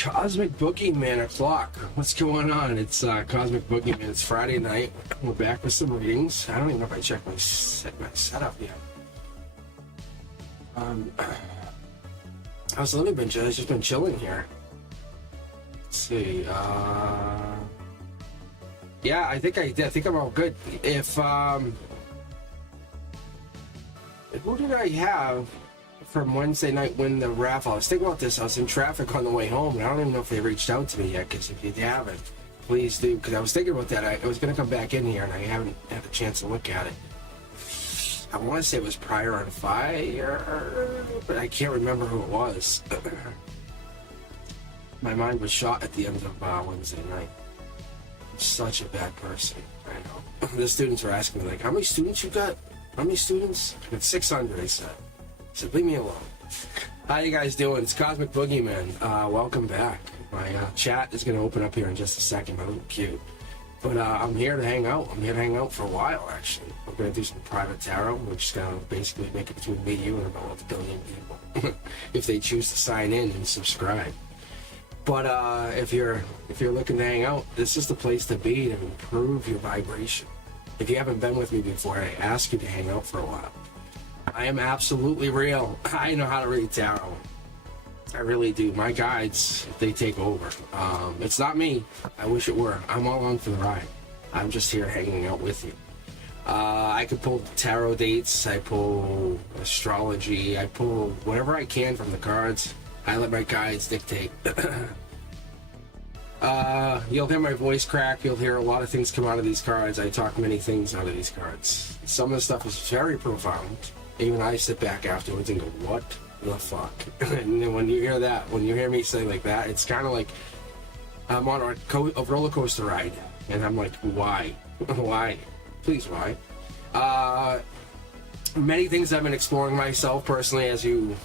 Cosmic Boogeyman o'clock. What's going on? It's Cosmic Boogeyman. It's Friday night. We're back with some readings. I don't even know if I checked my setup yet. How's the living been? I've just been chilling here. Let's see. Yeah, I think I'm all good. If who did I have from Wednesday night win the raffle? I was thinking about this. I was in traffic on the way home, and I don't even know if they reached out to me yet, because if you haven't, please do, because I was thinking about that. I was going to come back in here, and I haven't had a chance to look at it. I want to say it was Prior on Fire, but I can't remember who it was. My mind was shot at the end of Wednesday night. I'm such a bad person. I know. The students were asking me, like, how many students you got? How many students? I got 600, I said. I said, leave me alone. How you guys doing? It's Cosmic Boogeyman. Welcome back. My chat is going to open up here in just a second. My little cute. But I'm here to hang out. I'm here to hang out for a while, actually. We're going to do some private tarot. We're just going to basically make it between me, you, and about 1 billion people. If they choose to sign in and subscribe. But if you're looking to hang out, this is the place to be to improve your vibration. If you haven't been with me before, I ask you to hang out for a while. I am absolutely real. I know how to read tarot. I really do. My guides, they take over. It's not me. I wish it were. I'm all along for the ride. I'm just here hanging out with you. I can pull tarot dates. I pull astrology. I pull whatever I can from the cards. I let my guides dictate. You'll hear my voice crack. You'll hear a lot of things come out of these cards. I talk many things out of these cards. Some of the stuff is very profound. Even I sit back afterwards and go, what the fuck? And then when you hear that, when you hear me say like that, it's kind of like I'm on a roller coaster ride. And I'm like, why? Why? Please, why? Many things I've been exploring myself personally as you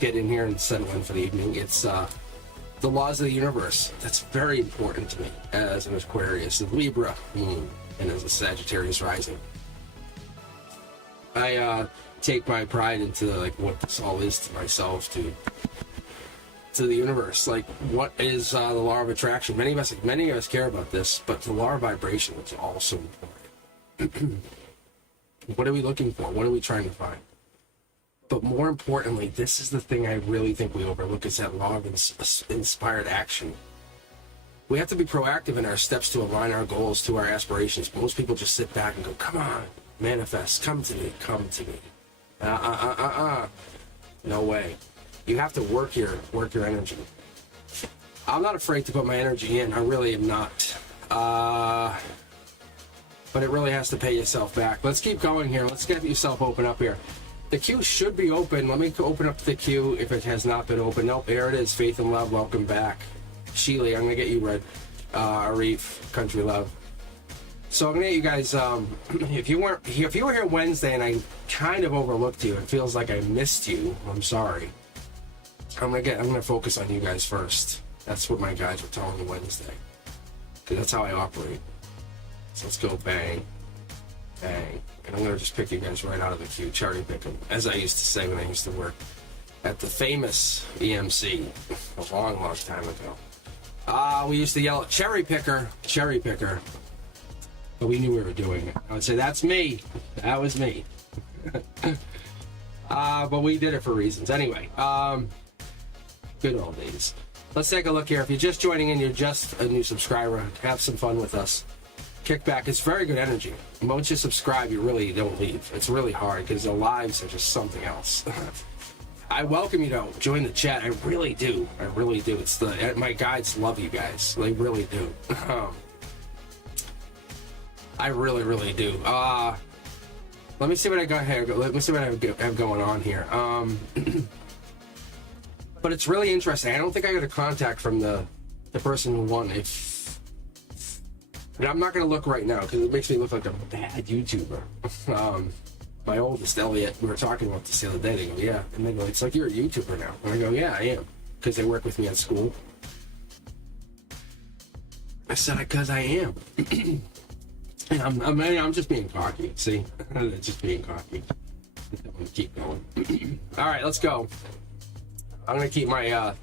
get in here and settle in for the evening. It's the laws of the universe. That's very important to me as an Aquarius, a Libra moon, and as a Sagittarius rising. I take my pride into like what this all is to myself, to the universe. Like, what is the law of attraction? Many of us care about this, but the law of vibration is also important. What are we looking for? What are we trying to find? But more importantly, this is the thing I really think we overlook, is that law of inspired action. We have to be proactive in our steps to align our goals to our aspirations. Most people just sit back and go, come on, manifest, come to me, come to me. No way. You have to work your energy. I'm not afraid to put my energy in. I really am not. But it really has to pay yourself back. Let's keep going here. Let's get yourself open up here. The queue should be open. Let me open up the queue if it has not been open. Nope, there it is. Faith and Love, welcome back. Sheely, I'm going to get you red. Arif, Country Love. So I'm going to get you guys, if you were here Wednesday and I kind of overlooked you, it feels like I missed you, I'm sorry. I'm going to focus on you guys first. That's what my guys were telling me Wednesday. Because that's how I operate. So let's go bang, bang. And I'm going to just pick you guys right out of the queue, cherry pick them, as I used to say when I used to work at the famous EMC a long, long time ago. We used to yell at cherry picker, but we knew we were doing it. I would say, that's me. That was me. But we did it for reasons. Anyway, good old days. Let's take a look here. If you're just joining in, you're just a new subscriber, have some fun with us. Kickback, it's very good energy. Once you subscribe, you really don't leave. It's really hard because the lives are just something else. I welcome you to join the chat. I really do. I really do. My guides love you guys. They really do. I really, really do. Let me see what I got here. Let me see what I have going on here. But it's really interesting. I don't think I got a contact from the person who won. But I'm not going to look right now because it makes me look like a bad YouTuber. My oldest, Elliot, we were talking about this the other day. They go, yeah. And they go, it's like you're a YouTuber now. And I go, yeah, I am. Because they work with me at school. I said, because I am. And I'm just being cocky. See? Just being cocky. I'm going to keep going. All right, let's go. I'm gonna keep my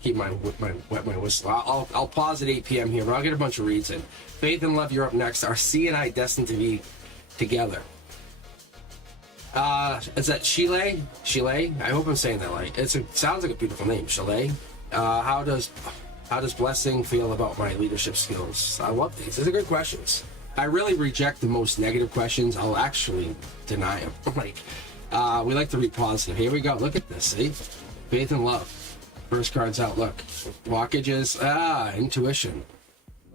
wet my whistle. I'll pause at 8 p.m. here, but I'll get a bunch of reads in. Faith and Love, you're up next. Are C and I destined to be together? Is that Chile? Chile? I hope I'm saying that right. It sounds like a beautiful name, Chile. How does Blessing feel about my leadership skills? I love these. These are good questions. I really reject the most negative questions. I'll actually deny them. We like to read positive. Here we go. Look at this. See? Faith and Love. First card's out. Look. Blockages. Intuition.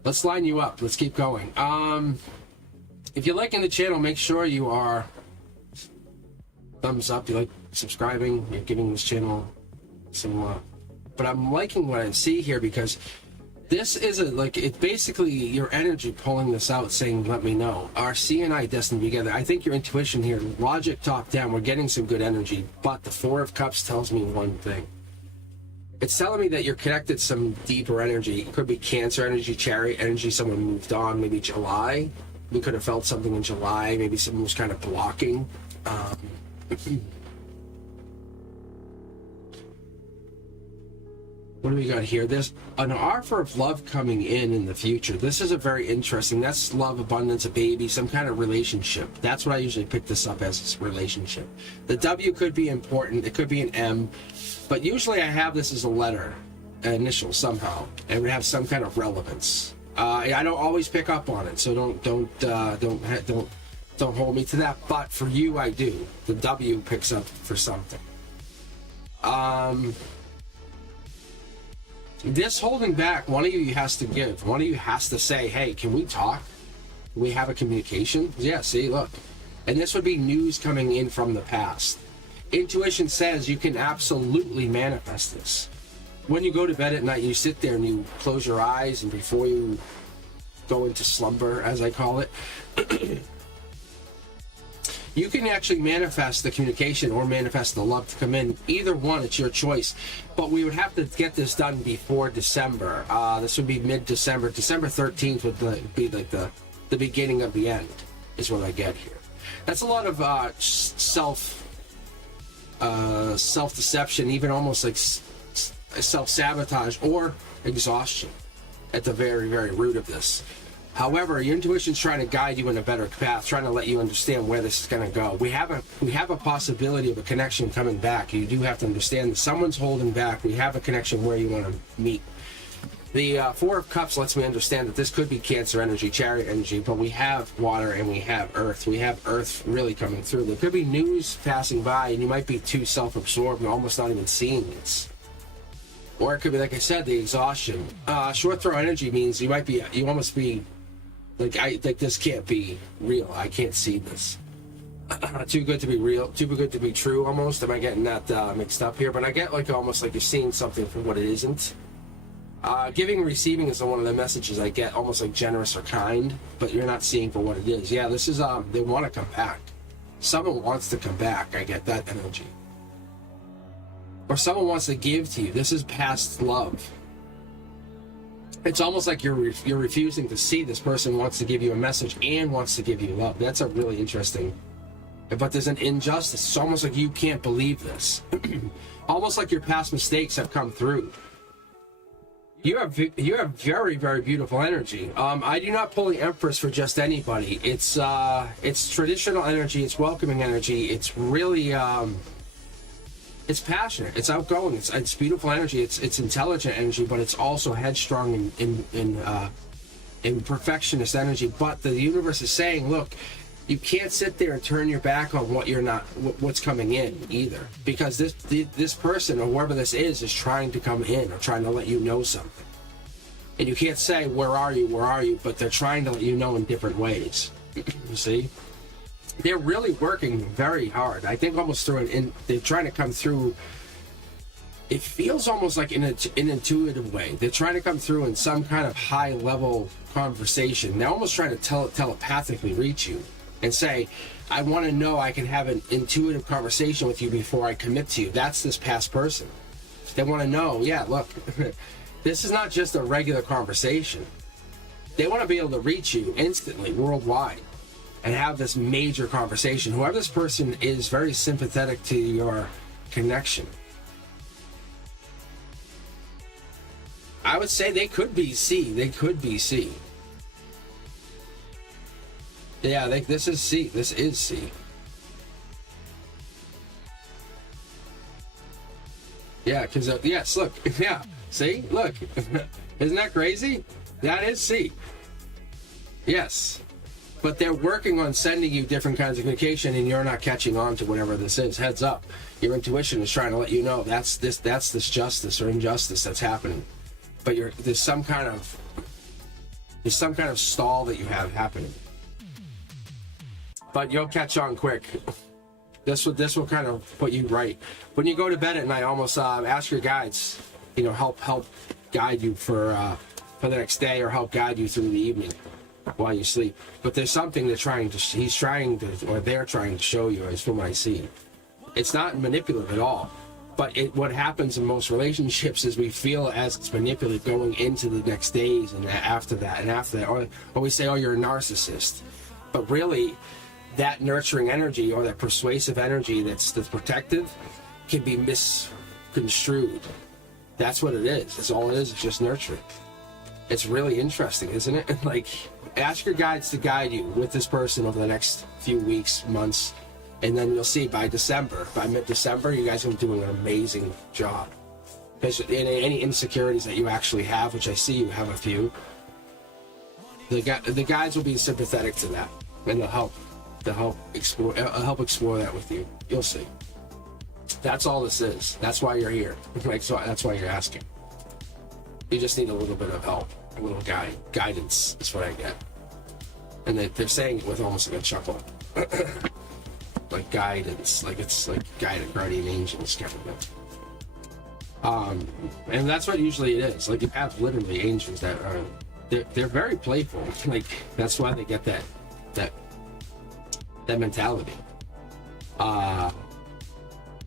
Let's line you up. Let's keep going. If you're liking the channel, make sure you are thumbs up. You like subscribing. You're giving this channel some love. But I'm liking what I see here because this is it's basically your energy pulling this out, saying, let me know. Are C and I destined together? I think your intuition here, logic top down, we're getting some good energy, but the Four of Cups tells me one thing. It's telling me that you're connected to some deeper energy. It could be Cancer energy, Chariot energy, someone moved on, maybe July. We could have felt something in July, maybe someone was kind of blocking. What do we got here? There's an offer of love coming in the future. This is a very interesting. That's love, abundance, a baby, some kind of relationship. That's what I usually pick this up as, relationship. The W could be important. It could be an M, but usually I have this as a letter, an initial somehow. It would have some kind of relevance. I don't always pick up on it, so don't hold me to that. But for you, I do. The W picks up for something. This holding back, one of you has to give. One of you has to say, hey, can we talk? Can we have a communication? Yeah, see, look. And this would be news coming in from the past. Intuition says you can absolutely manifest this. When you go to bed at night, you sit there and you close your eyes, and before you go into slumber, as I call it, you can actually manifest the communication or manifest the love to come in. Either one, it's your choice. But we would have to get this done before December. This would be mid-December. December 13th would be like the beginning of the end, is what I get here. That's a lot of self-deception, even almost like self-sabotage or exhaustion at the very, very root of this. However, your intuition's trying to guide you in a better path, trying to let you understand where this is going to go. We have a possibility of a connection coming back. You do have to understand that someone's holding back. We have a connection where you want to meet. The Four of Cups lets me understand that this could be Cancer energy, Chariot energy, but we have water and we have earth. We have earth really coming through. There could be news passing by, and you might be too self-absorbed and almost not even seeing this. Or it could be, like I said, the exhaustion. Short throw energy means you almost be like this can't be real. I can't see this. Too good to be real. Too good to be true. Almost. Am I getting that mixed up here? But I get almost like you're seeing something for what it isn't. Giving and receiving is one of the messages I get. Almost like generous or kind, but you're not seeing for what it is. Yeah, this is they want to come back. Someone wants to come back. I get that energy. Or someone wants to give to you. This is past love. It's almost like you're refusing to see this person wants to give you a message and wants to give you love. That's a really interesting. But there's an injustice. It's almost like you can't believe this. Almost like your past mistakes have come through. You have very, very beautiful energy. I do not pull the Empress for just anybody. It's traditional energy. It's welcoming energy. It's really it's passionate. It's outgoing. It's beautiful energy. It's intelligent energy, but it's also headstrong in perfectionist energy. But the universe is saying, look, you can't sit there and turn your back on what's coming in either, because this person or whoever this is trying to come in or trying to let you know something, and you can't say where are you, but they're trying to let you know in different ways. You see, they're really working very hard. I think almost through they're trying to come through. It feels almost like in an intuitive way. They're trying to come through in some kind of high level conversation. They're almost trying to telepathically reach you and say, I want to know I can have an intuitive conversation with you before I commit to you. That's this past person. They want to know, yeah, look, this is not just a regular conversation. They want to be able to reach you instantly, worldwide, and have this major conversation. Whoever this person is very sympathetic to your connection. I would say they could be C. They could be C. Yeah, this is C. This is C. Yeah, because, yes, look. Yeah, see? Look. Isn't that crazy? That is C. Yes. But they're working on sending you different kinds of communication, and you're not catching on to whatever this is. Heads up. Your intuition is trying to let you know that's this justice or injustice that's happening. But there's some kind of stall that you have happening. But you'll catch on quick. This will kind of put you right. When you go to bed at night, almost ask your guides, help guide you for the next day, or help guide you through the evening while you sleep. But there's something they're trying to show you, is from what I see. It's not manipulative at all. But what happens in most relationships is we feel as it's manipulative going into the next days and after that. Or we say, oh, you're a narcissist. But really, that nurturing energy or that persuasive energy that's protective can be misconstrued. That's what it is. That's all it is. It's just nurturing. It's really interesting, isn't it? Like, ask your guides to guide you with this person over the next few weeks, months, and then you'll see by mid-December, you guys will be doing an amazing job. Because any insecurities that you actually have, which I see you have a few, the guides will be sympathetic to that, and they'll help explore that with you. You'll see. That's all this is. That's why you're here. That's why you're asking. You just need a little bit of help, a little guidance is what I get. And they're saying it with almost like a chuckle. Like guidance, like it's like guardian angels kind of thing. And that's what usually it is. Like, you have literally angels that are, they're very playful. Like, that's why they get that mentality.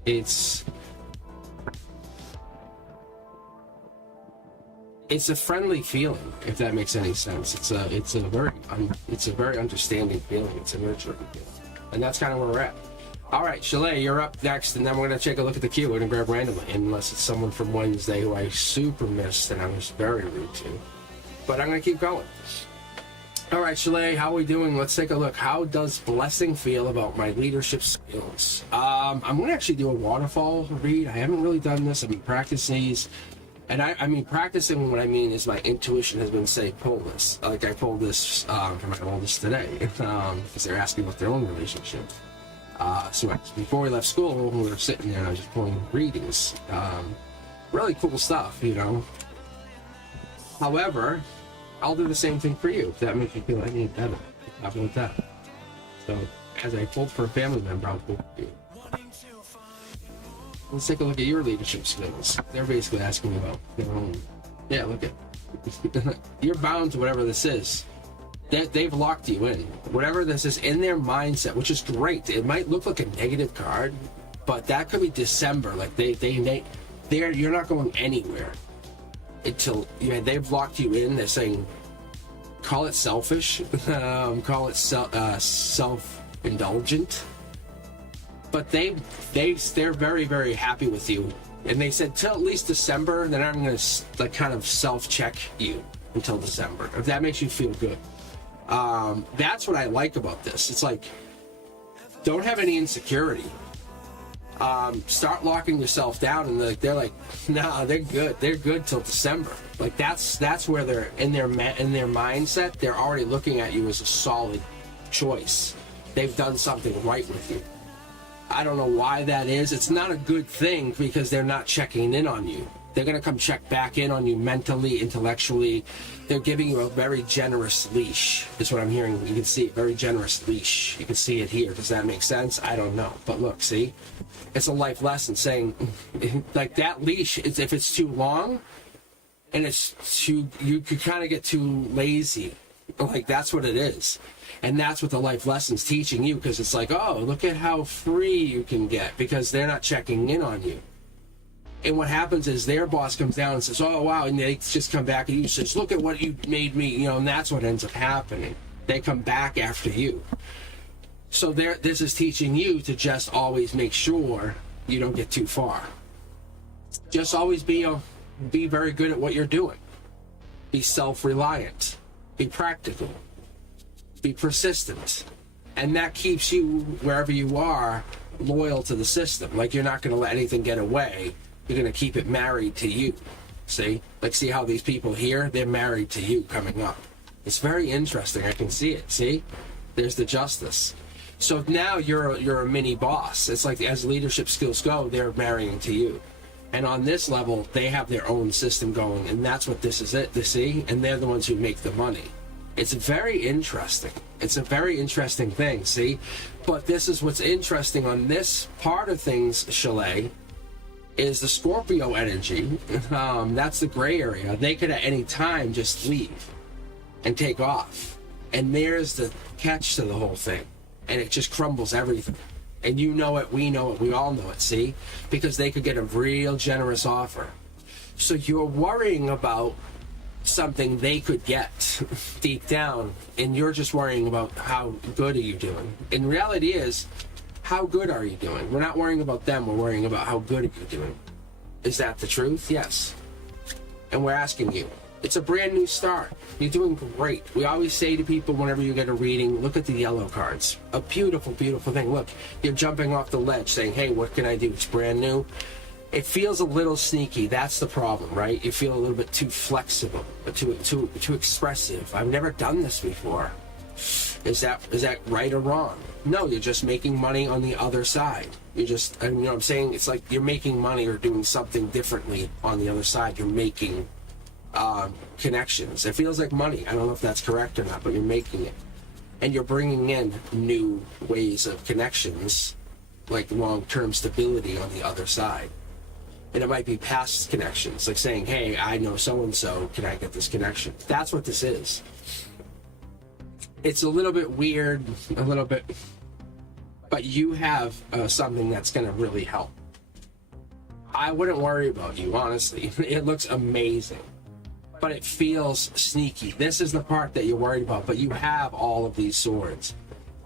It's a friendly feeling, if that makes any sense. It's a very understanding feeling. It's a nurturing feeling, and that's kind of where we're at. All right, Chalet, you're up next, and then we're gonna take a look at the queue. We're gonna grab randomly, unless it's someone from Wednesday who I super missed and I was very rude to. But I'm gonna keep going. All right, Chalet, how are we doing? Let's take a look. How does blessing feel about my leadership skills? I'm gonna actually do a waterfall read. I haven't really done this. I've been practicing these. And I mean, practicing, what I mean is my intuition has been saying, pull this. Like, I pulled this for my oldest today, because they're asking about their own relationship. So before we left school, we were sitting there and I was just pulling readings. Really cool stuff, However, I'll do the same thing for you, if that makes you feel any better. How about that? So, as I pulled for a family member, I'll pull for you. Let's take a look at your leadership skills. They're basically asking about their own. Yeah, look at. You're bound to whatever this is. They've locked you in. Whatever this is in their mindset, which is great. It might look like a negative card, but that could be December. Like you're not going anywhere until they've locked you in. They're saying, call it selfish, call it self-indulgent. But they're very, very happy with you, and they said till at least December. Then I'm going to kind of self-check you until December, if that makes you feel good. That's what I like about this. It's like, don't have any insecurity. Start locking yourself down, and they're like, nah, they're good. They're good till December. Like, that's where they're in their mindset. They're already looking at you as a solid choice. They've done something right with you. I don't know why that is. It's not a good thing, because they're not checking in on you. They're going to come check back in on you mentally, intellectually. They're giving you a very generous leash, is what I'm hearing. You can see it, very generous leash. You can see it here. Does that make sense? I don't know. But look, see? It's a life lesson saying, like, that leash, if it's too long, and you could kind of get too lazy. Like, that's what it is. And that's what the life lesson's teaching you, because it's like, oh, look at how free you can get, because they're not checking in on you. And what happens is their boss comes down and says, oh, wow, and they just come back and you says, look at what you made me, and that's what ends up happening. They come back after you. So this is teaching you to just always make sure you don't get too far. Just always be very good at what you're doing. be self-reliant, be practical, be persistent. And that keeps you, wherever you are, loyal to the system. Like, you're not going to let anything get away. You're going to keep it married to you. See? Like, see how these people here, they're married to you coming up. It's very interesting. I can see it. See? There's the justice. So now you're a mini boss. It's like, as leadership skills go, they're marrying to you. And on this level, they have their own system going, and that's what this is it, see? And they're the ones who make the money. It's very interesting. It's a very interesting thing, see? But this is what's interesting on this part of things, Chalet, is the Scorpio energy. That's the gray area. They could at any time just leave and take off. And there's the catch to the whole thing. And it just crumbles everything. And you know it, we know it, we all know it, see? Because they could get a real generous offer. So you're worrying about something they could get deep down, and you're just worrying about how good are you doing. And reality is, how good are you doing? We're not worrying about them, we're worrying about how good are you doing. Is that the truth? Yes. And we're asking you. It's a brand new start. You're doing great. We always say to people whenever you get a reading, look at the yellow cards. A beautiful, beautiful thing. Look, you're jumping off the ledge saying, hey, what can I do? It's brand new. It feels a little sneaky. That's the problem, right? You feel a little bit too flexible, too expressive. I've never done this before. Is that right or wrong? No, you're just making money on the other side. You just, you know what I'm saying? It's like you're making money or doing something differently on the other side. You're making connections. It feels like money. I don't know if that's correct or not, but you're making it. And you're bringing in new ways of connections, like long-term stability on the other side. And it might be past connections, like saying, hey, I know so-and-so, can I get this connection? That's what this is. It's a little bit weird, a little bit, but you have something that's going to really help. I wouldn't worry about you, honestly. It looks amazing, but it feels sneaky. This is the part that you're worried about, but you have all of these swords.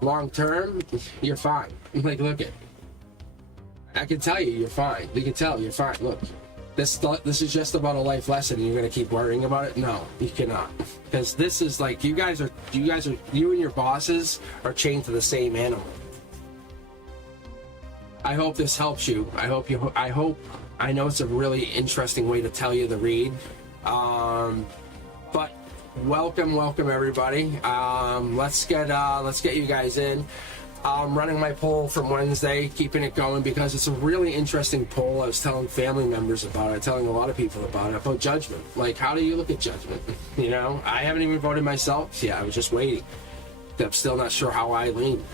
Long term, you're fine. Like, look at, I can tell you, you're fine. You can tell you're fine. Look, this is just about a life lesson. And you're gonna keep worrying about it? No, you cannot, because this is like you and your bosses are chained to the same animal. I hope this helps you. I know it's a really interesting way to tell you the read, but welcome everybody. Let's get you guys in. I'm running my poll from Wednesday, keeping it going because it's a really interesting poll. I was telling family members about it, telling a lot of people about judgment. Like, how do you look at judgment? You know, I haven't even voted myself. Yeah, I was just waiting. I'm still not sure how I lean.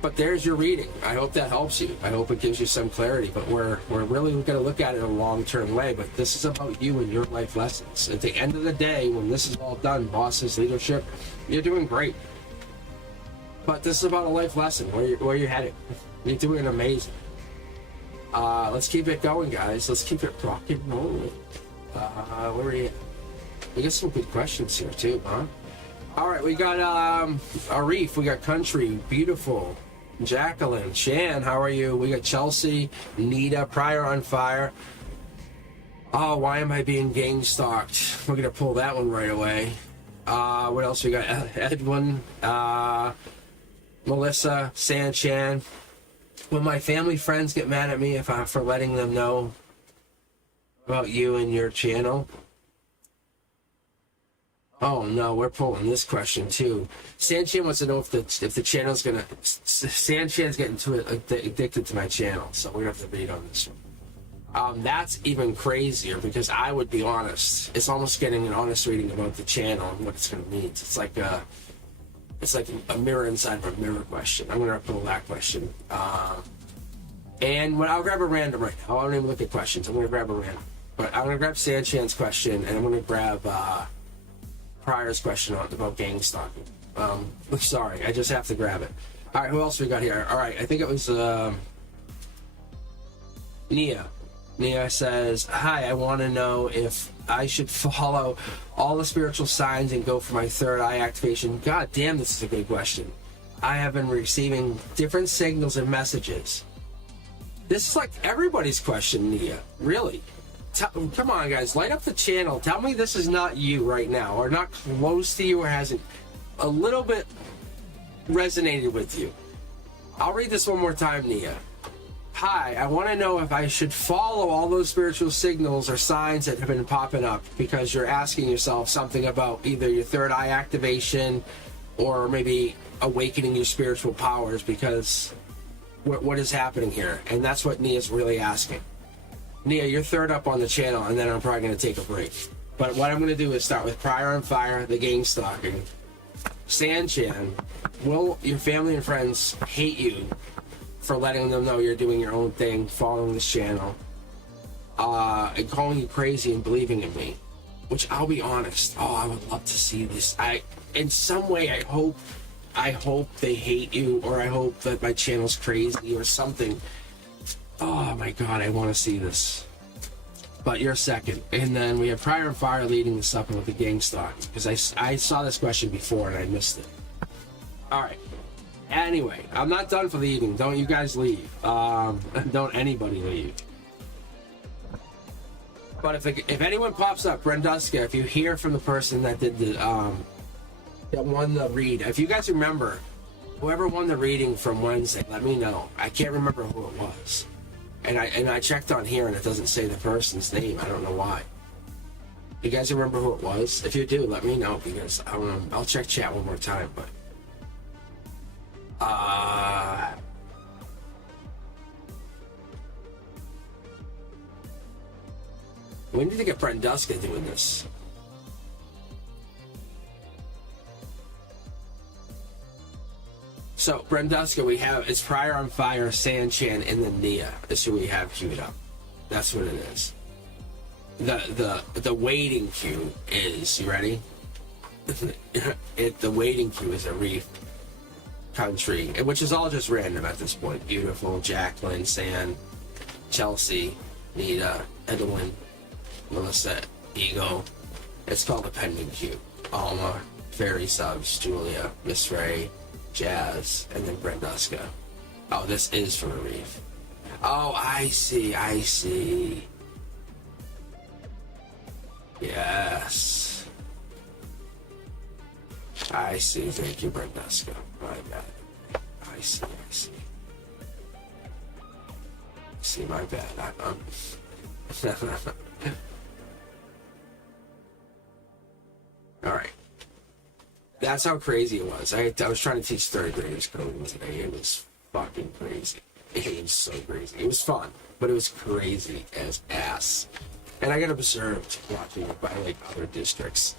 But there's your reading. I hope that helps you. I hope it gives you some clarity. But we're really going to look at it in a long-term way. But this is about you and your life lessons. At the end of the day, when this is all done, bosses, leadership, you're doing great. But this is about a life lesson. Where you're headed. You're doing amazing. Let's keep it going, guys. Let's keep it rocking and rolling. Where are you? We got some good questions here too, huh? All right, we got Arif. We got Country, Beautiful, Jacqueline, Shan. How are you? We got Chelsea, Nita, Prior on Fire. Oh, why am I being gang stalked? We're gonna pull that one right away. What else we got? Edwin, Melissa, Sanchan. Will my family friends get mad at me for letting them know about you and your channel? Oh no, we're pulling this question too. Sanchan wants to know if the channel's gonna. Sanchan's getting addicted to my channel, so we're gonna have to read on this one. That's even crazier because I would be honest. It's almost getting an honest reading about the channel and what it's gonna mean. It's like a mirror inside of a mirror question. I'm gonna pull that question. And I'll grab a random right now. I don't even look at questions. I'm gonna grab a random. But I'm gonna grab Sanchan's question and I'm gonna grab Prior's question about gang stalking. Sorry, I just have to grab it. All right, who else we got here? All right, I think it was Nia. Nia says, hi, I want to know if I should follow all the spiritual signs and go for my third eye activation. God damn, this is a good question. I have been receiving different signals and messages. This is like everybody's question, Nia. Really? come on, guys, light up the channel. Tell me this is not you right now, or not close to you, or hasn't a little bit resonated with you. I'll read this one more time, Nia. Hi, I want to know if I should follow all those spiritual signals or signs that have been popping up, because you're asking yourself something about either your third eye activation or maybe awakening your spiritual powers, because what is happening here? And that's what Nia's really asking. Nia, you're third up on the channel, and then I'm probably going to take a break. But what I'm going to do is start with Prior on Fire, the gang stalking. Sanchan, will your family and friends hate you for letting them know you're doing your own thing, following this channel, and calling you crazy and believing in me? Which, I'll be honest, I would love to see this. In some way, I hope they hate you, or I hope that my channel's crazy or something. Oh my god, I want to see this. But you're second. And then we have Prior and Fire leading this up with the gang stalk, because I saw this question before and I missed it. Alright. Anyway, I'm not done for the evening. Don't you guys leave. Don't anybody leave. But if anyone pops up, Brenduska, if you hear from the person that did the that won the read, if you guys remember, whoever won the reading from Wednesday, let me know. I can't remember who it was. And I checked on here and it doesn't say the person's name. I don't know why. You guys remember who it was? If you do, let me know, because I'll check chat one more time. But we need to get Brenduska doing this. So, Brenduska, we have, it's Prior on Fire, Sanchan, and then Nia is who we have queued up. That's what it is. The waiting queue is, you ready? The waiting queue is a reef country, which is all just random at this point. Beautiful, Jacqueline, San, Chelsea, Nita, Edwin, Melissa, Ego. It's called the pending queue. Alma, Fairy Subs, Julia, Miss Ray, Jazz, and then Brenduska. Oh, this is from a reef. Oh, I see. Yes. I see. Thank you, Brenduska. My bad. I see. See, my bad. Alright. That's how crazy it was. I was trying to teach third graders coding today. It was fucking crazy. It was so crazy. It was fun, but it was crazy as ass. And I got observed watching it by like other districts.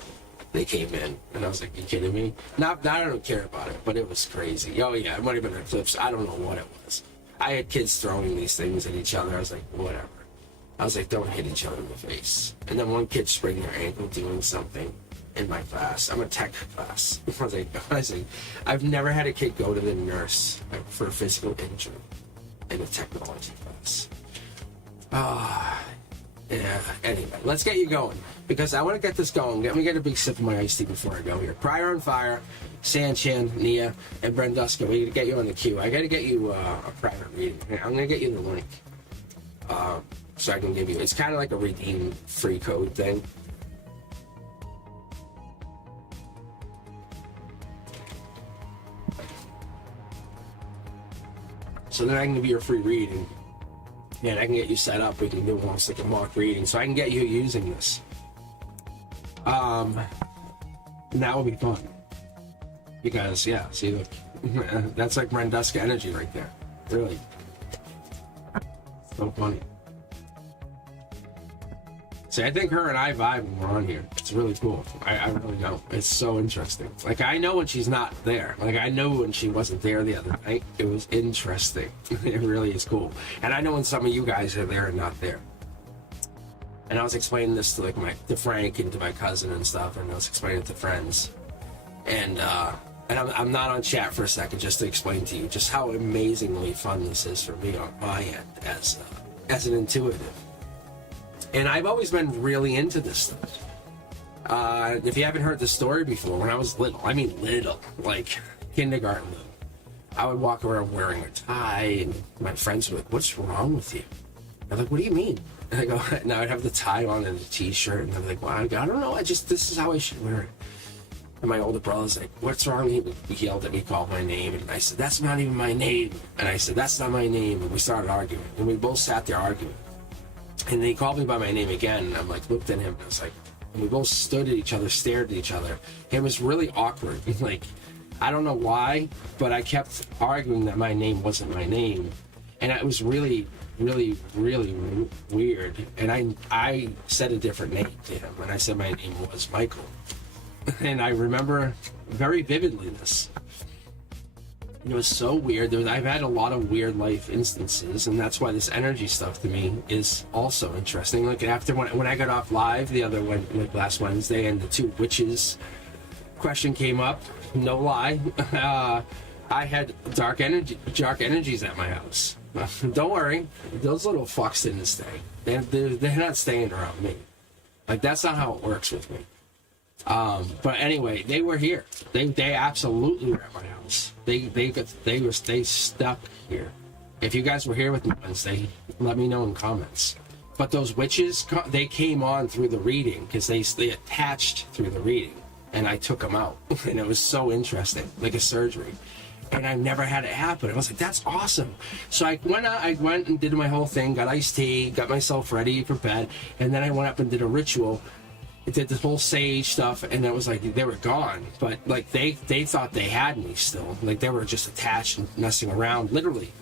They came in, and I was like, "You kidding me?" Not I don't care about it, but it was crazy. Oh yeah, it might have been Eclipse. I don't know what it was. I had kids throwing these things at each other. I was like, whatever. I was like, don't hit each other in the face. And then one kid sprained their ankle doing something in my class. I'm a tech class. I was like, I've never had a kid go to the nurse for a physical injury in a technology class. Yeah, anyway, let's get you going, because I want to get this going. Let me get a big sip of my iced tea before I go here. Prior on Fire, Sanchan, Nia, and Brenduska. We got to get you on the queue. I got to get you a private reading. I'm going to get you the link. So I can give you, it's kind of like a redeem free code thing. So then I can give you a free reading, and I can get you set up. We can do almost like a mock reading, so I can get you using this. And that will be fun, because yeah, see, look, that's like Brenduska energy right there. Really, so funny. See, I think her and I vibe when we're on here. It's really cool. I really know. It's so interesting. Like, I know when she's not there. Like, I know when she wasn't there the other night. It was interesting. It really is cool. And I know when some of you guys are there and not there. And I was explaining this to, like, to Frank and to my cousin and stuff, and I was explaining it to friends. And I'm not on chat for a second, just to explain to you just how amazingly fun this is for me on my end as an intuitive. And I've always been really into this stuff. If you haven't heard the story before, when I was little, I mean little, like kindergarten little, I would walk around wearing a tie, and my friends were like, "What's wrong with you?" I'm like, "What do you mean?" And I go, now I'd have the tie on and the t-shirt, and I'm like, well, I don't know, this is how I should wear it. And my older brother's like, what's wrong? He yelled at me, called my name, and I said, that's not even my name. And I said, that's not my name. And we started arguing, and we both sat there arguing. And then he called me by my name again, and I'm like, looked at him, and I was like, and we both stood at each other, stared at each other. It was really awkward. Like, I don't know why, but I kept arguing that my name wasn't my name. And it was really, really, really weird. And I said a different name to him, and I said my name was Michael. And I remember very vividly this. It was so weird. I've had a lot of weird life instances, and that's why this energy stuff to me is also interesting. Like after when I got off live like last Wednesday, and the two witches question came up, no lie, I had dark energies at my house. Don't worry, those little fucks didn't stay. They're not staying around me. Like that's not how it works with me. But anyway, they were here. They absolutely were at my house. They stuck here. If you guys were here with me Wednesday, let me know in comments. But those witches, they came on through the reading because they attached through the reading, and I took them out, and it was so interesting, like a surgery. And I never had it happen. I was like, that's awesome. So I went and did my whole thing, got iced tea, got myself ready for bed, and then I went up and did a ritual. It did the whole sage stuff, and it was like they were gone, but like they thought they had me still. Like they were just attached and messing around. Literally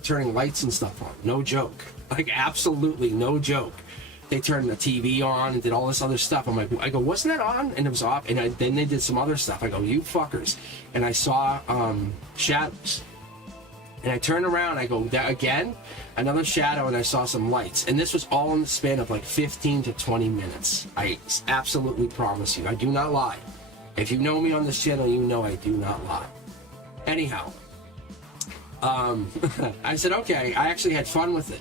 turning lights and stuff on. No joke. Like absolutely no joke. They turned the TV on and did all this other stuff. I go, wasn't that on? And it was off. And then they did some other stuff. I go, you fuckers. And I saw shadows. And I turned around, I go, again, another shadow, and I saw some lights. And this was all in the span of like 15 to 20 minutes. I absolutely promise you. I do not lie. If you know me on this channel, you know I do not lie. Anyhow, I said, okay, I actually had fun with it.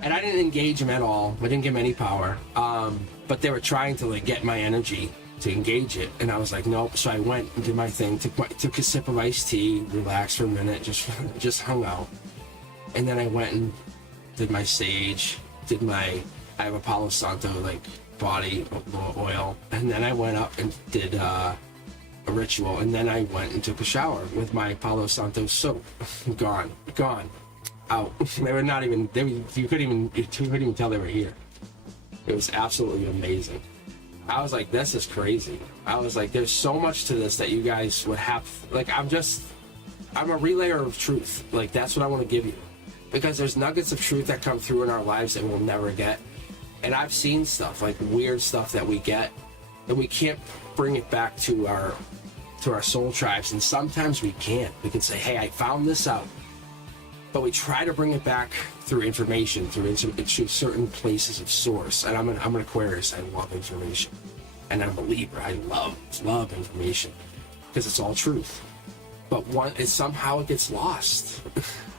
And I didn't engage them at all. I didn't give them any power. But they were trying to like get my energy to engage it, and I was like, nope. So I went and did my thing, took a sip of iced tea, relaxed for a minute, just hung out, and then I went and did my sage, I have a Palo Santo like body oil, and then I went up and did a ritual, and then I went and took a shower with my Palo Santo soap. gone out. They were not even. You couldn't even tell they were here. It was absolutely amazing. I was like, this is crazy. I was like, there's so much to this that you guys would have. Like, I'm a relayer of truth. Like, that's what I want to give you. Because there's nuggets of truth that come through in our lives that we'll never get. And I've seen stuff, like weird stuff that we get, and we can't bring it back to our soul tribes. And sometimes we can't. We can say, hey, I found this out. But we try to bring it back through information, through certain places of source. And I'm an Aquarius. I love information, and I'm a Libra. I love information because it's all truth. But somehow it gets lost.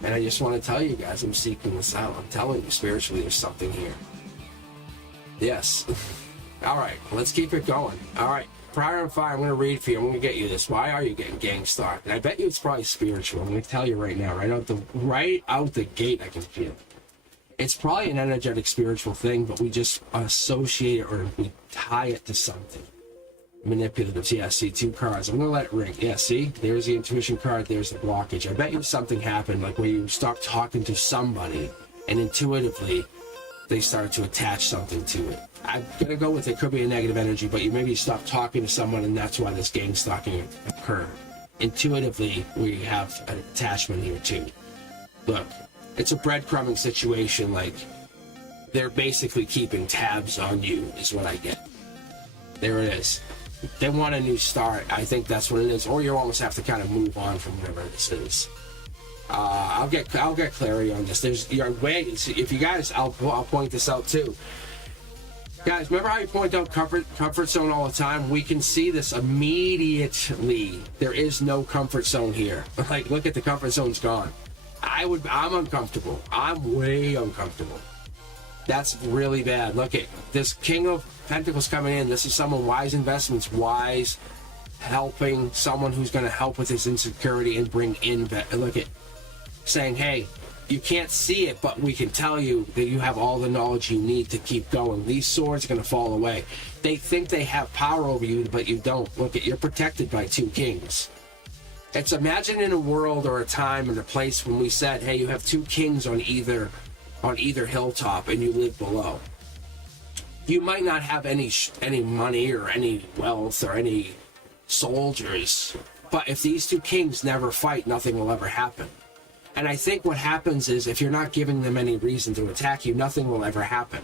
And I just want to tell you guys, I'm seeking this out. I'm telling you, spiritually, there's something here. Yes. All right, let's keep it going. All right. Prior and fire, I'm going to read for you. I'm going to get you this. Why are you getting gang stalked? And I bet you it's probably spiritual. I'm going to tell you right now, right out the gate, I can feel it. It's probably an energetic spiritual thing, but we just associate it or we tie it to something. Manipulatives. Yeah, see, 2 cards. I'm going to let it ring. Yeah, see? There's the intuition card. There's the blockage. I bet you something happened, like where you start talking to somebody and intuitively they started to attach something to it. I'm going to go with it could be a negative energy, but you maybe stop talking to someone and that's why this gang stalking occurred. Intuitively, we have an attachment here too. Look, it's a breadcrumbing situation, like they're basically keeping tabs on you is what I get. There it is. They want a new start. I think that's what it is. Or you almost have to kind of move on from whatever this is. I'll get clarity on this. There's your ways. If you guys, I'll point this out too. Guys, remember how you point out comfort zone all the time? We can see this immediately. There is no comfort zone here. Like, look at the comfort zone's gone. I'm uncomfortable. I'm way uncomfortable. That's really bad. Look at this King of Pentacles coming in. This is someone wise investments, wise, helping someone who's going to help with his insecurity and bring in. Look at saying, hey, You can't see it, but we can tell you that you have all the knowledge you need to keep going. These swords are going to fall away. They think they have power over you, but you don't. Look, you're protected by two kings. It's imagine in a world or a time and a place when we said, hey, you have two kings on either hilltop and you live below. You might not have any money or any wealth or any soldiers, but if these two kings never fight, nothing will ever happen. And I think what happens is if you're not giving them any reason to attack you, nothing will ever happen.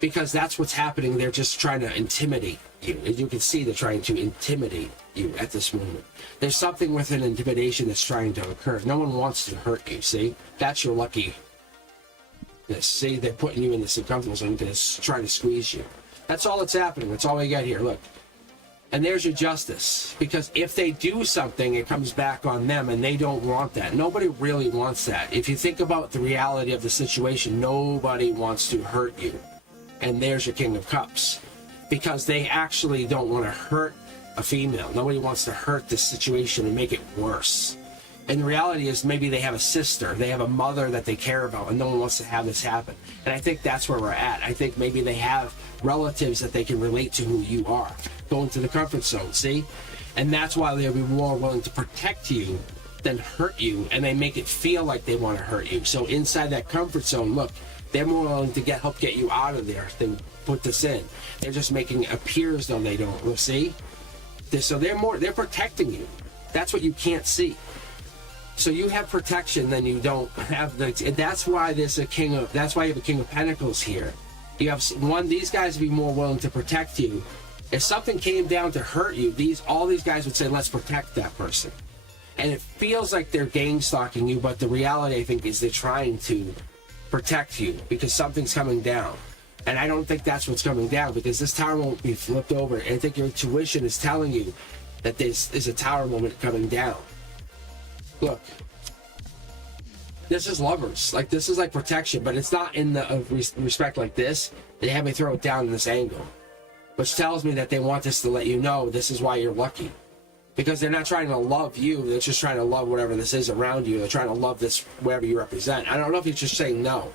Because that's what's happening. They're just trying to intimidate you. As you can see, they're trying to intimidate you at this moment. There's something with an intimidation that's trying to occur. No one wants to hurt you, see? That's your lucky. See, they're putting you in this uncomfortable zone because trying to squeeze you. That's all that's happening. That's all we got here. Look. And there's your justice. Because if they do something, it comes back on them, and they don't want that. Nobody really wants that. If you think about the reality of the situation, nobody wants to hurt you. And there's your King of Cups. Because they actually don't want to hurt a female. Nobody wants to hurt this situation and make it worse. And the reality is maybe they have a sister, they have a mother that they care about, and no one wants to have this happen. And I think that's where we're at. I think maybe they have relatives that they can relate to who you are. Go into the comfort zone, see? And that's why they'll be more willing to protect you than hurt you, and they make it feel like they want to hurt you. So inside that comfort zone, look, they're more willing to help get you out of there than put this in. They're just making it appear as though they don't, see? So they're protecting you. That's what you can't see. So you have protection, then you don't have the. That's why there's a king of. That's why you have a King of Pentacles here. You have these guys would be more willing to protect you. If something came down to hurt you, all these guys would say, "Let's protect that person." And it feels like they're gang stalking you, but the reality, I think, is they're trying to protect you because something's coming down. And I don't think that's what's coming down because this tower won't be flipped over. And I think your intuition is telling you that there's a tower moment coming down. Look, this is lovers. Like, this is like protection, but it's not in the respect like this. They have me throw it down in this angle, which tells me that they want this to let you know this is why you're lucky. Because they're not trying to love you. They're just trying to love whatever this is around you. They're trying to love this, whatever you represent. I don't know if you're just saying no,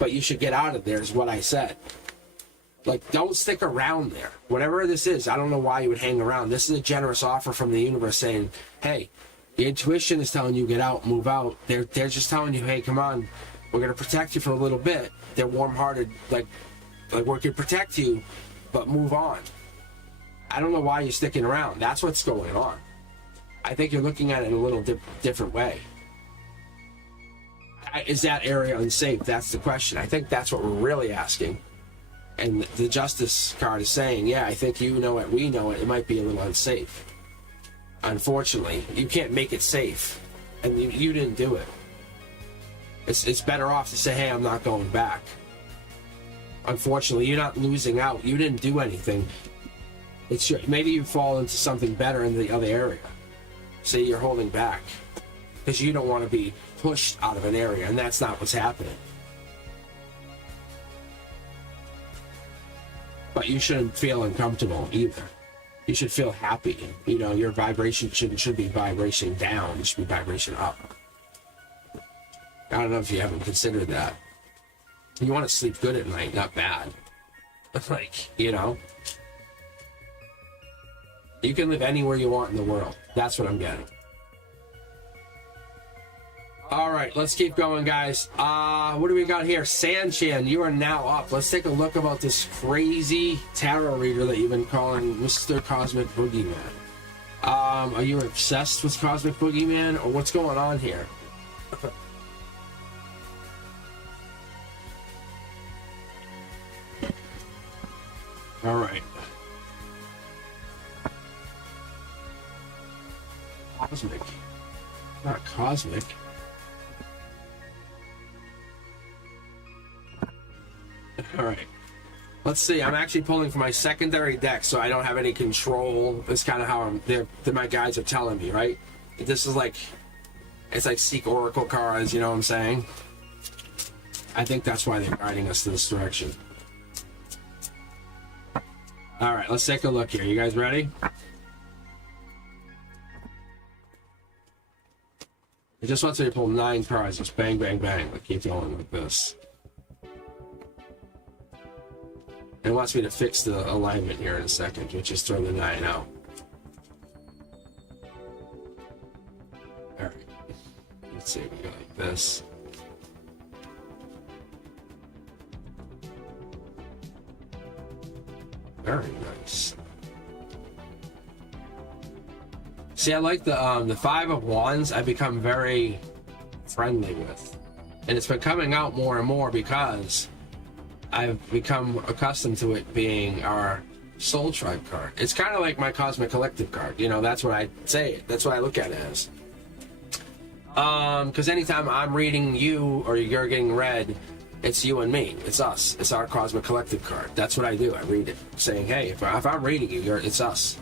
but you should get out of there is what I said. Like, don't stick around there. Whatever this is, I don't know why you would hang around. This is a generous offer from the universe saying, hey, your intuition is telling you get out, move out. They're just telling you, hey, come on, we're going to protect you for a little bit. They're warm-hearted, like we're going to protect you, but move on. I don't know why you're sticking around. That's what's going on. I think you're looking at it in a little different way. Is that area unsafe? That's the question. I think that's what we're really asking. And the Justice card is saying, yeah, I think you know it, we know it, it might be a little unsafe. Unfortunately, you can't make it safe, and you didn't do it. It's better off to say, hey, I'm not going back. Unfortunately, you're not losing out. You didn't do anything. Maybe you fall into something better in the other area. See, you're holding back because you don't want to be pushed out of an area, and that's not what's happening. But you shouldn't feel uncomfortable either. You should feel happy. You know, your vibration should be vibration down. It should be vibration up. I don't know if you haven't considered that. You want to sleep good at night, not bad. Like, you know. You can live anywhere you want in the world. That's what I'm getting. All right, let's keep going, guys. What do we got here? Sanchan, you are now up. Let's take a look about this crazy tarot reader that you've been calling Mr. Cosmic Boogeyman. Are you obsessed with Cosmic Boogeyman, or what's going on here? All right. Cosmic. Not cosmic. All right. Let's see. I'm actually pulling from my secondary deck, so I don't have any control. That's kind of how my guides are telling me, right? This is like, it's like Seek Oracle cards, you know what I'm saying? I think that's why they're guiding us to this direction. All right, let's take a look here. You guys ready? It just wants me to pull 9 cards, just bang, bang, bang, like keep going like this. And it wants me to fix the alignment here in a second, which is throw the 9 out. Alright. Let's see, we go like this. Very nice. See, I like the 5 of Wands. I've become very friendly with, and it's been coming out more and more because I've become accustomed to it being our Soul Tribe card. It's kind of like my Cosmic Collective card. You know, that's what I say. That's what I look at it as. Because anytime I'm reading you or you're getting read, it's you and me. It's us. It's our Cosmic Collective card. That's what I do. I read it, saying, "Hey, if I'm reading you, it's us."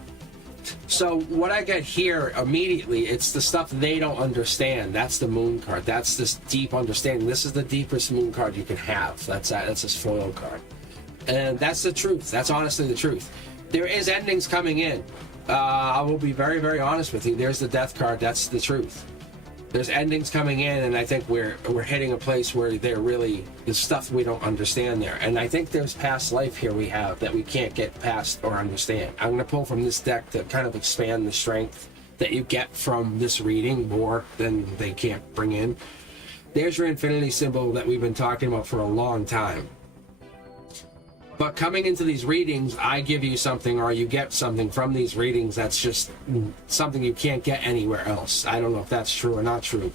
So what I get here immediately, it's the stuff they don't understand. That's the Moon card. That's this deep understanding. This is the deepest Moon card you can have. That's this foil card, and that's the truth. That's honestly the truth. There is endings coming in. I will be very, very honest with you. There's the Death card. That's the truth. There's endings coming in, and I think we're hitting a place where there really is stuff we don't understand there. And I think there's past life here we have that we can't get past or understand. I'm going to pull from this deck to kind of expand the strength that you get from this reading more than they can't bring in. There's your infinity symbol that we've been talking about for a long time. But coming into these readings, I give you something, or you get something from these readings that's just something you can't get anywhere else. I don't know if that's true or not true.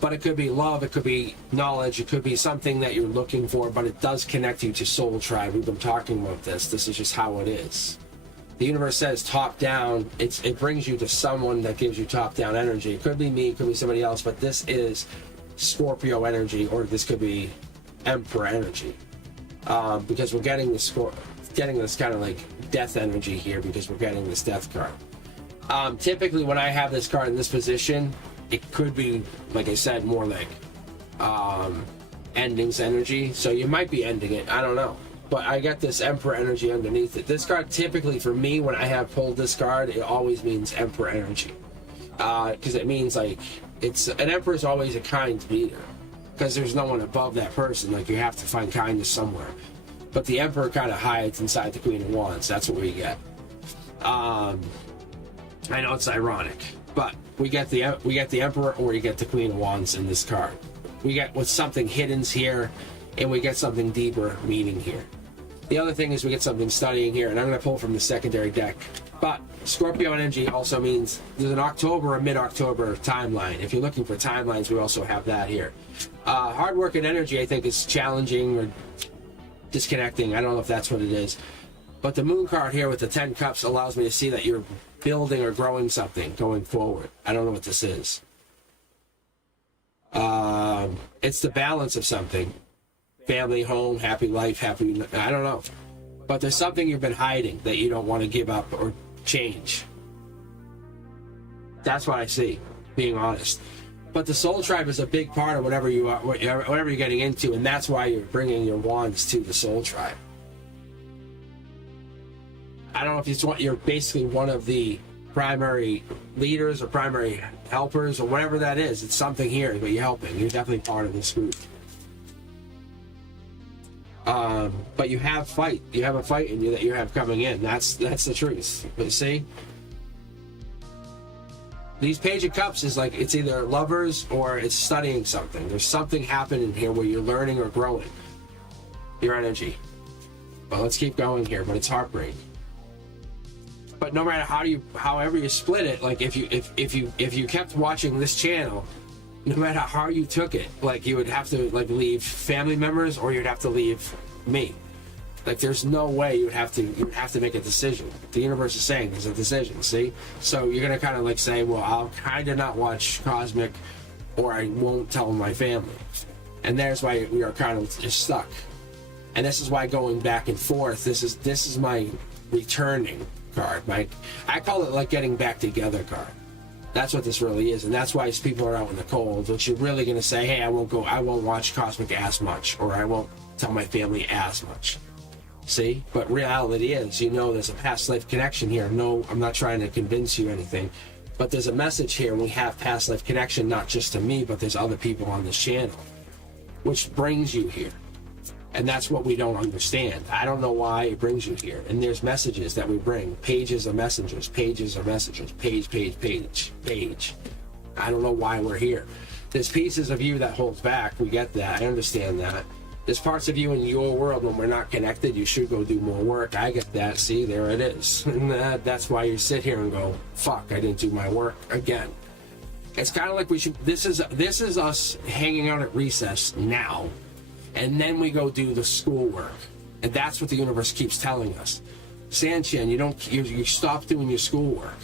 But it could be love, it could be knowledge, it could be something that you're looking for, but it does connect you to Soul Tribe. We've been talking about this. This is just how it is. The universe says top down. It brings you to someone that gives you top down energy. It could be me, it could be somebody else, but this is Scorpio energy, or this could be Emperor energy. Because we're getting this kind of like death energy here, because we're getting this Death card. Typically when I have this card in this position, it could be, like I said, more like endings energy. So you might be ending it, I don't know. But I got this Emperor energy underneath it. This card, typically for me, when I have pulled this card, it always means Emperor energy. Because it means like, an Emperor is always a kind leader. Because there's no one above that person. Like, you have to find kindness somewhere. But the Emperor kind of hides inside the Queen of Wands. That's what we get. I know it's ironic, but we get the Emperor, or you get the Queen of Wands in this card. We get with something hidden's here, and we get something deeper meaning here. The other thing is we get something studying here, and I'm going to pull from the secondary deck. But Scorpio energy also means there's an October or mid-October timeline. If you're looking for timelines, we also have that here. Hard work and energy, I think, is challenging or disconnecting. I don't know if that's what it is. But the Moon card here with the 10 cups allows me to see that you're building or growing something going forward. I don't know what this is. It's the balance of something. Family, home, happy life, happy... I don't know. But there's something you've been hiding that you don't want to give up or change. That's what I see, being honest. But the Soul Tribe is a big part of whatever you are, whatever you're getting into, and that's why you're bringing your wands to the Soul Tribe. I don't know if you're basically one of the primary leaders or primary helpers or whatever that is. It's something here, but you're helping. You're definitely part of this group. But you have fight. You have a fight in you that you have coming in. That's the truth. But see, these Page of Cups is like, it's either lovers or it's studying something. There's something happening here where you're learning or growing your energy. But let's keep going here. But it's heartbreak. But no matter however you split it, like if you kept watching this channel, no matter how you took it, like you would have to like leave family members, or you'd have to leave me. Like there's no way you would have to make a decision. The universe is saying there's a decision. See, so you're gonna kind of like say, well, I'll kind of not watch Cosmic, or I won't tell my family, and there's why we are kind of just stuck. And this is why going back and forth. This is my returning card. I call it like getting back together card. That's what this really is, and that's why people are out in the cold. But you're really gonna say, hey, I won't watch Cosmic as much, or I won't tell my family as much. See? But reality is, there's a past life connection here. No, I'm not trying to convince you anything. But there's a message here, and we have past life connection, not just to me, but there's other people on this channel, which brings you here. And that's what we don't understand. I don't know why it brings you here. And there's messages that we bring. Pages of messengers, pages of messengers, page, page, page, page. I don't know why we're here. There's pieces of you that holds back. We get that. I understand that. There's parts of you in your world when we're not connected. You should go do more work. I get that. See, there it is. And that's why you sit here and go, fuck, I didn't do my work again. It's kind of like we should, this is us hanging out at recess now. And then we go do the schoolwork. And that's what the universe keeps telling us. Sanchin, you stop doing your schoolwork.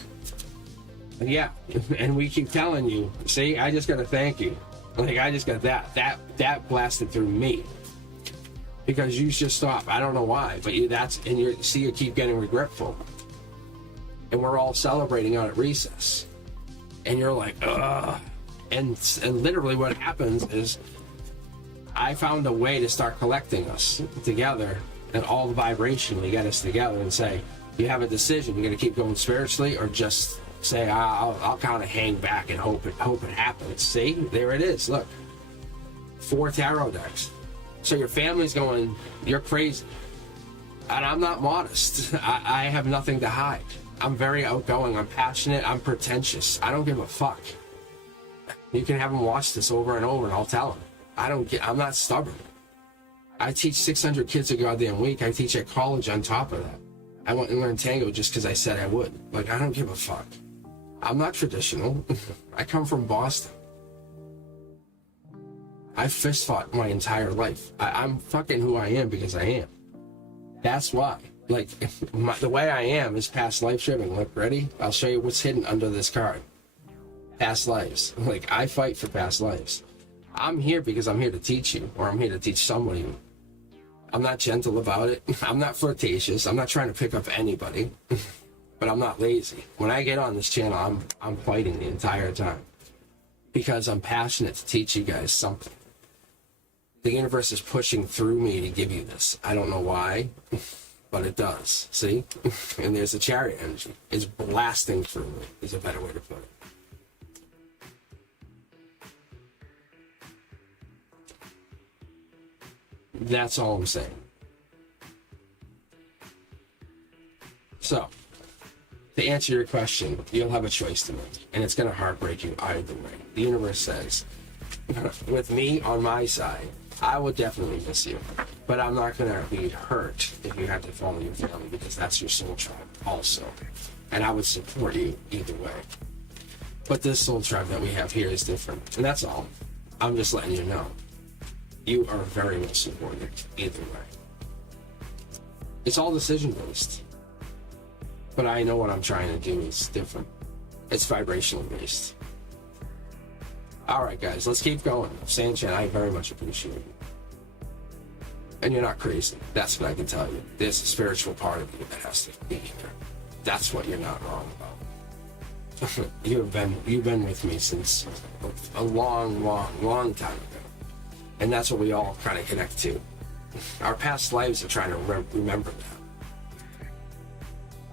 And yeah, and we keep telling you, see, I just got to thank you. Like, I just got that blasted through me. Because you just stop. I don't know why, but you keep getting regretful. And we're all celebrating out at recess. And you're like, ugh. And literally what happens is I found a way to start collecting us together, and all the vibration we get us together and say, you have a decision. You're going to keep going spiritually, or just say, I'll kind of hang back and hope it happens. See, there it is. Look, 4 tarot decks. So your family's going, you're crazy. And I'm not modest. I have nothing to hide. I'm very outgoing. I'm passionate. I'm pretentious. I don't give a fuck. You can have them watch this over and over, and I'll tell them. I'm not stubborn. I teach 600 kids a goddamn week. I teach at college on top of that. I went and learned tango just because I said I would. Like, I don't give a fuck. I'm not traditional. I come from Boston. I fist fought my entire life. I'm fucking who I am because I am. That's why. Like, the way I am is past life tripping. Look, ready? I'll show you what's hidden under this card. Past lives. Like, I fight for past lives. I'm here because I'm here to teach you, or I'm here to teach somebody. I'm not gentle about it. I'm not flirtatious. I'm not trying to pick up anybody. But I'm not lazy. When I get on this channel, I'm fighting the entire time. Because I'm passionate to teach you guys something. The universe is pushing through me to give you this. I don't know why, but it does. See? And there's a chariot energy. It's blasting through me, is a better way to put it. That's all I'm saying. So, to answer your question, you'll have a choice to make, and it's going to heartbreak you either way. The universe says, with me on my side, I will definitely miss you, but I'm not going to be hurt if you have to follow your family, because that's your soul tribe also, and I would support you either way. But this soul tribe that we have here is different, and that's all. I'm just letting you know. You are very much supported either way. It's all decision based. But I know what I'm trying to do is different. It's vibrational based. Alright guys, let's keep going. Sanchin, I very much appreciate you. And you're not crazy. That's what I can tell you. There's a spiritual part of you that has to be here. That's what you're not wrong about. You've been with me since a long time ago. And that's what we all kind of connect to. Our past lives are trying to remember that.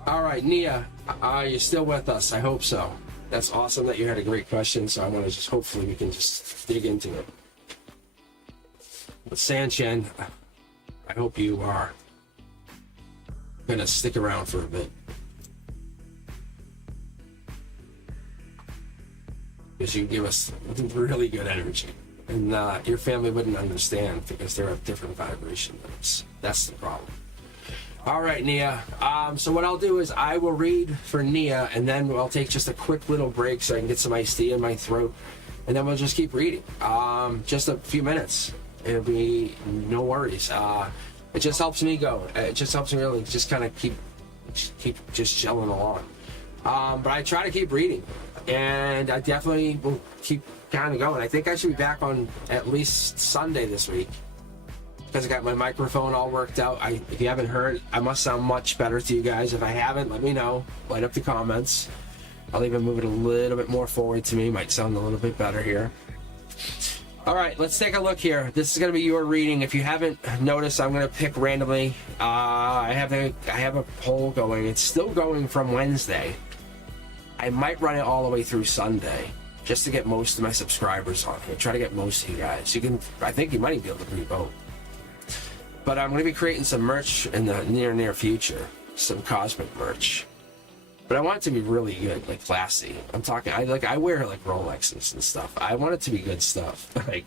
All right, Nia, you're still with us. I hope so. That's awesome that you had a great question. So I want to just, hopefully we can just dig into it. But Sanchin, I hope you are going to stick around for a bit. Because you give us really good energy. And your family wouldn't understand because they're at different vibration limits. That's the problem. All right, Nia. So what I'll do is I will read for Nia, and then I'll take just a quick little break so I can get some iced tea in my throat, and then we'll just keep reading. Just a few minutes. It'll be no worries. It just helps me go. It just helps me really just kind of keep just gelling along. But I try to keep reading, and I definitely will keep kind of going. I think I should be back on at least Sunday this week because I got my microphone all worked out. If you haven't heard, I must sound much better to you guys. If I haven't, let me know. Light up the comments. I'll even move it a little bit more forward to me. Might sound a little bit better here. All right, let's take a look here. This is going to be your reading. If you haven't noticed, I'm going to pick randomly. I have a poll going. It's still going from Wednesday. I might run it all the way through Sunday just to get most of my subscribers on here. Try to get most of you guys. You can, I think you might be able to pre-vote. But I'm going to be creating some merch in the near future. Some Cosmic merch. But I want it to be really good, like classy. I'm talking, I wear like Rolexes and stuff. I want it to be good stuff. Like,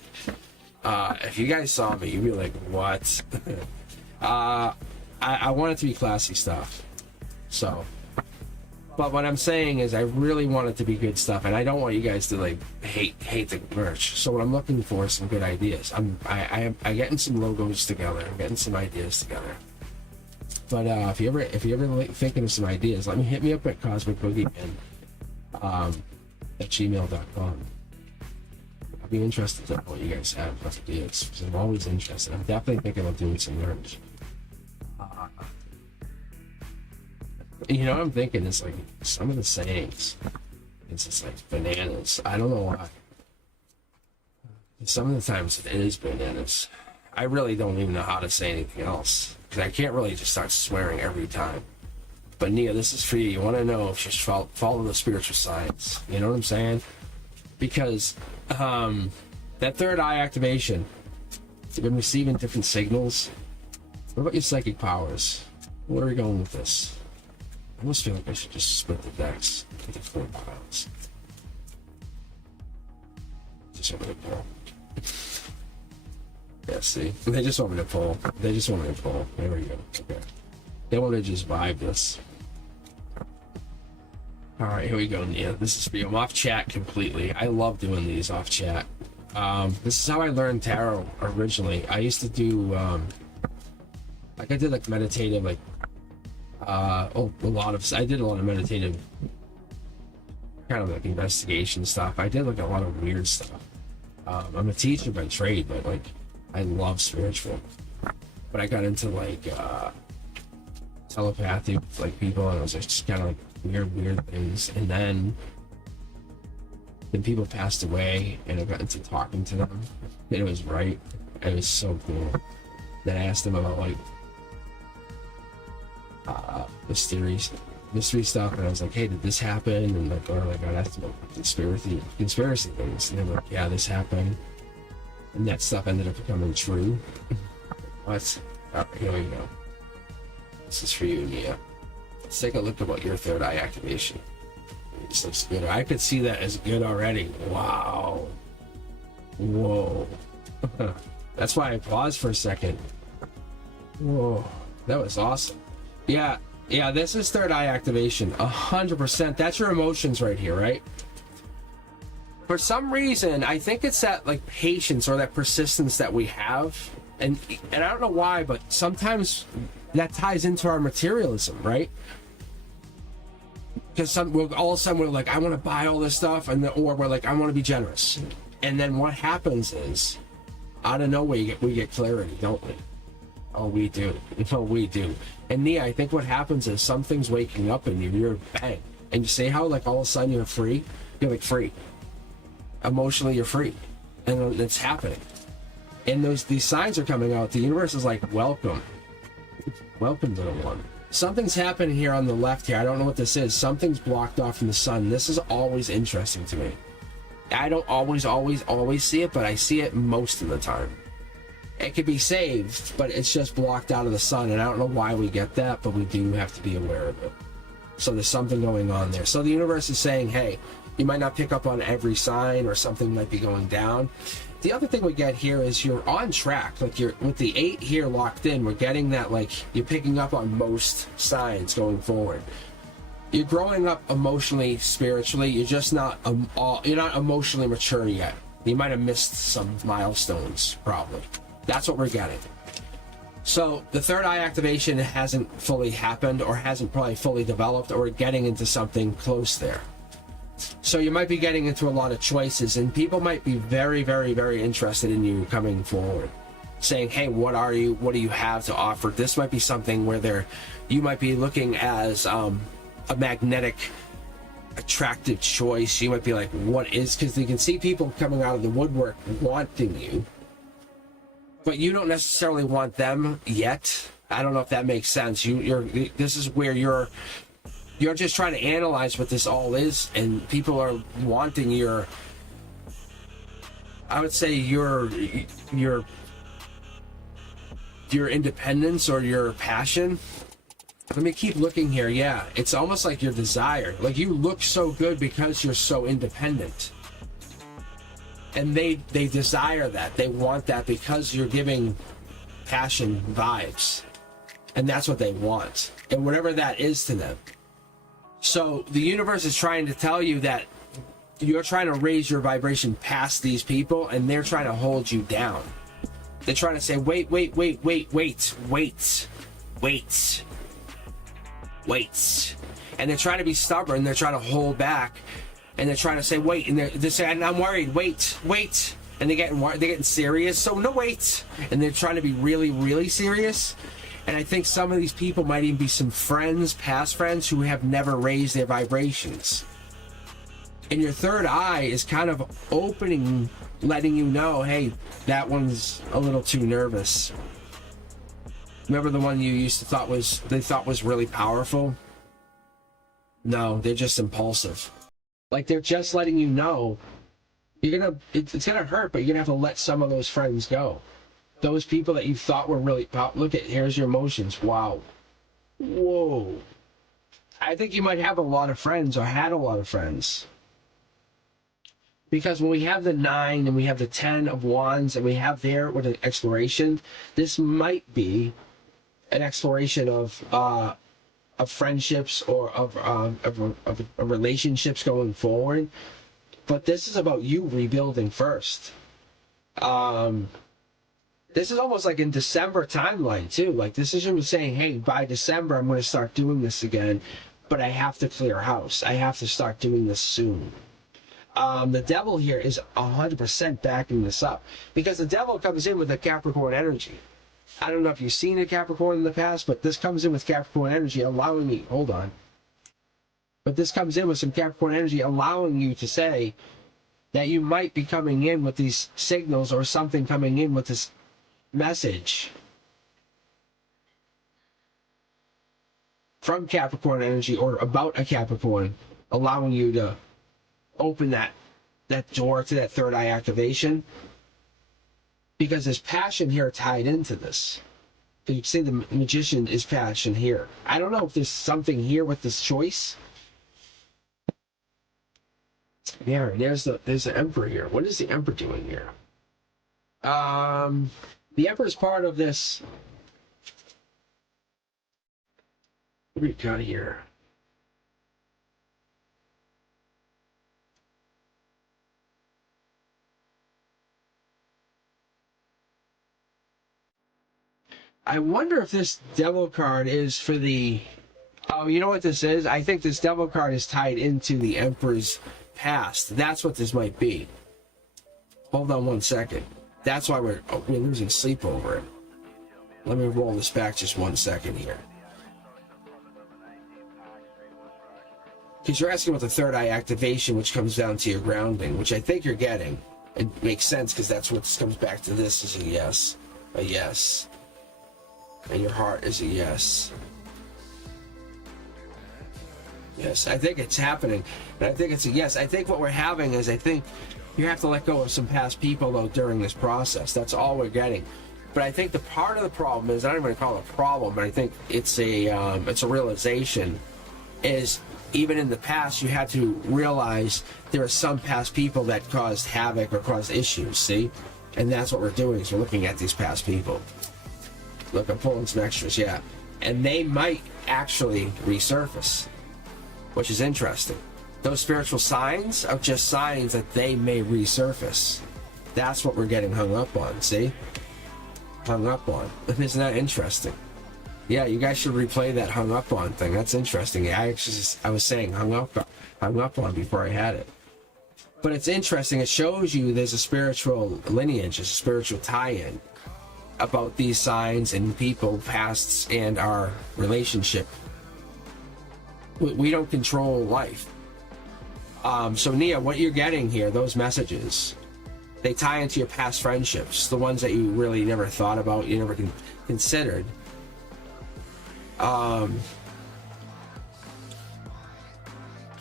if you guys saw me, you'd be like, what? I want it to be classy stuff. So, but what I'm saying is I really want it to be good stuff, and I don't want you guys to like hate the merch. So what I'm looking for is some good ideas. I'm getting some logos together. I'm getting some ideas together. But if you ever like thinking of some ideas, hit me up at Cosmic Boogeyman at gmail.com. I'll be interested in what you guys have ideas, because I'm always interested. I'm definitely thinking of doing some merch. You know what I'm thinking is like some of the sayings. It's just like bananas. I don't know why. Some of the times it is bananas. I really don't even know how to say anything else, because I can't really just start swearing every time. But Nia, this is for you. You want to know if you should follow the spiritual science. You know what I'm saying? Because that third eye activation, you've been receiving different signals. What about your psychic powers? Where are we going with this? I almost feel like I should just split the decks into 4 piles. Just want me to pull. Yeah, see? They just want me to pull. They just want me to pull. There we go. Okay. They want to just vibe this. Alright, here we go, Nia. This is for you. I'm off chat completely. I love doing these off chat. This is how I learned tarot originally. I used to do, I did like meditative, like, I did a lot of meditative kind of like investigation stuff. I did like a lot of weird stuff. I'm a teacher by trade, but like I love spiritual. But I got into like telepathy with like people, and it was just kind of like weird things. And then people passed away, and I got into talking to them, and it was right. It was so cool. Then I asked them about like mystery stuff, and I was like, hey, did this happen? And like, or like I asked about conspiracy things, and they were like, yeah, this happened, and that stuff ended up becoming true. What? All right, here we go. This is for you, Nia. Let's take a look about your third eye activation. This looks good. I could see that as good already. Wow. Whoa. That's why I paused for a second. Whoa, that was awesome. Yeah, this is third eye activation, 100%. That's your emotions right here, right? For some reason, I think it's that like patience or that persistence that we have, and I don't know why, but sometimes that ties into our materialism, right? Because all of a sudden we're like, I want to buy all this stuff, or we're like, I want to be generous, and then what happens is, out of nowhere, we get clarity, don't we? Oh, we do. Oh, we do. And Nia, I think what happens is something's waking up in you. You're bang, and you say how like all of a sudden you're free. You're like free. Emotionally, you're free, and it's happening. And these signs are coming out. The universe is like, welcome, little one. Something's happening here on the left here. I don't know what this is. Something's blocked off from the sun. This is always interesting to me. I don't always see it, but I see it most of the time. It could be saved, but it's just blocked out of the sun, and I don't know why we get that, but we do have to be aware of it. So there's something going on there. So the universe is saying, hey, you might not pick up on every sign, or something might be going down. The other thing we get here is you're on track. Like you're with the 8 here locked in, we're getting that like you're picking up on most signs going forward. You're growing up emotionally, spiritually. You're just not you're not emotionally mature yet. You might have missed some milestones, probably. That's what we're getting. So the third eye activation hasn't fully happened, or hasn't probably fully developed, or we're getting into something close there. So you might be getting into a lot of choices, and people might be very, very, very interested in you coming forward, saying, hey, what do you have to offer? This might be something where you might be looking as a magnetic, attractive choice. You might be like, what is, because you can see people coming out of the woodwork wanting you, but you don't necessarily want them yet. I don't know if that makes sense. This is where you're you're just trying to analyze what this all is, and people are wanting your, I would say your independence or your passion. Let me keep looking here. Yeah, it's almost like your desire. Like you look so good because you're so independent. And they desire that. They want that because you're giving passion vibes. And that's what they want. And whatever that is to them. So the universe is trying to tell you that you're trying to raise your vibration past these people, and they're trying to hold you down. They're trying to say, wait. And they're trying to be stubborn. They're trying to hold back. And they're trying to say, wait. And they're saying, I'm worried. Wait. And they're getting serious. So no, wait. And they're trying to be really, really serious. And I think some of these people might even be some friends, past friends, who have never raised their vibrations. And your third eye is kind of opening, letting you know, hey, that one's a little too nervous. Remember the one you used to thought was really powerful? No, they're just impulsive. Like they're just letting you know, it's gonna hurt, but you're gonna have to let some of those friends go. Those people that you thought were really powerful. Look at, here's your emotions. Wow. Whoa. I think you might have a lot of friends or had a lot of friends. Because when we have the 9 and we have the 10 of wands and we have there with an exploration, this might be an exploration of friendships or of relationships going forward. But this is about you rebuilding first. This is almost like in December timeline too. Like this is him saying, hey, by December I'm going to start doing this again, but I have to clear house. I have to start doing this soon. The devil here is 100% backing this up, because the devil comes in with a Capricorn energy. I don't know if you've seen a Capricorn in the past, but this comes in with Capricorn energy, allowing me, hold on. But this comes in with some Capricorn energy, allowing you to say that you might be coming in with these signals or something coming in with this message from Capricorn energy or about a Capricorn, allowing you to open that door to that third eye activation, because there's passion here tied into this. You can see the magician is passion here. I don't know if there's something here with this choice. There's the Emperor here. What is the Emperor doing here? The Emperor is part of this. What do we got here? I wonder if this devil card is for the... Oh, you know what this is? I think this devil card is tied into the Emperor's past. That's what this might be. Hold on one second. That's why we're losing sleep over it. Let me roll this back just 1 second here. Because you're asking about the third eye activation, which comes down to your grounding, which I think you're getting. It makes sense, because that's what this comes back to. This is a yes. A yes. And your heart is a yes. Yes, I think it's happening. And I think it's a yes. I think what we're having is, I think you have to let go of some past people, though, during this process. That's all we're getting. But I think the part of the problem is, I don't even call it a problem, but I think it's a realization, is even in the past, you had to realize there are some past people that caused havoc or caused issues, see? And that's what we're doing, is we're looking at these past people. Look, I'm pulling some extras, yeah. And they might actually resurface, which is interesting. Those spiritual signs are just signs that they may resurface. That's what we're getting hung up on, see? Hung up on. Isn't that interesting? Yeah, you guys should replay that hung up on thing. That's interesting. I was saying hung up on before I had it. But it's interesting. It shows you there's a spiritual lineage, a spiritual tie-in about these signs and people, pasts, and our relationship. We don't control life. So Nia, what you're getting here, those messages, they tie into your past friendships, the ones that you really never thought about, you never considered.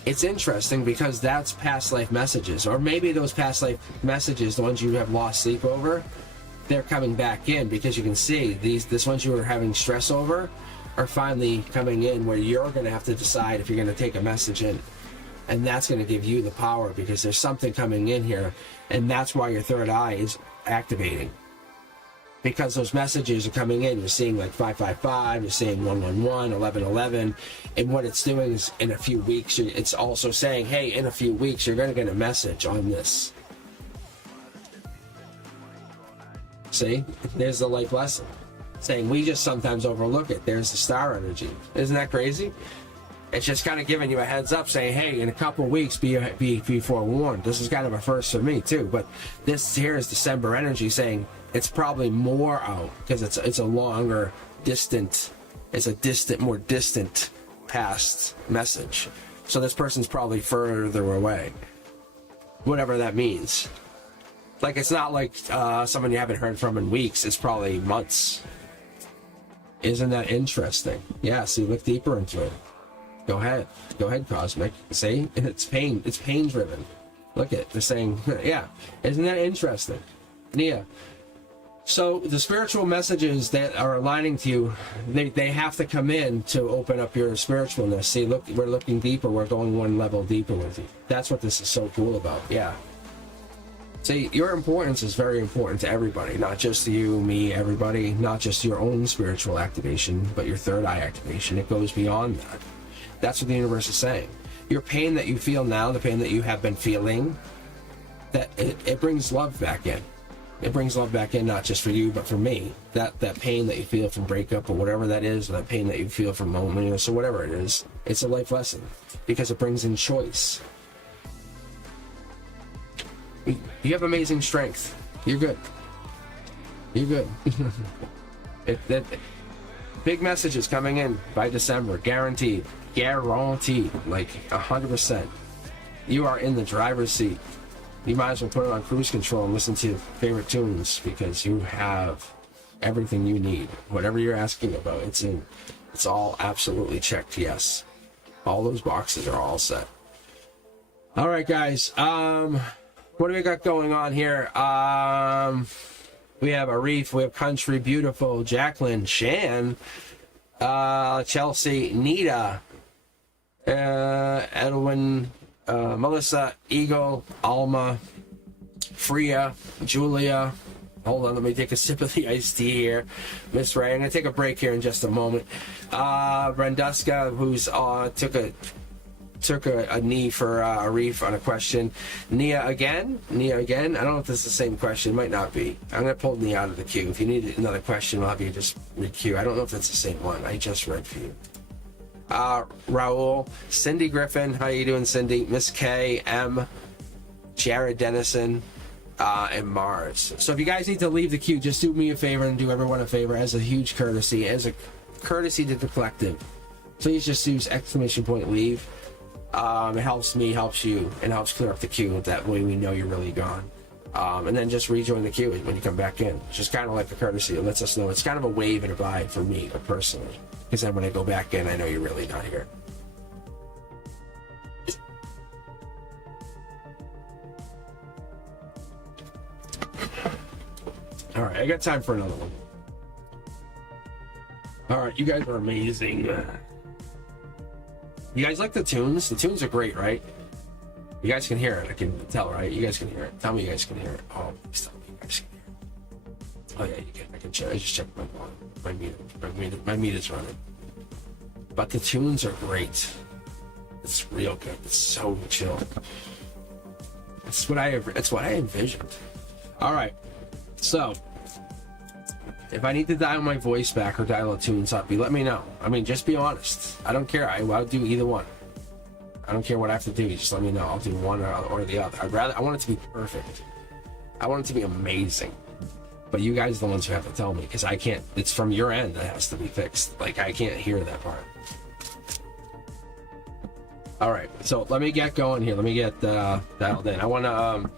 it's interesting because that's past life messages, or maybe those past life messages, the ones you have lost sleep over, they're coming back in, because you can see this ones you were having stress over are finally coming in, where you're going to have to decide if you're going to take a message in, and that's going to give you the power, because there's something coming in here, and that's why your third eye is activating, because those messages are coming in. You're seeing like 555, you're seeing 111, 1111, and what it's doing is, in a few weeks, it's also saying, hey, in a few weeks you're going to get a message on this. See, there's the life lesson, saying we just sometimes overlook it. There's the star energy. Isn't that crazy? It's just kind of giving you a heads up, saying, hey, in a couple of weeks, be forewarned. This is kind of a first for me too, but this here is December energy, saying it's probably more out, because it's a longer distant, more distant past message. So this person's probably further away, whatever that means. Like, it's not like someone you haven't heard from in weeks. It's probably months. Isn't that interesting? Yeah, see, look deeper into it. Go ahead, Cosmic. See, it's pain driven. Look at, they're saying, yeah, isn't that interesting? Nia. So the spiritual messages that are aligning to you, they have to come in to open up your spiritualness. See, look, we're looking deeper. We're going one level deeper with you. That's what this is so cool about. Yeah. See, your importance is very important to everybody, not just you, me, everybody, not just your own spiritual activation, but your third eye activation. It goes beyond that. That's what the universe is saying. Your pain that you feel now, the pain that you have been feeling, that it brings love back in. It brings love back in, not just for you, but for me. That pain that you feel from breakup, or whatever that is, or that pain that you feel from loneliness, or whatever it is, it's a life lesson, because it brings in choice. You have amazing strength. You're good. You're good. Big messages coming in by December, guaranteed, like 100%. You are in the driver's seat. You might as well put it on cruise control and listen to your favorite tunes, because you have everything you need. Whatever you're asking about, it's all absolutely checked. Yes, all those boxes are all set. All right, guys. What do we got going on here? We have Arif, we have Country Beautiful, Jacqueline, Shan, Chelsea, Nita, Edwin, Melissa, Eagle, Alma, Freya, Julia. Hold on, let me take a sip of the iced tea here. Miss Ray, I'm going to take a break here in just a moment. Brenduska, who's took a knee for Arif on a question. Nia again. I don't know if this is the same question. It might not be. I'm going to pull Nia out of the queue. If you need another question, I'll have you just re-queue. I don't know if it's the same one. I just read for you. Raul, Cindy Griffin. How you doing, Cindy? Miss K, M, Jared Dennison, and Mars. So if you guys need to leave the queue, just do me a favor and do everyone a favor, as a huge courtesy. As a courtesy to the collective, please just use !leave. It helps me, helps you, and helps clear up the queue. That way we know you're really gone. And then just rejoin the queue when you come back in. It's just kind of like a courtesy. It lets us know. It's kind of a wave and a bye for me, personally. Because then when I go back in, I know you're really not here. All right, I got time for another one. All right, you guys are amazing. You guys like the tunes? The tunes are great, right? You guys can hear it. I can tell, right? You guys can hear it. Tell me you guys can hear it. Oh, please tell me you guys can hear it. Oh, yeah, you can. I can check. I just checked my meter's running. But the tunes are great. It's real good. It's so chill. It's what I envisioned. All right. So, if I need to dial my voice back or dial the tunes up, you let me know. I mean, just be honest. I don't care. I'll do either one. I don't care what I have to do. You just let me know. I'll do one or the other. I want it to be perfect. I want it to be amazing. But you guys are the ones who have to tell me, because I can't. It's from your end that has to be fixed. Like, I can't hear that part. All right. So let me get going here. Let me get dialed in. I want to.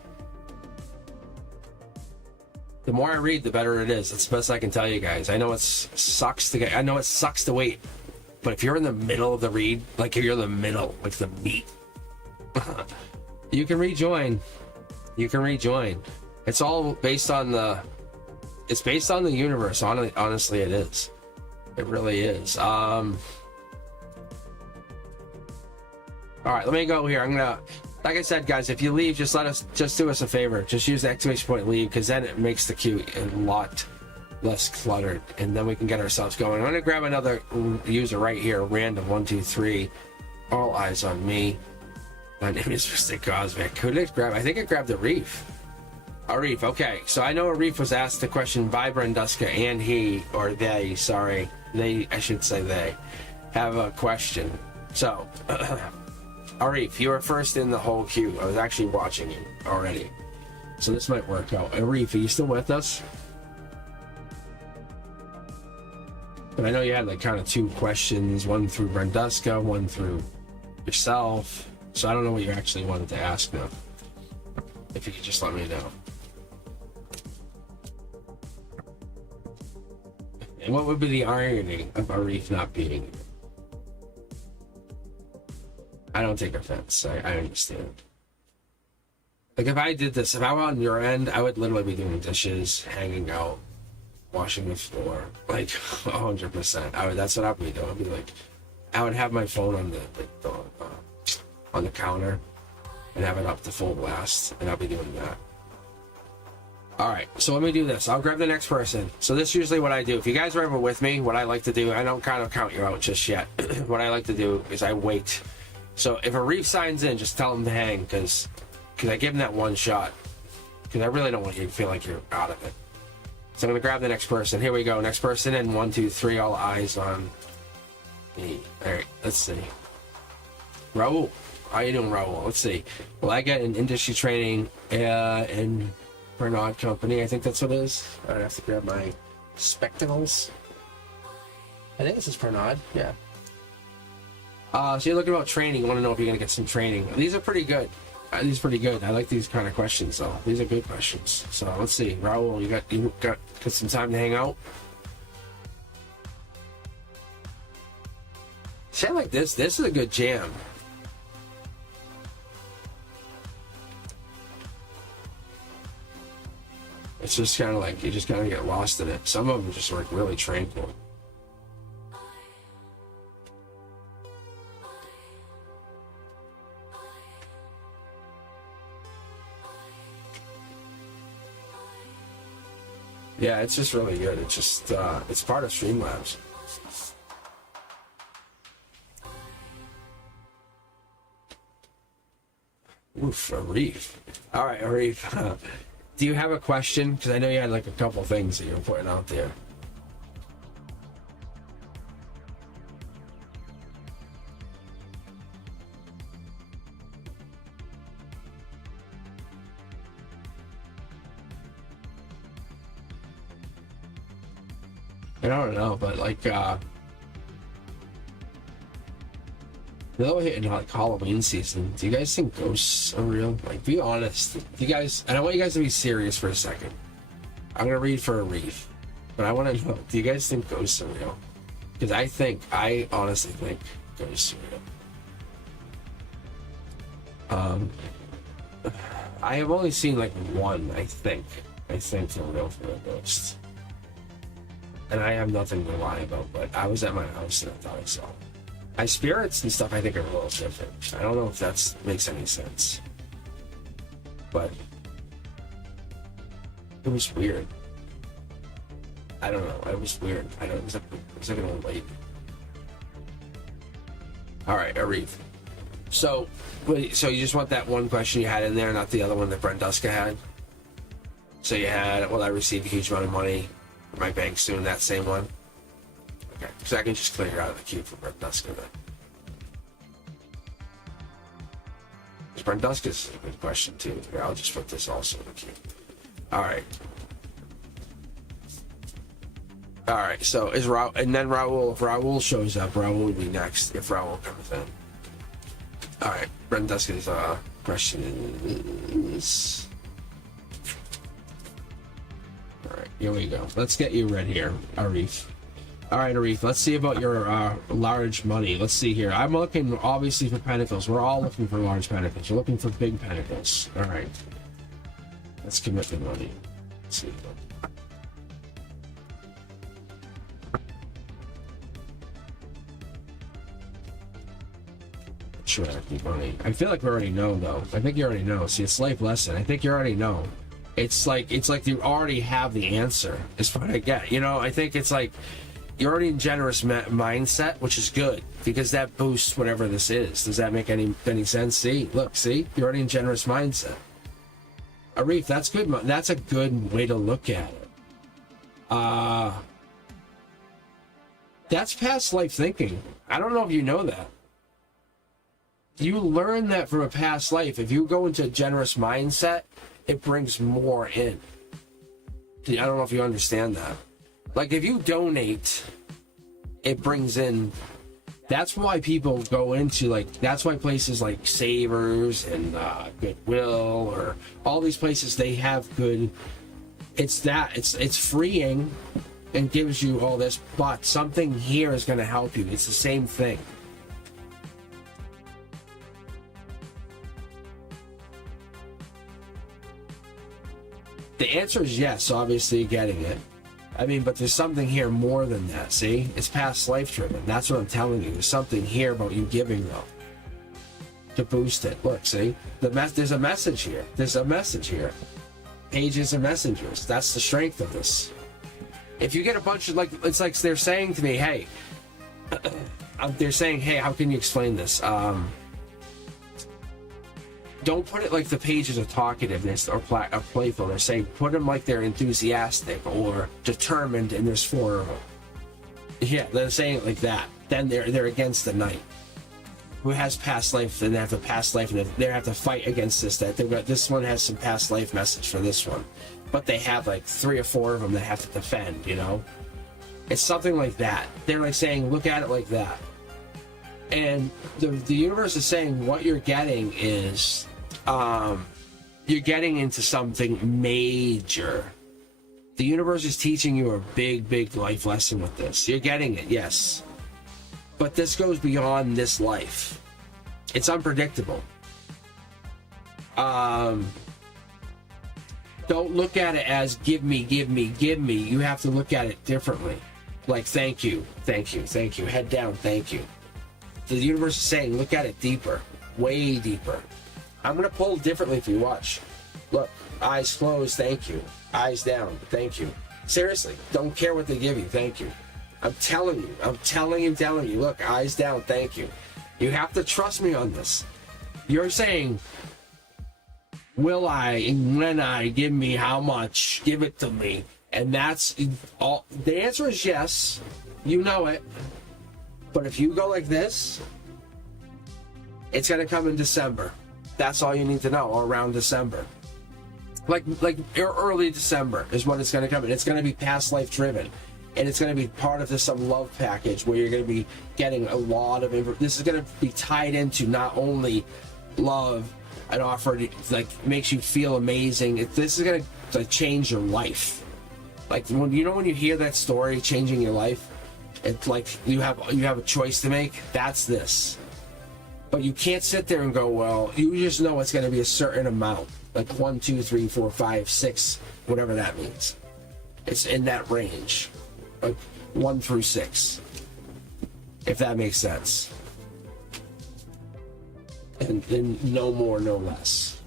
The more I read, the better it is. That's the best I can tell you guys. I know it sucks to wait, but if you're in the middle of the read, like if you're in the middle, like the meat You can rejoin. You can rejoin. It's all based on the... It's based on the universe. Honestly, it is. It really is. All right, let me go here. I'm gonna... Like I said, guys, if you leave, just do us a favor. Just use the exclamation point leave, because then it makes the queue a lot less cluttered, and then we can get ourselves going. I'm gonna grab another user right here, random 123. All eyes on me. My name is Mr. Cosmic. Who did it grab? I think it grabbed Arif. Arif, okay. So I know Arif was asked the question by Brenduska, and he, or they, sorry. They, I should say they, have a question. So, Arif, you were first in the whole queue. I was actually watching you already. So this might work out. Arif, are you still with us? But I know you had like kind of two questions, one through Brenduska, one through yourself. So I don't know what you actually wanted to ask now. If you could just let me know. And what would be the irony of Arif not being here? I don't take offense. I understand. Like, if I did this, if I were on your end, I would literally be doing dishes, hanging out, washing the floor, like 100%. That's what I'd be doing. I'd be like, I would have my phone on the counter and have it up to full blast, and I'll be doing that. All right, so let me do this. I'll grab the next person. So this is usually what I do. If you guys are ever with me, what I like to do, I don't kind of count you out just yet. What I like to do is I wait. So if Arif signs in, just tell him to hang, because I give him that one shot. Because I really don't want you to feel like you're out of it. So I'm going to grab the next person. Here we go. Next person in 1, 2, 3. All eyes on me. All right, let's see. Raul. How you doing, Raul? Let's see. Will I get an industry training in Bernard Company? I think that's what it is. I have to grab my spectacles. I think this is Bernard. Yeah. So you're looking about training. You want to know if you're going to get some training. These are pretty good. These are pretty good. I like these kind of questions, though. These are good questions. So let's see. Raul, you got some time to hang out? See, I like this. This is a good jam. It's just kind of like, you just kind of get lost in it. Some of them just like really tranquil. Yeah, it's just really good. It's just, it's part of Streamlabs. Oof, Arif. All right, Arif. Do you have a question? Because I know you had like a couple things that you were putting out there. I don't know, but like, now we're hitting like Halloween season. Do you guys think ghosts are real? Like, be honest. Do you guys? And I want you guys to be serious for a second. I'm gonna read for Arif, but I want to know: do you guys think ghosts are real? Because I honestly think ghosts are real. I have only seen like one. I think for real ghost. And I have nothing to lie about, but I was at my house and I thought I saw it. My spirits and stuff, I think, are a little different. I don't know if that makes any sense. But it was weird. I don't know. It was weird. It was like an old lady. All right, Arif. So you just want that one question you had in there, not the other one that Brenduska had? So you had, will I receive a huge amount of money? My bank soon, that same one. Okay, so I can just clear out of the queue for Brenduska then. Brenduska's a good question too. Here, I'll just put this also in the queue. Alright. Alright, so is Raul, and then Raul, if Raul shows up, Raul will be next if Raul comes in. Alright, Brenduska's question is... Alright, here we go. Let's get you read here, Arif. All right, Arif, let's see about your large money. Let's see here. I'm looking, obviously, for pentacles. We're all looking for large pentacles. You're looking for big pentacles. All right. Let's commit the money. Let's see. Attractive money. I feel like we already know, though. I think you already know. See, it's life lesson. I think you already know. It's like you already have the answer. Is what I get. You know, I think it's like you're already in generous mindset, which is good because that boosts whatever this is. Does that make any sense? See, look, see, you're already in generous mindset. Arif, that's good. That's a good way to look at it. That's past life thinking. I don't know if you know that. You learn that from a past life. If you go into a generous mindset, it brings more in. I don't know if you understand that. Like, if you donate, it brings in. That's why people go into, like, that's why places like Savers and Goodwill or all these places, they have good. It's freeing and gives you all this, but something here is going to help you. It's the same thing. The answer is yes, obviously getting it. I mean, but there's something here more than that, see? It's past life driven. That's what I'm telling you. There's something here about you giving, though, to boost it. Look, see? There's a message here. There's a message here. Pages and messengers. That's the strength of this. If you get a bunch of, like, it's like they're saying to me, hey, they're saying, hey, how can you explain this? Don't put it like the pages of talkativeness or playful. They're saying put them like they're enthusiastic or determined, and there's 4 of them. Yeah, they're saying it like that. Then they're against the knight, who has past life, and they have the past life, and they have to fight against this. That this one has some past life message for this one, but they have like 3 or 4 of them that have to defend. You know, it's something like that. They're like saying, look at it like that, and the universe is saying what you're getting is. You're getting into something major. The universe is teaching you a big life lesson with this. You're getting it, yes. But this goes beyond this life. It's unpredictable. Don't look at it as give me. You have to look at it differently. Like, thank you. Head down, thank you. The universe is saying, look at it deeper, way deeper. I'm going to pull differently if you watch. Look, eyes closed, thank you. Eyes down, thank you. Seriously, don't care what they give you, thank you. I'm telling you. Look, eyes down, thank you. You have to trust me on this. You're saying, will I, and when I, give me how much, give it to me. And that's all. The answer is yes. You know it. But if you go like this, it's going to come in December. That's all you need to know, or around December. Like early December is when it's going to come in. It's going to be past life driven. And it's going to be part of this some love package where you're going to be getting a lot of information. This is going to be tied into not only love and offer, like, makes you feel amazing. This is going to change your life. Like, when you hear that story, changing your life, it's like you have a choice to make. That's this. But you can't sit there and go, well, you just know it's going to be a certain amount, like 1, 2, 3, 4, 5, 6, whatever that means. It's in that range, like 1 through 6, if that makes sense. And then no more, no less.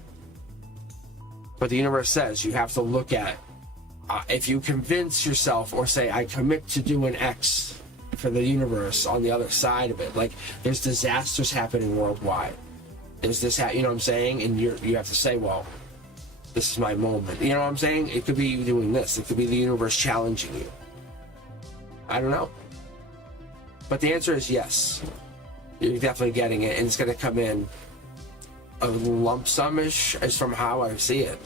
But the universe says you have to look at, if you convince yourself or say, I commit to doing X, for the universe on the other side of it, like there's disasters happening worldwide. There's this, you know what I'm saying? And you have to say, well, this is my moment. You know what I'm saying? It could be you doing this. It could be the universe challenging you. I don't know. But the answer is yes. You're definitely getting it, and it's going to come in a lump sum-ish is from how I see it.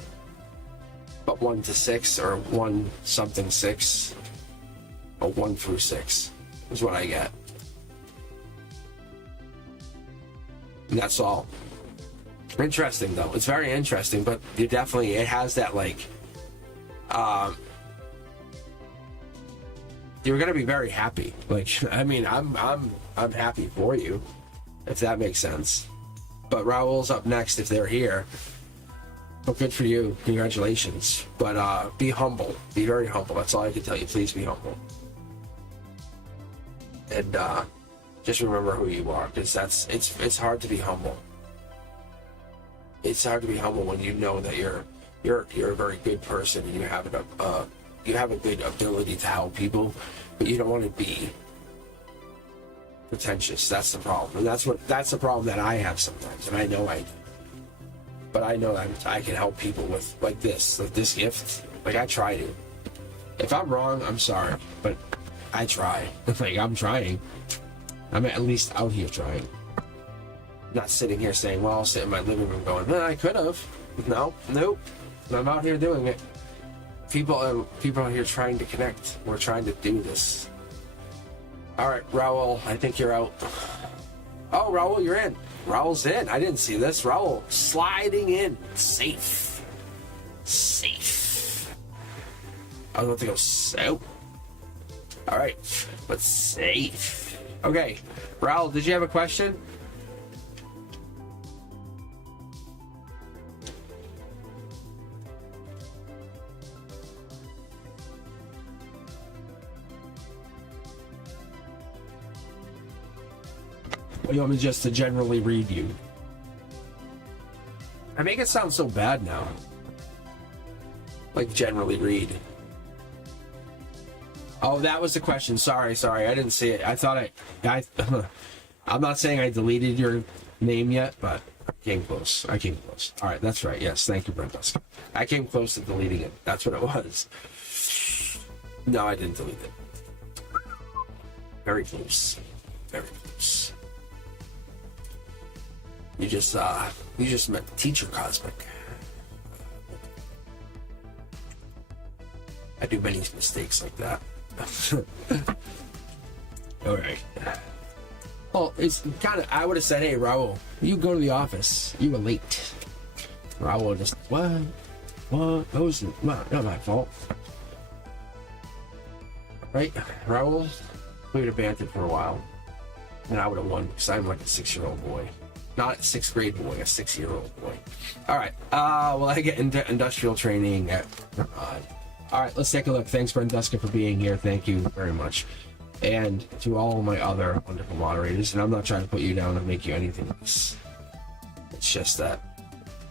But 1 to 6 or 1 something 6 or 1 through 6. Is what I get. And that's all. Interesting, though. It's very interesting, but it you're gonna be very happy. Like, I mean, I'm happy for you, if that makes sense. But Raul's up next if they're here. Well, good for you. Congratulations. But be humble. Be very humble. That's all I can tell you. Please be humble. And just remember who you are, because it's hard to be humble. It's hard to be humble when you know that you're a very good person and you have a good ability to help people, but you don't want to be pretentious. That's the problem, and that's the problem that I have sometimes, and I know I do. But I know that I can help people with like this gift. Like, I try to. If I'm wrong, I'm sorry, but I try. Like, I'm trying. I'm at least out here trying. Not sitting here saying, well, I'll sit in my living room going, I could have. No, nope. I'm out here doing it. People are here trying to connect. We're trying to do this. All right, Raul, I think you're out. Oh, Raul, you're in. Raul's in. I didn't see this. Raul sliding in. Safe. I was about to go so. All right, but safe. Okay, Raul, did you have a question? Or you want me just to generally read you? I make it sound so bad now. Like, generally read. Oh, that was the question. Sorry. I didn't see it. I thought I'm not saying I deleted your name yet, but I came close. All right, that's right. Yes, thank you, Brent. I came close to deleting it. That's what it was. No, I didn't delete it. Very close. You just met Teacher Cosmic. I do many mistakes like that. All right. Well, it's kind of. I would have said, "Hey, Raul, you go to the office. You were late." Raul just, what? That was not my fault, right? Raul, we would have bantered for a while, and I would have won because I'm like a 6-year-old boy. Not a 6th grade boy, a 6-year-old boy. All right. Well, I get into industrial training at. All right, let's take a look. Thanks, Brenduska, for being here. Thank you very much. And to all my other wonderful moderators. And I'm not trying to put you down and make you anything less. It's just that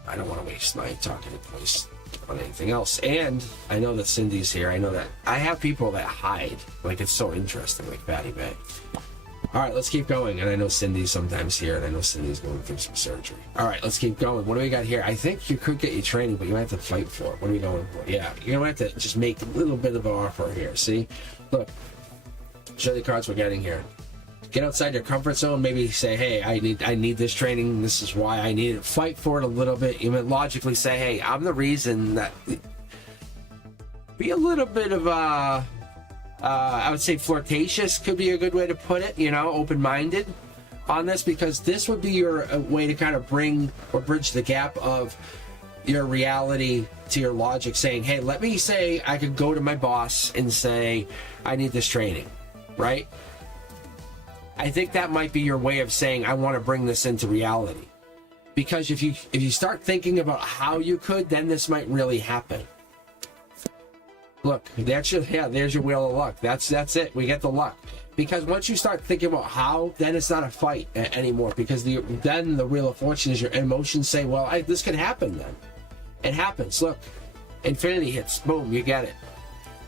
I don't want to waste my talking place on anything else. And I know that Cindy's here. I know that I have people that hide. Like, it's so interesting, like Patty May. All right, let's keep going. And I know Cindy's sometimes here, and I know Cindy's going through some surgery. All right, let's keep going. What do we got here? I think you could get your training, but you might have to fight for it. What are we going for? Yeah, you're going to have to just make a little bit of an offer here. See? Look, show the cards we're getting here. Get outside your comfort zone. Maybe say, hey, I need this training. This is why I need it. Fight for it a little bit. You might logically say, hey, I'm the reason that... Be a little bit of I would say flirtatious could be a good way to put it, open-minded on this, because this would be your way to kind of bring or bridge the gap of your reality to your logic, saying, hey, let me say I could go to my boss and say, I need this training, right? I think that might be your way of saying, I want to bring this into reality. Because if you start thinking about how you could, then this might really happen. Look, there's your wheel of luck. That's it. We get the luck. Because once you start thinking about how, then it's not a fight anymore. Because then the wheel of fortune is your emotions say, well, this could happen then. It happens. Look, infinity hits. Boom, you get it.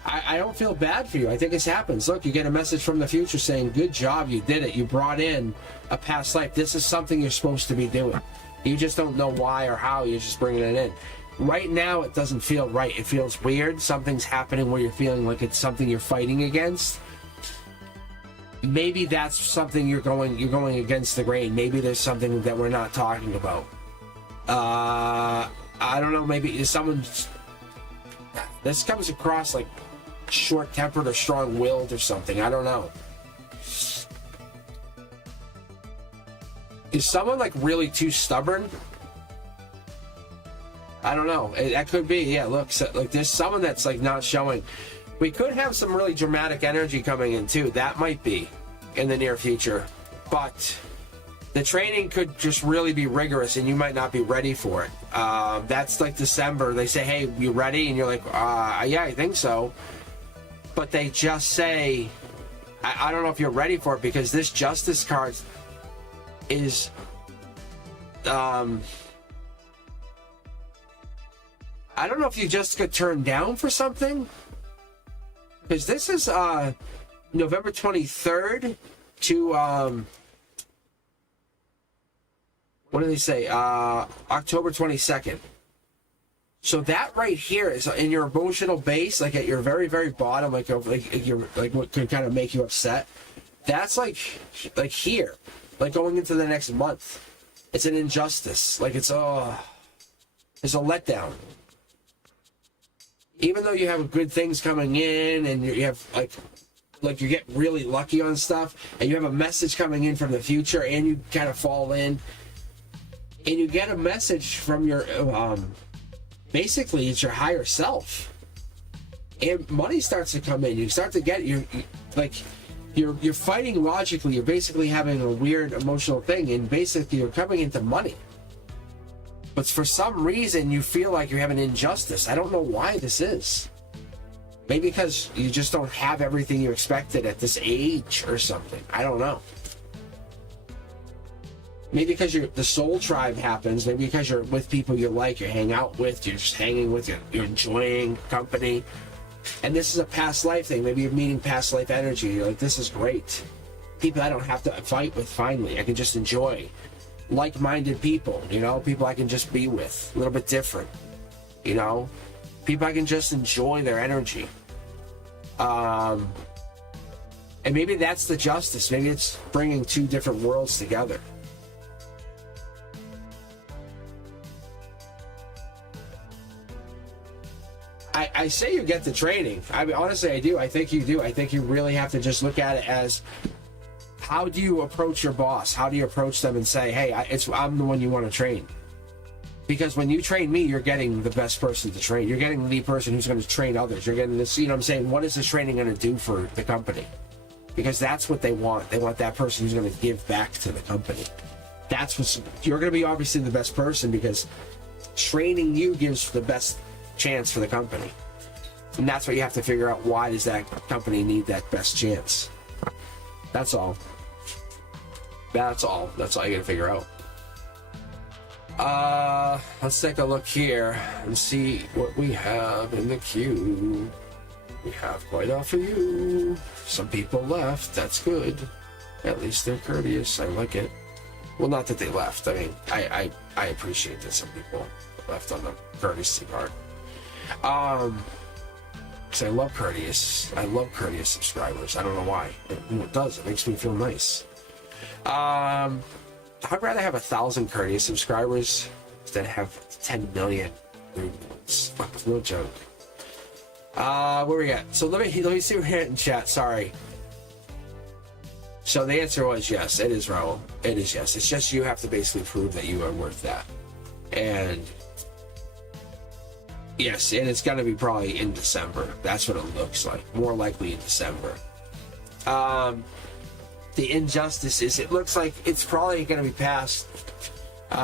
I don't feel bad for you. I think this happens. Look, you get a message from the future saying, good job, you did it. You brought in a past life. This is something you're supposed to be doing. You just don't know why or how. You're just bringing it in. Right now, it doesn't feel right. It feels weird. Something's happening where you're feeling like it's something you're fighting against. Maybe that's something you're going against the grain. Maybe there's something that we're not talking about. I don't know. Maybe this comes across like short-tempered or strong-willed or something. I don't know. Is someone like really too stubborn? I don't know. That could be. Yeah, look, so, like there's someone that's like not showing. We could have some really dramatic energy coming in too. That might be in the near future. But the training could just really be rigorous and you might not be ready for it. That's like December. They say, hey, you ready? And you're like, yeah, I think so. But they just say, I don't know if you're ready for it, because this Justice card is... I don't know if you just got turned down for something. Because this is November 23rd to... what do they say? October 22nd. So that right here is in your emotional base, like at your very, very bottom, like what could kind of make you upset. That's like here, like going into the next month. It's an injustice. Like it's a letdown. Even though you have good things coming in and you have like you get really lucky on stuff, and you have a message coming in from the future, and you kind of fall in, and you get a message from your basically it's your higher self, and money starts to come in. You start to get you're fighting logically. You're basically having a weird emotional thing, and basically you're coming into money. But for some reason you feel like you have an injustice. I don't know why this is. Maybe because you just don't have everything you expected at this age or something. I don't know. Maybe because the soul tribe happens. Maybe because you're with people you like, you hang out with, you're just hanging with, you're enjoying company. And this is a past life thing. Maybe you're meeting past life energy. You're like, this is great. People I don't have to fight with finally. I can just enjoy. Like-minded people, people I can just be with. A little bit different, People I can just enjoy their energy. And maybe that's the justice. Maybe it's bringing two different worlds together. I say you get the training. I mean, honestly, I do. I think you do. I think you really have to just look at it as, how do you approach your boss? How do you approach them and say, hey, I'm the one you want to train? Because when you train me, you're getting the best person to train. You're getting the person who's going to train others. You're getting this, I'm saying, what is this training going to do for the company? Because that's what they want. They want that person who's going to give back to the company. You're going to be obviously the best person, because training you gives the best chance for the company. And that's what you have to figure out. Why does that company need that best chance? That's all. That's all you gotta figure out. Let's take a look here and see what we have in the queue. We have quite a few. Some people left. That's good. At least they're courteous. I like it. Well, not that they left. I mean, I appreciate that some people left on the courtesy part. Because I love courteous subscribers. I don't know why. It does. It makes me feel nice. I'd rather have 1,000 courteous subscribers than have 10 million. It's no joke. Where we at? So let me see what we had in chat. Sorry. So the answer was yes. It is, Raul. It is yes. It's just you have to basically prove that you are worth that. And yes, and it's going to be probably in December. That's what it looks like. More likely in December. The injustice is, it looks like it's probably going to be past the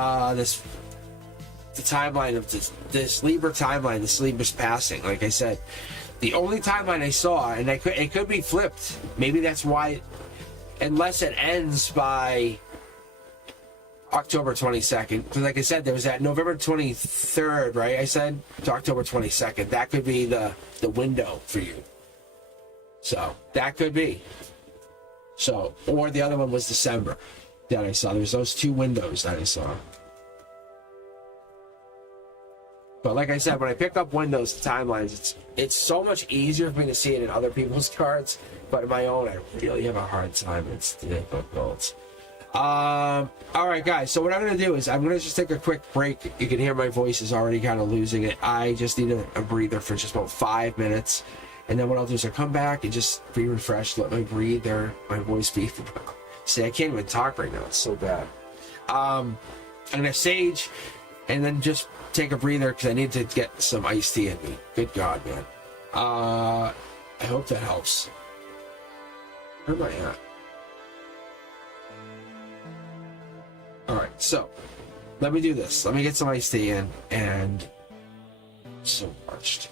timeline of this Libra timeline. This Libra's passing. Like I said, the only timeline I saw, and it could be flipped. Maybe that's why, unless it ends by October 22nd, because like I said, there was that November 23rd, right? I said to October 22nd. That could be the window for you. So that could be. So, or the other one was December that I saw. There's those two windows that I saw. But like I said, when I pick up windows, timelines, it's so much easier for me to see it in other people's cards. But in my own, I really have a hard time. It's difficult. All right, guys. So what I'm going to do is I'm going to just take a quick break. You can hear my voice is already kind of losing it. I just need a breather for just about 5 minutes. And then what I'll do is I'll come back and just be refreshed, let my voice be. See, I can't even talk right now. It's so bad. I'm going to sage and then just take a breather because I need to get some iced tea in me. Good God, man. I hope that helps. Where am I at? Alright, so let me do this. Let me get some iced tea in, and so parched.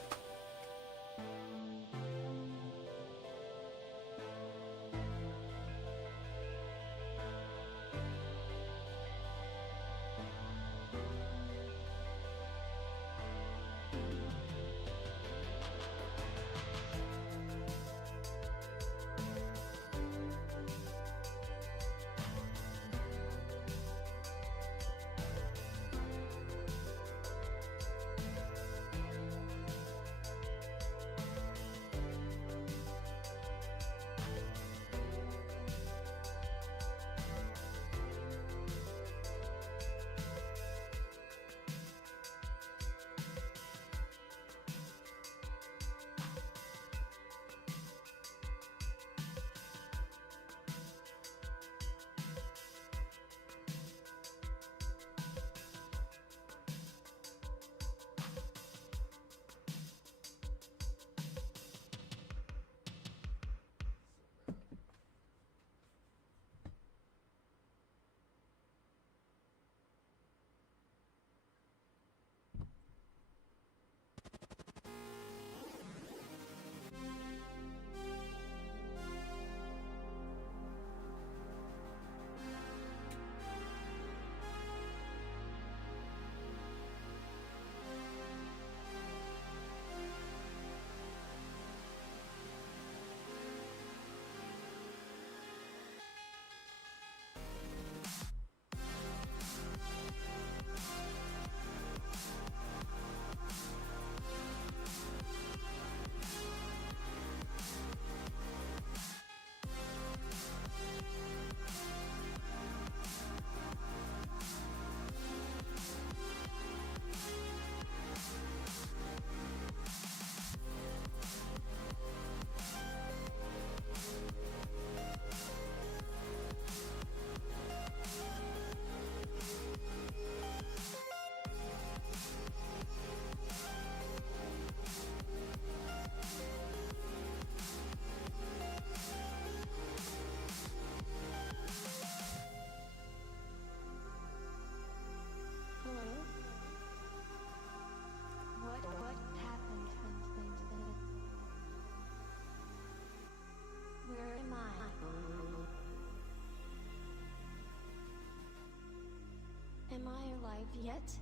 Am I alive yet?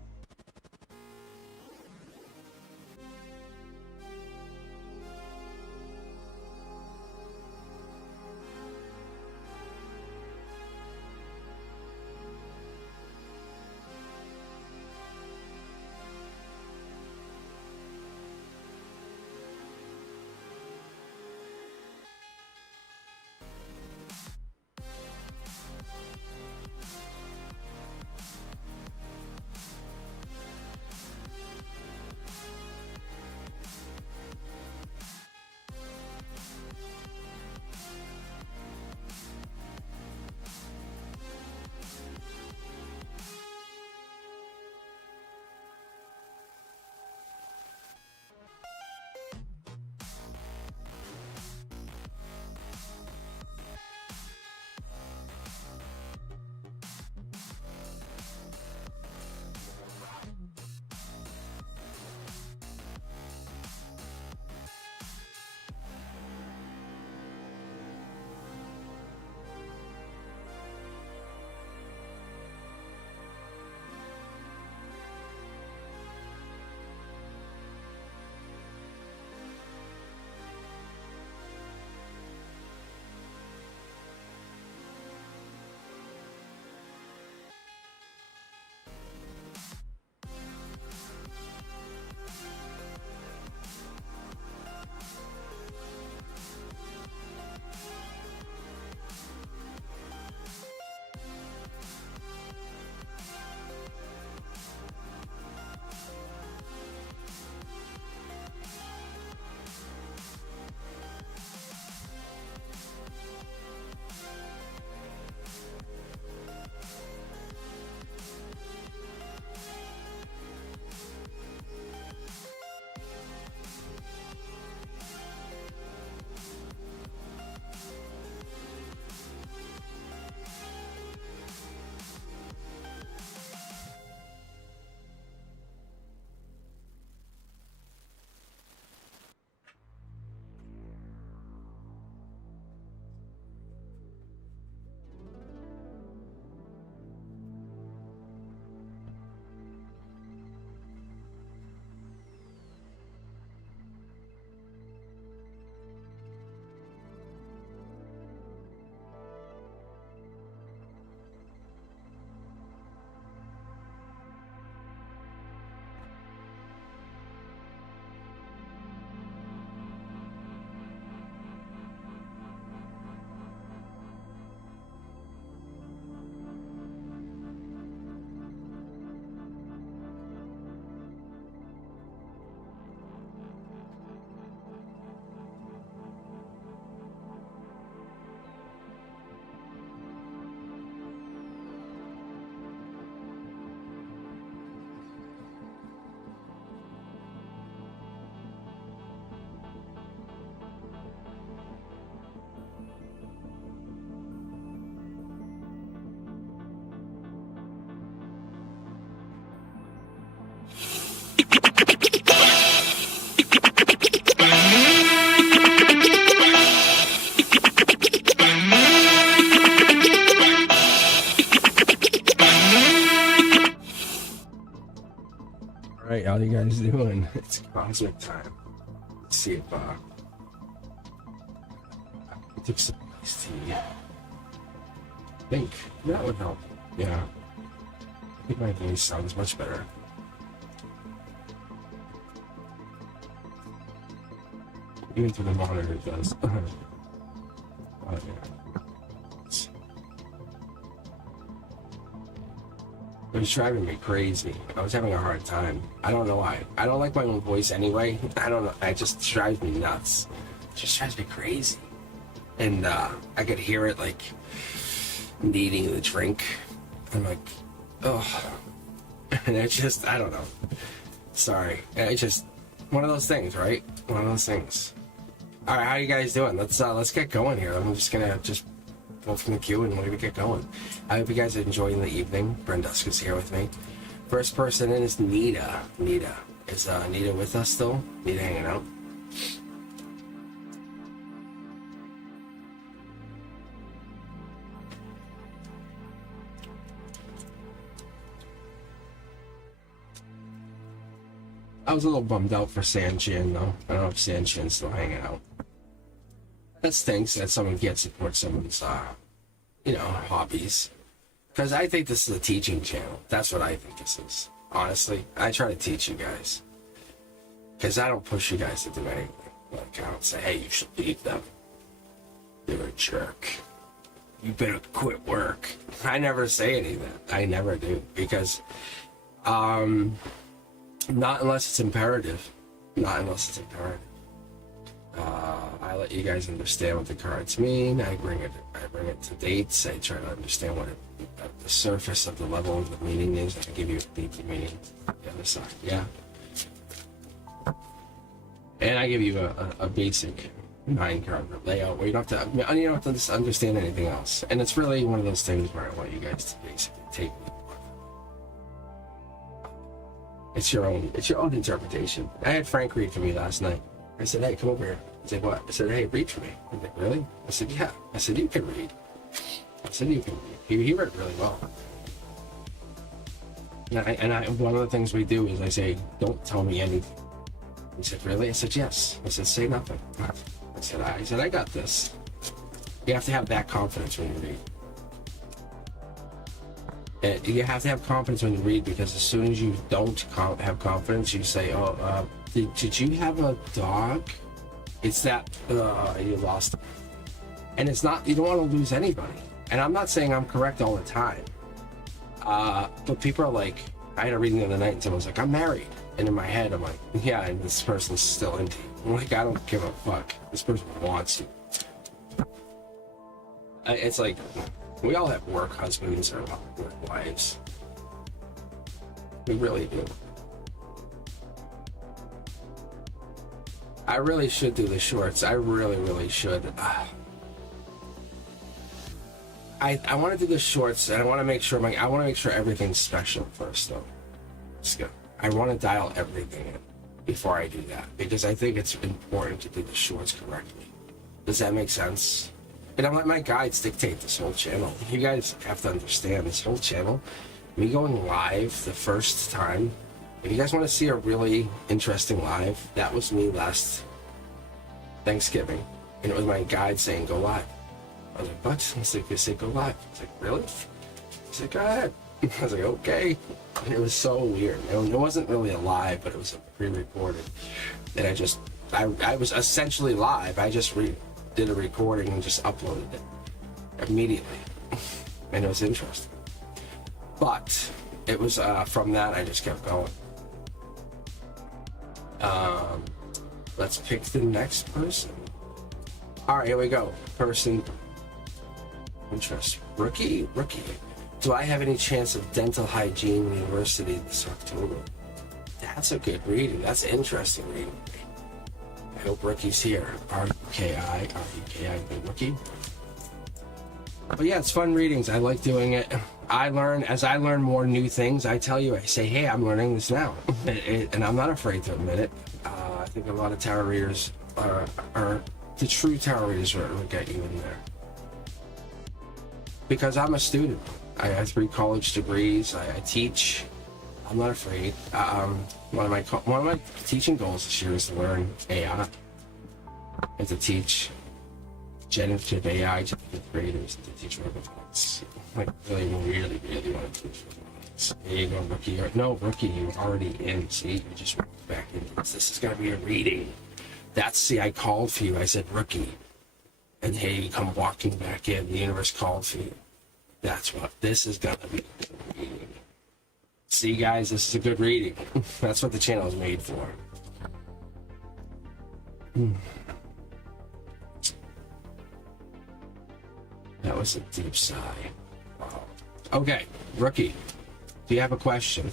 It's cosmic time. Let's see if I took some iced tea. I think that would help. Yeah. I think my voice sounds much better. Even through the monitor it does. Oh, yeah. It was driving me crazy. I was having a hard time. I don't know why. I don't like my own voice anyway. I don't know. It just drives me nuts. It just drives me crazy. And I could hear it like needing the drink. I'm like, oh. And it's just, I don't know. Sorry. It's just one of those things, right? One of those things. All right, how you guys doing? Let's get going here. I'm just gonna go from the queue and we're gonna get going. I hope you guys are enjoying the evening. Brenduska's here with me. First person in is Nita. Nita. Is Nita with us still? Nita hanging out? I was a little bummed out for Sanchin though. I don't know if Sanchin's still hanging out. That stinks that someone can't support someone's, hobbies. Because I think this is a teaching channel. That's what I think this is. Honestly, I try to teach you guys. Because I don't push you guys to do anything. Like, I don't say, hey, you should leave them. You're a jerk. You better quit work. I never say any of that. I never do. Because, not unless it's imperative. Not unless it's imperative. I let you guys understand what the cards mean. I bring it to dates. I try to understand what the surface of the level of the meaning is. I give you a deeper meaning on the other side. Yeah. And I give you a basic 9-card layout where you don't have to understand anything else. And it's really one of those things where I want you guys to basically take it's your own interpretation. I had Frank read for me last night. I said, hey, come over here. He's like, what? I said, hey, read for me. He's like, really? I said, yeah. I said, you can read. I said, you can read. He read really well. And one of the things we do is I say, don't tell me anything. He said, really? I said, yes. I said, say nothing. I said, I got this. You have to have that confidence when you read. You have to have confidence when you read, because as soon as you don't have confidence, you say, oh, did you have a dog? It's that you lost. And it's not, you don't want to lose anybody. And I'm not saying I'm correct all the time. But people are like, I had a reading the other night and someone was like, I'm married. And in my head, I'm like, yeah, and this person's still into you. I'm like, I don't give a fuck. This person wants you. It's like, we all have work husbands or work wives. We really do. I really should do the shorts. I really, really should. I want to do the shorts, and I want to make sure everything's special first, though. Let's go. I want to dial everything in before I do that, because I think it's important to do the shorts correctly. Does that make sense? And I'm letting my guides dictate this whole channel. You guys have to understand this whole channel. Me going live the first time. If you guys want to see a really interesting live, that was me last Thanksgiving. And it was my guide saying, go live. I was like, what? He's like, they say go live. I was like, really? He's like, go ahead. I was like, okay. And it was so weird. It wasn't really a live, but it was a pre-recorded. And I was essentially live. I just did a recording and just uploaded it immediately. And it was interesting. But it was from that I just kept going. Let's pick the next person. All right, here we go. Person. Interest. Rookie. Do I have any chance of dental hygiene university this October? That's a good reading. That's an interesting reading. I hope Rookie's here. R-U-K-I, Rookie. But yeah, it's fun readings. I like doing it. As I learn more new things, I tell you, I say, hey, I'm learning this now. And I'm not afraid to admit it. I think a lot of tarot readers are the true tarot readers will get you in there. Because I'm a student. I have 3 college degrees. I teach. I'm not afraid. One of my teaching goals this year is to learn AI and to teach generative AI to fifth graders, to teach robotics. Like really want to teach robotics. There you go, rookie. No, rookie, you're already in. See, you just went back into this. This is gonna be a reading. I called for you. I said rookie, and hey, you come walking back in. The universe called for you. That's what this is gonna be. See, guys, this is a good reading. That's what the channel is made for. That was a deep sigh. Wow. Okay, rookie, do you have a question?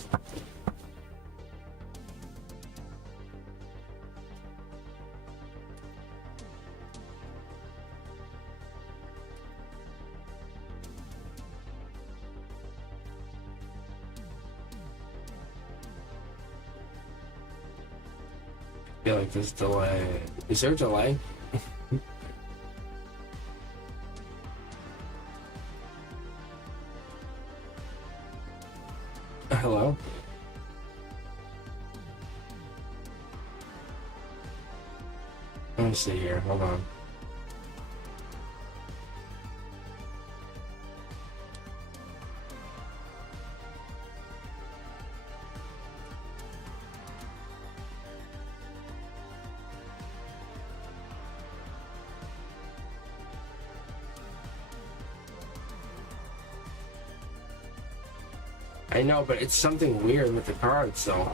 I feel like there's delay. Is there a delay? Hello? Let me see here. Hold on. I know, but it's something weird with the cards, though.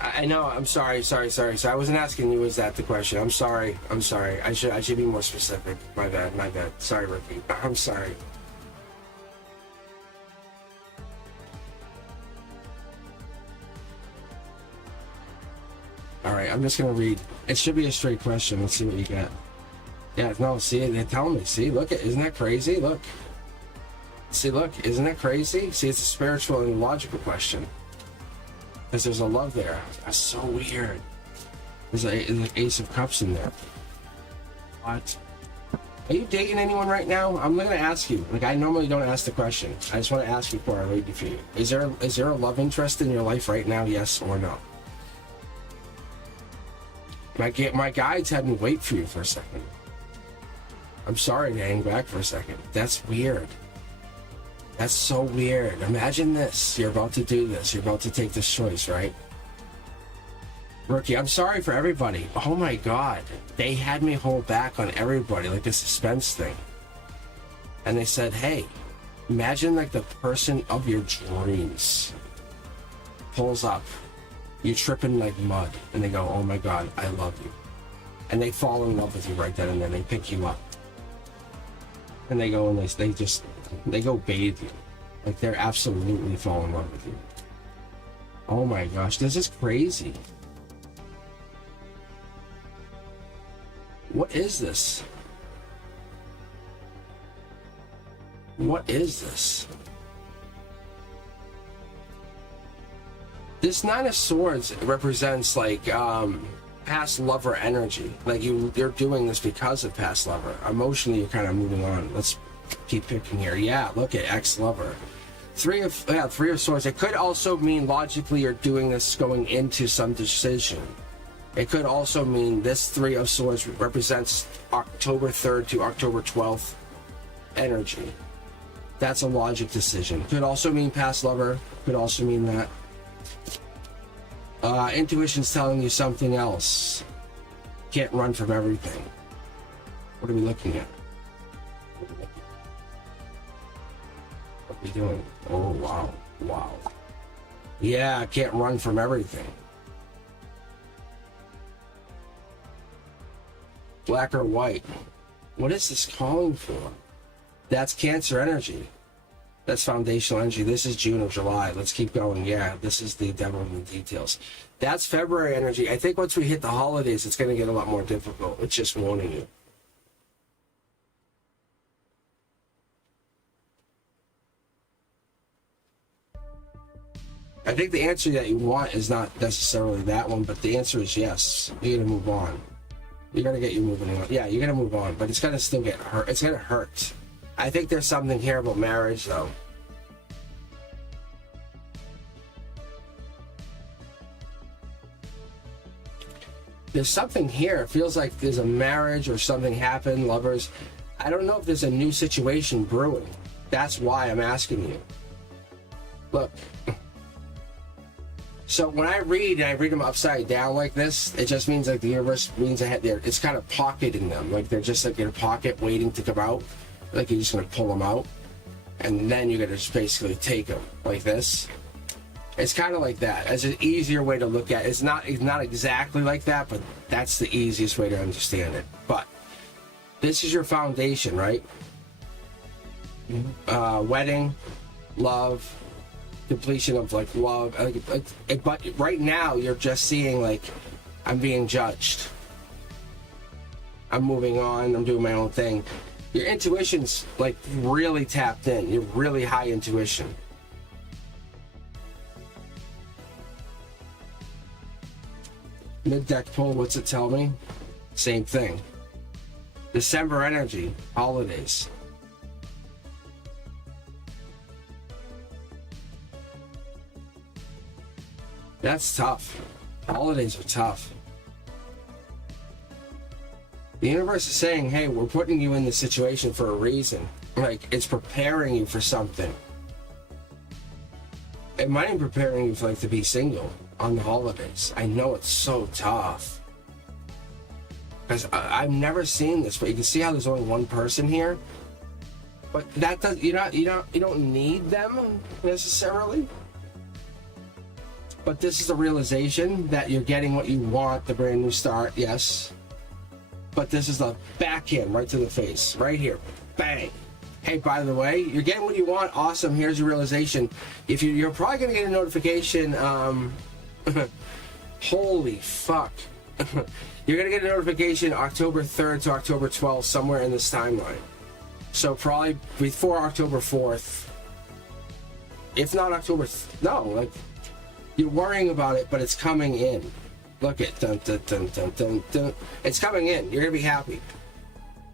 I know. I'm sorry. So I wasn't asking you. Was that the question? I'm sorry. I should be more specific. My bad. Sorry, Ricky. I'm sorry. All right. I'm just gonna read. It should be a straight question. Let's see what you get. Yeah. No. See, they're telling me. See, look. Isn't that crazy? Look. See, look, isn't that crazy? See, it's a spiritual and logical question. Because there's a love there. That's so weird. There's an Ace of Cups in there. What? Are you dating anyone right now? I'm going to ask you. Like, I normally don't ask the question. I just want to ask before I read it for you. Is there a love interest in your life right now? Yes or no? My guides had me wait for you for a second. I'm sorry to hang back for a second. That's weird. That's so weird. Imagine this. You're about to do this. You're about to take this choice, right? Rookie, I'm sorry for everybody. Oh my God. They had me hold back on everybody, like a suspense thing. And they said, hey, imagine like the person of your dreams pulls up. You trip in like mud. And they go, oh my God, I love you. And they fall in love with you right then and then. They pick you up. And they go and they go bathe you. Like they're absolutely falling in love with you. Oh my gosh, this is crazy. What is this? What is this? This Nine of Swords represents like past lover energy. Like you're doing this because of past lover. Emotionally, you're kind of moving on. Let's keep picking here. Yeah, look at ex-lover. Three of Swords. It could also mean logically you're doing this going into some decision. It could also mean this Three of Swords represents October 3rd to October 12th energy. That's a logic decision. Could also mean past lover. Could also mean that. Intuition's telling you something else. Can't run from everything. What are we looking at? What are we doing? Oh, wow. Wow. Yeah, I can't run from everything. Black or white? What is this calling for? That's Cancer energy. That's foundational energy. This is June or July. Let's keep going. Yeah, this is the devil in the details. That's February energy. I think once we hit the holidays, it's going to get a lot more difficult. It's just warning you. I think the answer that you want is not necessarily that one, but the answer is yes. You're going to move on. You're going to get you moving on. Yeah, you're going to move on, but it's going to still get hurt. It's going to hurt. I think there's something here about marriage, though. there's something here. It feels like there's a marriage or something happened, lovers. I don't know if there's a new situation brewing. That's why I'm asking you. Look. So when I read, and I read them upside down like this, it just means like the universe means ahead there. It's kind of pocketing them. Like they're just like in a pocket waiting to come out. Like you're just going to pull them out. And then you're going to just basically take them like this. It's kind of like that. It's an easier way to look at it. It's not exactly like that, but that's the easiest way to understand it. But this is your foundation, right? Wedding, love, completion of like love. But right now you're just seeing like, I'm being judged. I'm moving on. I'm doing my own thing. Your intuition's like really tapped in. You're really high intuition. Mid-deck pull, what's it tell me? Same thing. December energy, holidays. That's tough. Holidays are tough. The universe is saying, hey, we're putting you in this situation for a reason. Like, it's preparing you for something. It might be preparing you for, like, to be single on the holidays. I know it's so tough. Because I've never seen this, but you can see how there's only one person here. But that does, you don't need them necessarily. But this is a realization that you're getting what you want, the brand new start, yes. But this is the backhand right to the face, right here, bang. Hey, by the way, you're getting what you want, awesome, here's your realization. If you're probably gonna get a notification, holy fuck. You're gonna get a notification October 3rd to October 12th, somewhere in this timeline. So probably before October 4th. If not October, like, you're worrying about it, but it's coming in. Look at dun dun dun dun dun dun. It's coming in. You're gonna be happy.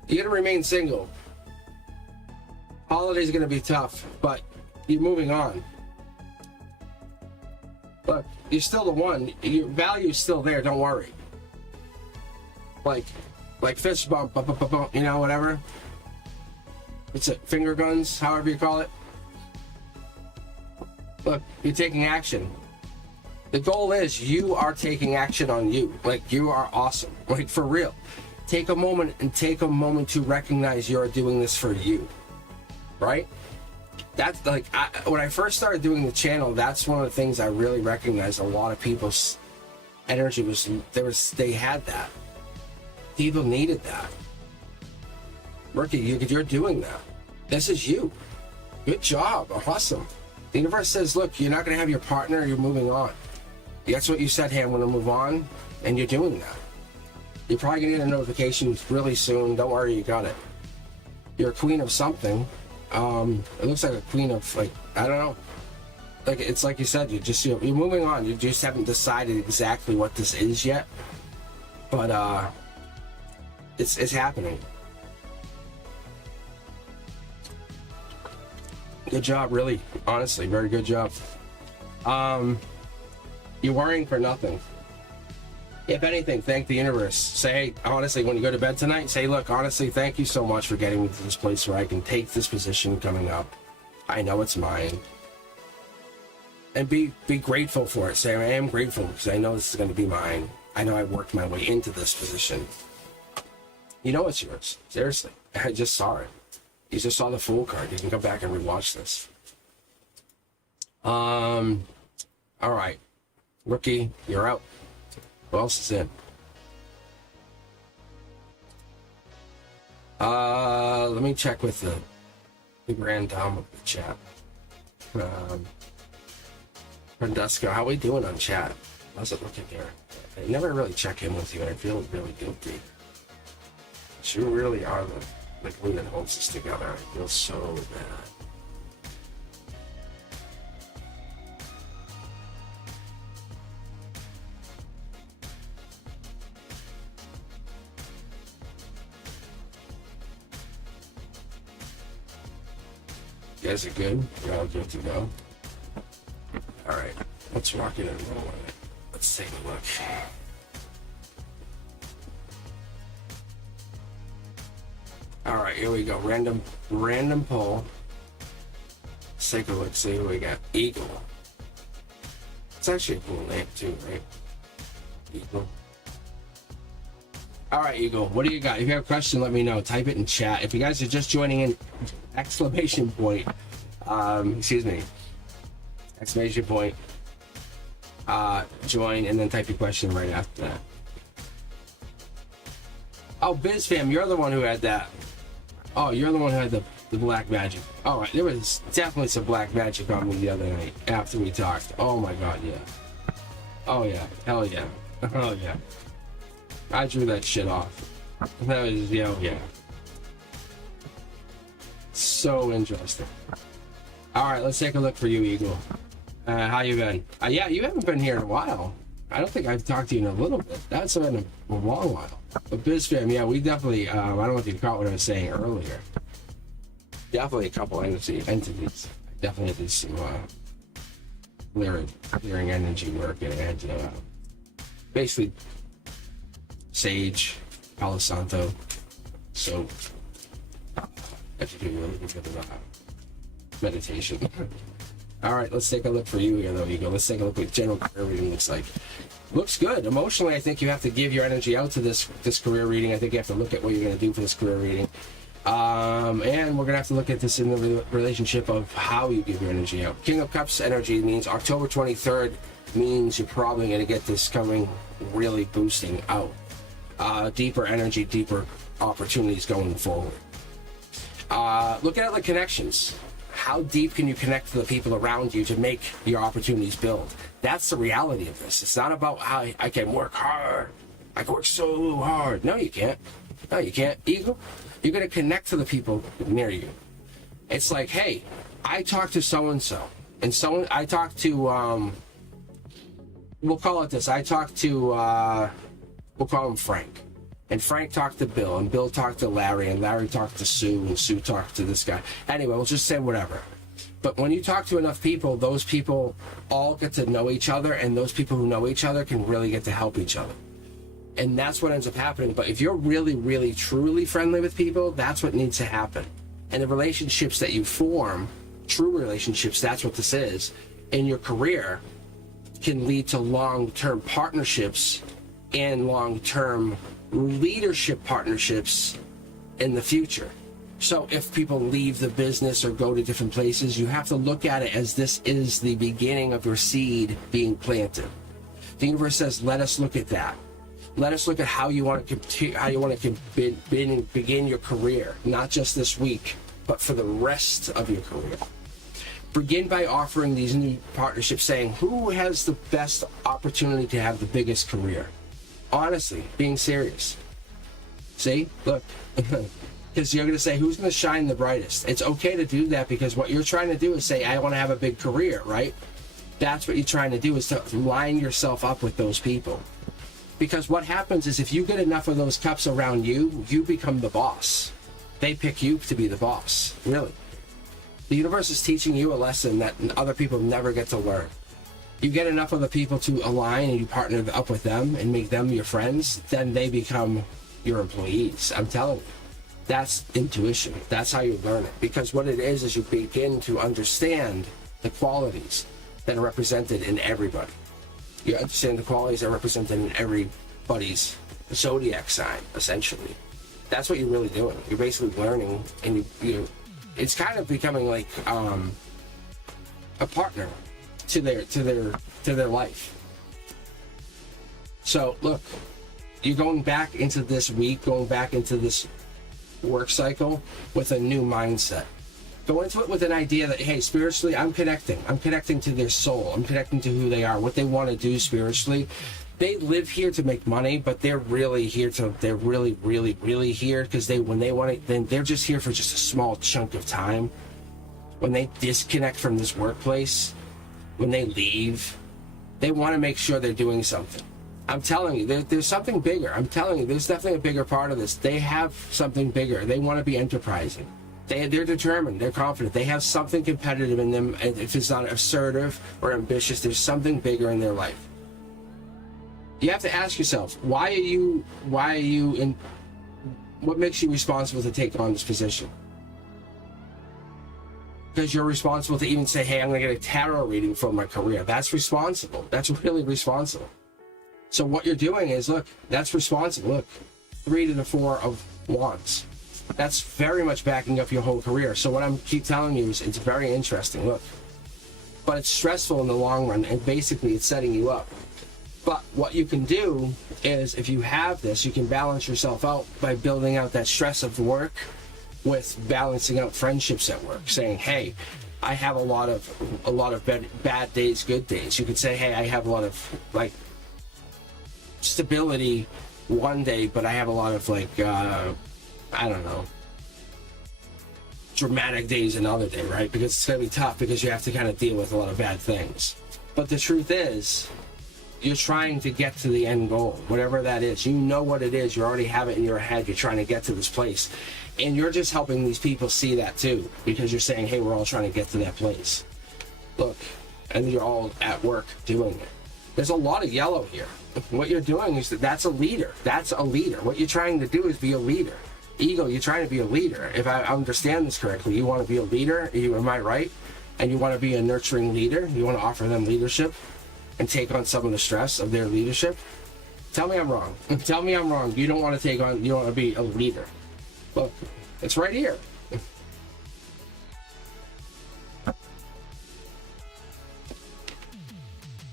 You're gonna remain single. Holidays are gonna be tough, but you're moving on. Look, you're still the one. Your value's still there. Don't worry. Like fist bump, you know, whatever. What's it? Finger guns, however you call it. Look, you're taking action. The goal is you are taking action on you. Like, you are awesome. Like, for real. Take a moment to recognize you're doing this for you. Right? That's like, when I first started doing the channel, that's one of the things I really recognized. A lot of people's energy they had that. People needed that. Rookie, you're doing that. This is you. Good job. Awesome. The universe says, look, you're not going to have your partner, you're moving on. That's what you said, hey, I'm going to move on, and you're doing that. You're probably going to get a notification really soon. Don't worry, you got it. You're a queen of something. It looks like a queen of, like, I don't know. Like, it's like you said, you're moving on. You just haven't decided exactly what this is yet. But, it's happening. Good job, really. Honestly, very good job. You're worrying for nothing. If anything, thank the universe. Say, hey, honestly, when you go to bed tonight, say, look, honestly, thank you so much for getting me to this place where I can take this position coming up. I know it's mine. And be grateful for it. Say, I am grateful because I know this is going to be mine. I know I worked my way into this position. You know it's yours. Seriously. I just saw it. You just saw the Fool card. You can go back and rewatch this. All right. Rookie, you're out. Who else is in? Let me check with the grand dame of the chat. Francesco, how we doing on chat? How's it looking here? I never really check in with you, and I feel really guilty. You really are the glue that holds us together. I feel so bad. You guys are good? You're all good to go? Alright, let's rock it and roll on it. Let's take a look. All right, here we go. Random poll. Let's take a look. See who we got. Eagle. It's actually a cool name too, right? Eagle. All right, Eagle. What do you got? If you have a question, let me know. Type it in chat. If you guys are just joining in, exclamation point. Excuse me. Exclamation point. Join and then type your question right after that. Oh, BizFam, you're the one who had that. Oh, you're the one who had the black magic. All right, there was definitely some black magic on me the other night after we talked. Oh my God, yeah. Oh yeah, hell yeah, oh yeah. I drew that shit off. That was, yeah, yeah. So interesting. All right, let's take a look for you, Eagle. How you been? Yeah, you haven't been here in a while. I don't think I've talked to you in a little bit. That's been a long while. But BizFam, yeah, we definitely, I don't know if you caught what I was saying earlier. Definitely a couple entities. Definitely did some clearing energy work, and I had to basically sage, Palo Santo. So I have to do a little bit of meditation. All right, let's take a look for you here, though, Eagle. Let's take a look what general career reading looks like. Looks good. Emotionally, I think you have to give your energy out to this career reading. I think you have to look at what you're going to do for this career reading. And we're going to have to look at this in the relationship of how you give your energy out. King of Cups energy means October 23rd means you're probably going to get this coming really boosting out. Deeper energy, deeper opportunities going forward. Look at the connections. How deep can you connect to the people around you to make your opportunities build? That's the reality of this. It's not about how I can work hard. I can work so hard. No, you can't. No, you can't. Eagle, you're going to connect to the people near you. It's like, hey, I talked to so-and-so. And I talked to, we'll call it this. I talked to, we'll call him Frank. And Frank talked to Bill, and Bill talked to Larry, and Larry talked to Sue, and Sue talked to this guy. Anyway, we'll just say whatever. But when you talk to enough people, those people all get to know each other, and those people who know each other can really get to help each other. And that's what ends up happening. But if you're really, really, truly friendly with people, that's what needs to happen. And the relationships that you form, true relationships, that's what this is, in your career, can lead to long-term partnerships and long-term leadership partnerships in the future. So if people leave the business or go to different places, you have to look at it as this is the beginning of your seed being planted. The universe says, let us look at that. Let us look at how you want to begin your career, not just this week, but for the rest of your career. Begin by offering these new partnerships, saying, who has the best opportunity to have the biggest career? Honestly, being serious. See, look, because you're going to say, who's going to shine the brightest? It's okay to do that, because what you're trying to do is say, I want to have a big career, right? That's what you're trying to do, is to line yourself up with those people. Because what happens is, if you get enough of those cups around you, you become the boss. They pick you to be the boss, really. The universe is teaching you a lesson that other people never get to learn. You get enough of the people to align, and you partner up with them and make them your friends, then they become your employees. I'm telling you, that's intuition. That's how you learn it. Because what it is you begin to understand the qualities that are represented in everybody. You understand the qualities that are represented in everybody's zodiac sign, essentially. That's what you're really doing. You're basically learning, and it's kind of becoming like a partner to their life. So look, you're going back into this week, going back into this work cycle with a new mindset. Go into it with an idea that, hey, spiritually, I'm connecting to their soul. I'm connecting to who they are, what they want to do spiritually. They live here to make money, but they're really really, really here because when they want it, then they're just here for just a small chunk of time. When they disconnect from this workplace, when they leave, they want to make sure they're doing something. I'm telling you, there's something bigger. I'm telling you, there's definitely a bigger part of this. They have something bigger. They want to be enterprising. They're determined. They're confident. They have something competitive in them. And if it's not assertive or ambitious, there's something bigger in their life. You have to ask yourself, why are you what makes you responsible to take on this position? Because you're responsible to even say, hey, I'm going to get a tarot reading for my career. That's responsible. That's really responsible. So what you're doing is, look, that's responsible. Look, 3 to the 4 of Wands. That's very much backing up your whole career. So what I'm keep telling you is it's very interesting. Look, but it's stressful in the long run, and basically it's setting you up. But what you can do is, if you have this, you can balance yourself out by building out that stress of work with balancing out friendships at work, saying, hey, I have a lot of bad days, good days. You could say, hey, I have a lot of like stability one day, but I have a lot of like I don't know, dramatic days another day, right? Because it's gonna be tough because you have to kind of deal with a lot of bad things. But the truth is, you're trying to get to the end goal, whatever that is. You know what it is. You already have it in your head. You're trying to get to this place. And you're just helping these people see that too, because you're saying, hey, we're all trying to get to that place. Look, and you're all at work doing it. There's a lot of yellow here. What you're doing is that's a leader. That's a leader. What you're trying to do is be a leader. Ego, you're trying to be a leader. If I understand this correctly, you want to be a leader. Am I right? And you want to be a nurturing leader. You want to offer them leadership and take on some of the stress of their leadership. Tell me I'm wrong. Tell me I'm wrong. You don't want to take on, you don't want to be a leader. Look, it's right here.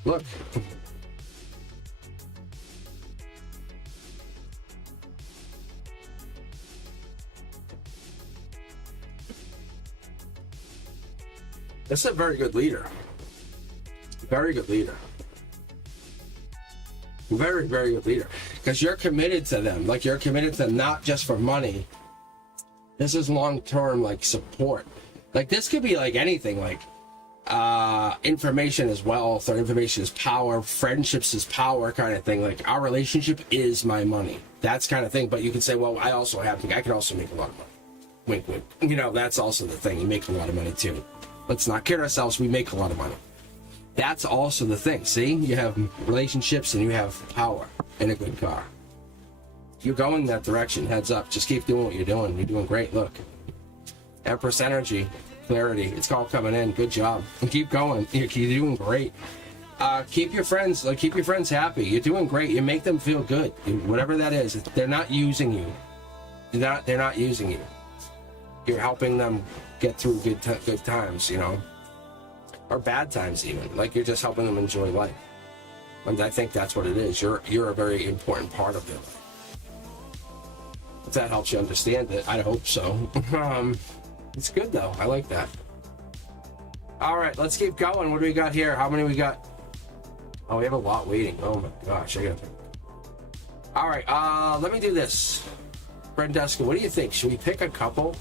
Look. This is a very good leader. Very good leader. Very, very good leader. Because you're committed to them. Like, you're committed to them not just for money. This is long-term, like, support. Like, this could be like anything, like information is wealth, or information is power, friendships is power kind of thing. Like, our relationship is my money. That's kind of thing. But you can say, well, I can also make a lot of money. Wink, wink. You know, that's also the thing. You make a lot of money too. Let's not kid ourselves. We make a lot of money. That's also the thing. See, you have relationships and you have power in a good car. You're going that direction. Heads up. Just keep doing what you're doing. You're doing great. Look, Empress energy, clarity. It's all coming in. Good job. And keep going. You're doing great. Keep your friends happy. You're doing great. You make them feel good. Whatever that is, they're not using you. They're not using you. You're helping them get through good times, you know, or bad times even. Like, you're just helping them enjoy life. And I think that's what it is. You're a very important part of it. If that helps you understand it, I hope so. It's good though. I like that. All right, let's keep going. What do we got here? How many we got? Oh, we have a lot waiting. Oh my gosh, I gotta think. All right, let me do this. Brendeska, what do you think? Should we pick a couple?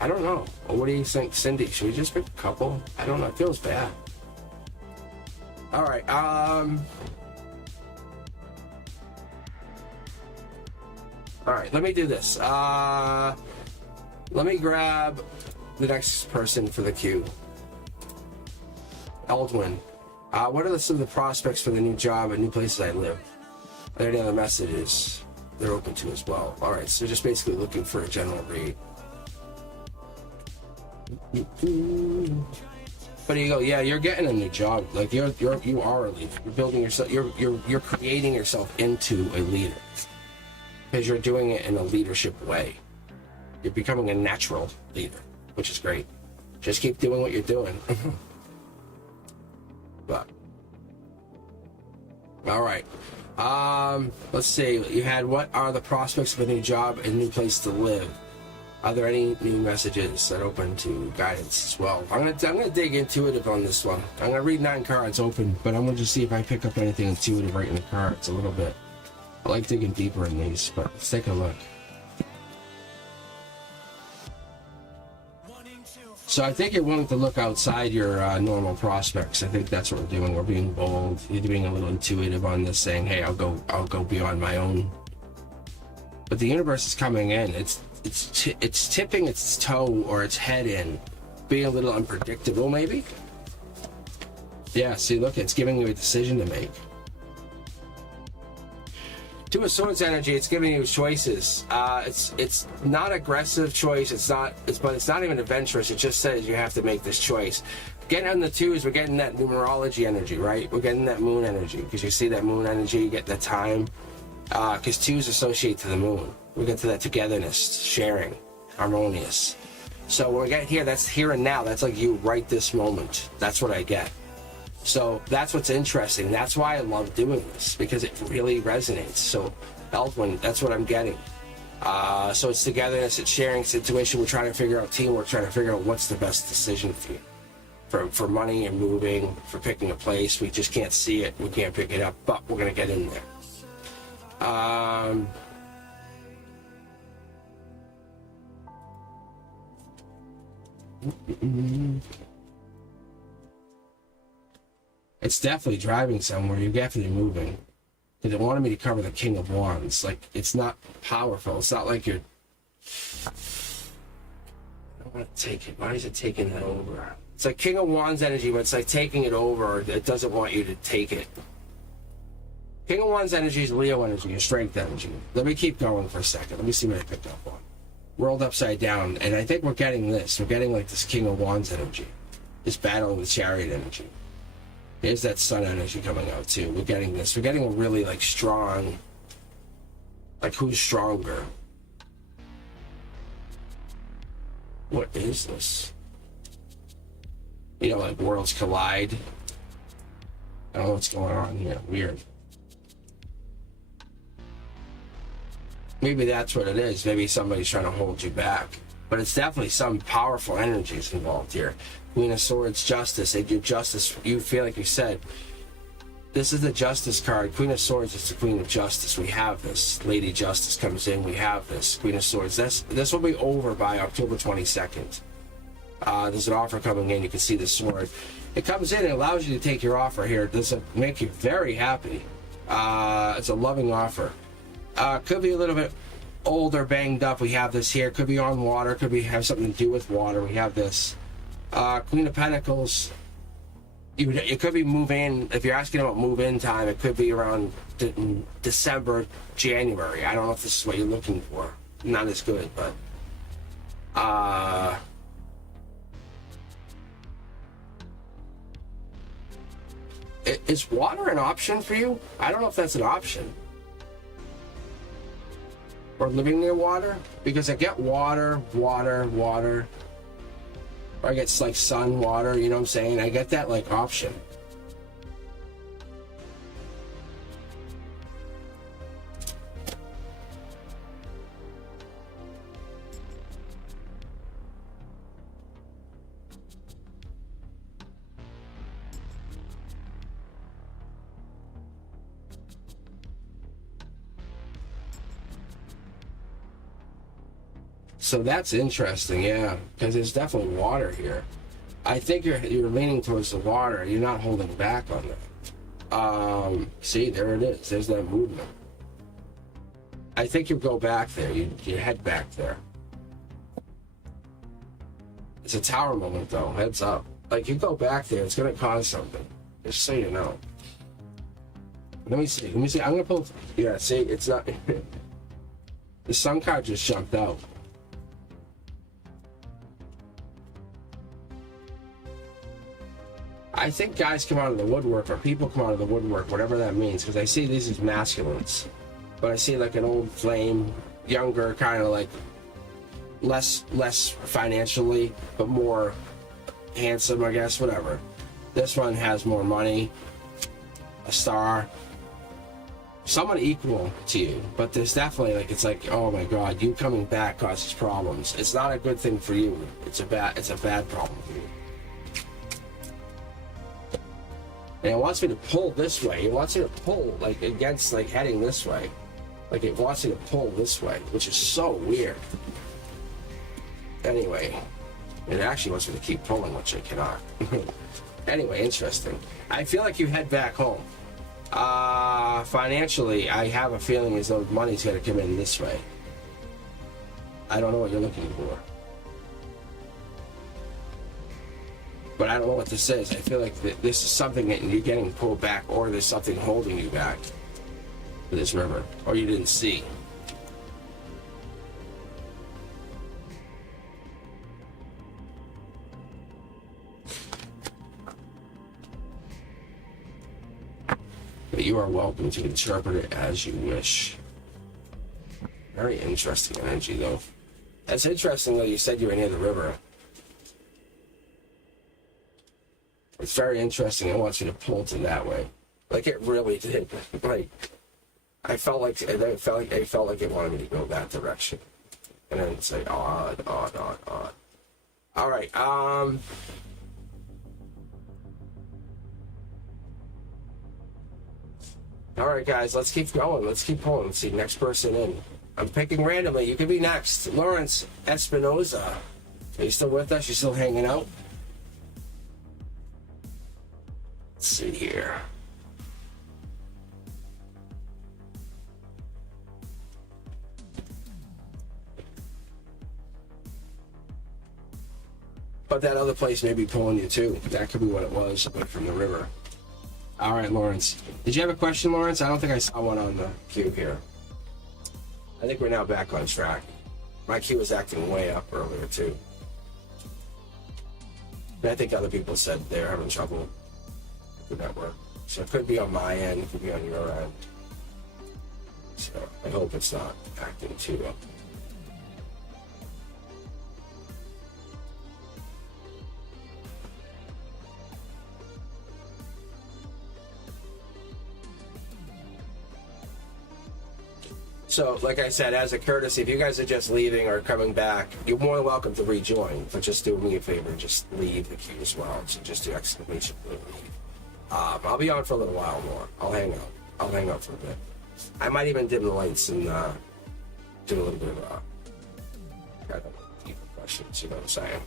I don't know. What do you think, Cindy? Should we just pick a couple? I don't know. It feels bad. All right. All right, let me do this. Let me grab the next person for the queue. Eldwin. What are some of the prospects for the new job and new places I live? Are there any other messages they're open to as well? All right, so just basically looking for a general read. But you go, yeah, you're getting a new job. Like, you are a leader. You're building yourself. You're creating yourself into a leader, because you're doing it in a leadership way. You're becoming a natural leader, which is great. Just keep doing what you're doing. But all right, let's see. You had, what are the prospects of a new job and new place to live? Are there any new messages that open to guidance as well? I'm gonna dig intuitive on this one. I'm gonna read 9 cards open, but I'm gonna just see if I pick up anything intuitive right in the cards a little bit. I like digging deeper in these, but let's take a look. So I think you're willing to look outside your normal prospects. I think that's what we're doing. We're being bold. You're being a little intuitive on this, saying, "Hey, I'll go beyond my own." But the universe is coming in. It's tipping its toe or its head in, being a little unpredictable, maybe. Yeah. See, look, it's giving you a decision to make. Two of Swords energy, it's giving you choices. It's not aggressive choice. But it's not even adventurous. It just says you have to make this choice. Getting on the twos, we're getting that numerology energy, right? We're getting that moon energy because you see that moon energy, you get the time. Because twos associate to the moon. We get to that togetherness, sharing, harmonious. So when we get here, that's here and now. That's like you right this moment. That's what I get. So that's what's interesting. That's why I love doing this, because it really resonates. So Eldwin, that's what I'm getting. So it's togetherness, it's sharing, situation. We're trying to figure out teamwork, trying to figure out what's the best decision for you. For money and moving, for picking a place. We just can't see it. We can't pick it up, but we're going to get in there. It's definitely driving somewhere. You're definitely moving. Because it wanted me to cover the King of Wands. Like, it's not powerful. It's not like you're... I don't want to take it. Why is it taking that over? It's like King of Wands energy, but it's like taking it over. It doesn't want you to take it. King of Wands energy is Leo energy, your strength energy. Let me keep going for a second. Let me see what I picked up on. World upside down. And I think we're getting this. We're getting like this King of Wands energy. This battling with Chariot energy. There's that sun energy coming out too. We're getting this. We're getting a really like strong, like who's stronger? What is this? You know, like worlds collide. I don't know what's going on here. Weird. Maybe that's what it is. Maybe somebody's trying to hold you back. But it's definitely some powerful energies involved here. Queen of Swords, Justice. They do justice. You feel like you said, this is the Justice card. Queen of Swords is the Queen of Justice. We have this. Lady Justice comes in. We have this. Queen of Swords. This will be over by October 22nd. There's an offer coming in. You can see the sword. It comes in. It allows you to take your offer here. This will make you very happy. It's a loving offer. Could be a little bit older, banged up. We have this here. Could be on water. Could be have something to do with water. We have this. Queen of Pentacles. It could be move in. If you're asking about move in time, it could be around December, January. I don't know if this is what you're looking for. Not as good, but is water an option for you? I don't know if that's an option. Or living near water, because I get water. Or I get like sun, water, you know what I'm saying? I get that like option. So that's interesting, yeah, because there's definitely water here. I think you're leaning towards the water. You're not holding back on that. See, there it is. There's that movement. I think you go back there. You head back there. It's a tower moment, though. Heads up. Like, you go back there, it's going to cause something. Just so you know. Let me see. I'm going to pull... Yeah, see, it's not... The sun card just jumped out. I think guys come out of the woodwork, or people come out of the woodwork, whatever that means, because I see these as masculines. But I see like an old flame, younger, kind of like less financially, but more handsome, I guess, whatever. This one has more money, a star, someone equal to you. But there's definitely like, it's like, oh my God, you coming back causes problems. It's not a good thing for you. It's a bad problem for you. And it wants me to pull this way. It wants me to pull, like, against, like, heading this way. Like, it wants me to pull this way, which is so weird. Anyway, it actually wants me to keep pulling, which I cannot. Anyway, interesting. I feel like you head back home. Financially, I have a feeling as though money's going to come in this way. I don't know what you're looking for. But I don't know what this is. I feel like this is something that you're getting pulled back, or there's something holding you back. for this river, or you didn't see. But you are welcome to interpret it as you wish. Very interesting energy, though. That's interesting, though. You said you were near the river. It's very interesting. I want you to pull to that way. Like it really did. Like I felt like it felt like it wanted me to go that direction. And then it's like odd. All right. All right, guys. Let's keep going. Let's keep pulling. Let's see. Next person in. I'm picking randomly. You could be next. Lawrence Espinoza. Are you still with us? You still hanging out? Let's see here. But that other place may be pulling you too. That could be what it was, away from the river. All right, Lawrence. Did you have a question, Lawrence? I don't think I saw one on the queue here. I think we're now back on track. My queue was acting way up earlier too. And I think other people said they're having trouble with the network. So it could be on my end, it could be on your end. So I hope it's not acting too up. So, like I said, as a courtesy, if you guys are just leaving or coming back, you're more than welcome to rejoin. But just do me a favor and just leave the queue as well. So just do exclamation point leave. I'll be on for a little while more. I'll hang out. I'll hang out for a bit. I might even dim the lights and do a little bit of kind of deeper questions. You know what I'm saying?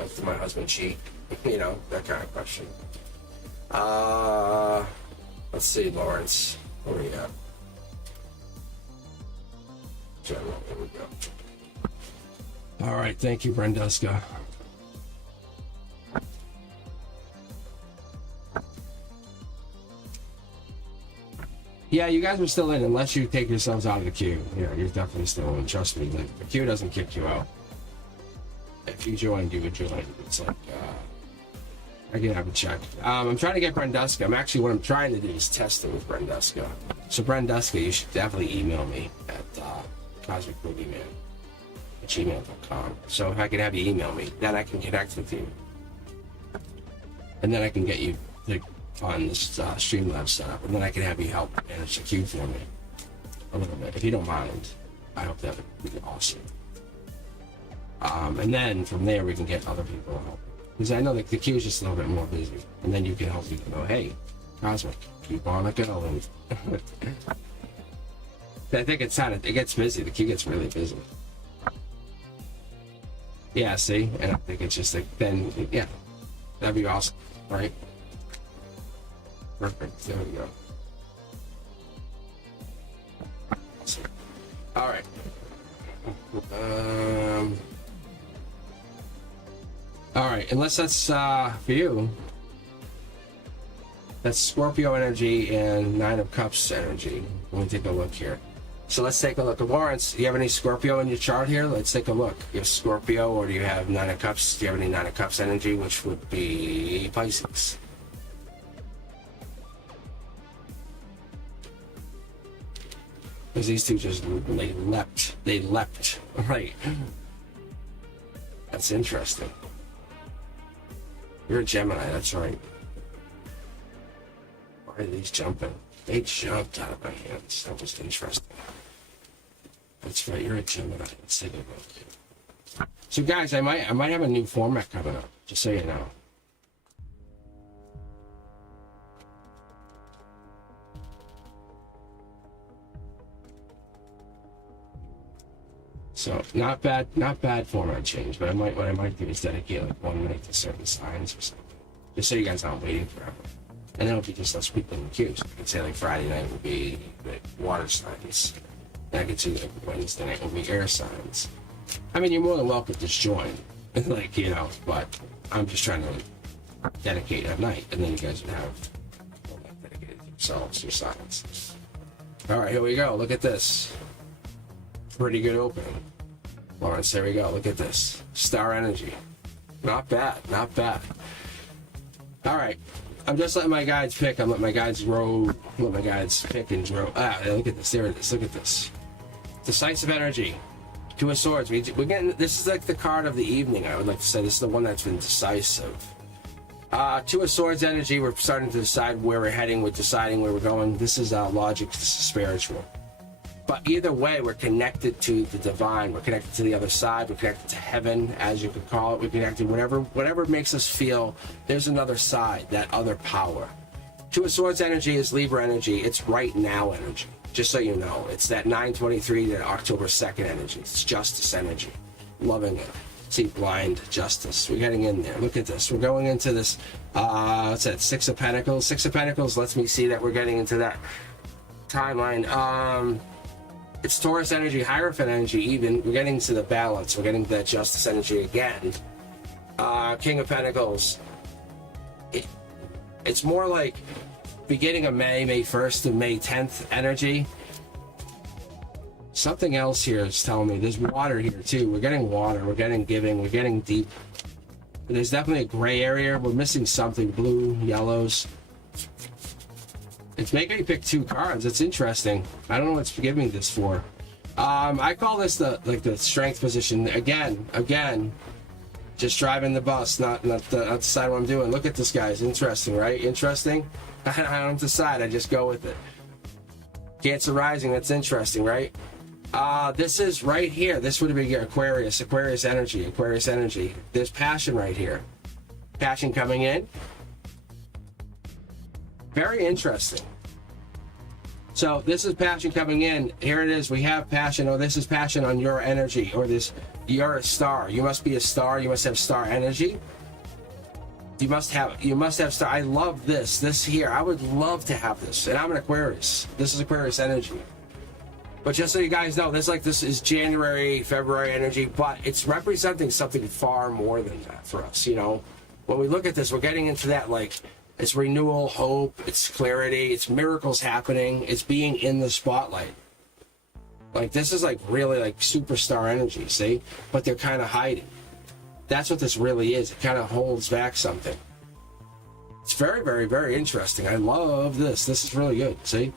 Like, did my husband cheat? You know, that kind of question. Let's see, Lawrence. Where are we at? General, there we go. All right, thank you, Brenduska. Yeah, you guys are still in, unless you take yourselves out of the queue. Yeah, you're definitely still in. Trust me, like, the queue doesn't kick you out. If you joined, you would join. It's like, I can have a check. I'm trying to get Brenduska. What I'm trying to do is test it with Brenduska. So Brenduska, you should definitely email me at Cosmic Boogeyman at gmail.com. So if I can have you email me, then I can connect with you. And then I can get you on this Streamlabs setup. And then I can have you help manage the queue for me a little bit. If you don't mind, I hope that would be awesome. And then from there, we can get other people help. Because I know that the queue is just a little bit more busy. And then you can help people know, hey, Cosmic, keep on it going. I think it gets busy. The queue gets really busy. Yeah, see? And I think it's just like, then, yeah, that'd be awesome, right? Perfect. There we go. Awesome. All right. All right, unless that's for you. That's Scorpio energy and Nine of Cups energy. Let me take a look here. So let's take a look. Lawrence, do you have any Scorpio in your chart here? Let's take a look. You have Scorpio, or do you have Nine of Cups? Do you have any Nine of Cups energy, which would be Pisces? Because these two just, they leapt, right? That's interesting. You're a Gemini, that's right. Why are these jumping? They jumped out of my hands. That was interesting. That's right, you're a Gemini. Let's take a look. So guys, I might have a new format coming up, just so you know. So not bad format change, but what I might do is dedicate like 1 minute to certain signs or something. Just so you guys aren't waiting forever. And then it'll be just less people in the queue. So I could say like Friday night will be like water signs. And I could say like Wednesday night will be air signs. I mean, you're more than welcome to just join. Like, you know, but I'm just trying to dedicate at night, and then you guys would have dedicated to yourselves, your signs. All right, here we go. Look at this. Pretty good opening. Lawrence, there we go. Look at this. Star energy. Not bad. Not bad. All right. I'm just letting my guides pick. I'm letting my guides roll. Let my guides pick and roll. Look at this. There it is. Look at this. Decisive energy. Two of Swords. We're getting. This is like the card of the evening. I would like to say this is the one that's been decisive. Two of Swords energy. We're starting to decide where we're heading. We're deciding where we're going. This is logic. This is spiritual. But either way, we're connected to the divine. We're connected to the other side. We're connected to heaven, as you could call it. We're connected whatever makes us feel there's another side, that other power. Two of Swords energy is Libra energy. It's right now energy. Just so you know, it's that 9/23 to October 2nd energy. It's justice energy. Loving it. See, blind justice. We're getting in there. Look at this. We're going into this. What's that? Six of Pentacles. Six of Pentacles lets me see that we're getting into that timeline. It's Taurus energy, Hierophant energy even. We're getting to the balance. We're getting to that justice energy again. King of Pentacles. It's more like beginning of May 1st to May 10th energy. Something else here is telling me there's water here too. We're getting water. We're getting giving. We're getting deep. There's definitely a gray area. We're missing something. Blue, yellows. It's making me pick two cards. It's interesting. I don't know what's giving me this for. I call this the strength position. Again, just driving the bus, not decide what I'm doing. Look at this, guys. Interesting, right? Interesting. I don't decide. I just go with it. Cancer rising. That's interesting, right? This is right here. This would be Aquarius energy. There's passion right here. Passion coming in. Very interesting. So this is passion coming in. Here it is. We have passion. Oh, this is passion on your energy, or this. You're a star. You must be a star. You must have star energy. You must have star. I love this. This here. I would love to have this. And I'm an Aquarius. This is Aquarius energy. But just so you guys know, this is January, February energy, but it's representing something far more than that for us. You know, when we look at this, we're getting into that it's renewal, hope, it's clarity, it's miracles happening, it's being in the spotlight. This is really superstar energy, see? But they're kind of hiding. That's what this really is. It kind of holds back something. It's very, very, very interesting. I love this. This is really good, see?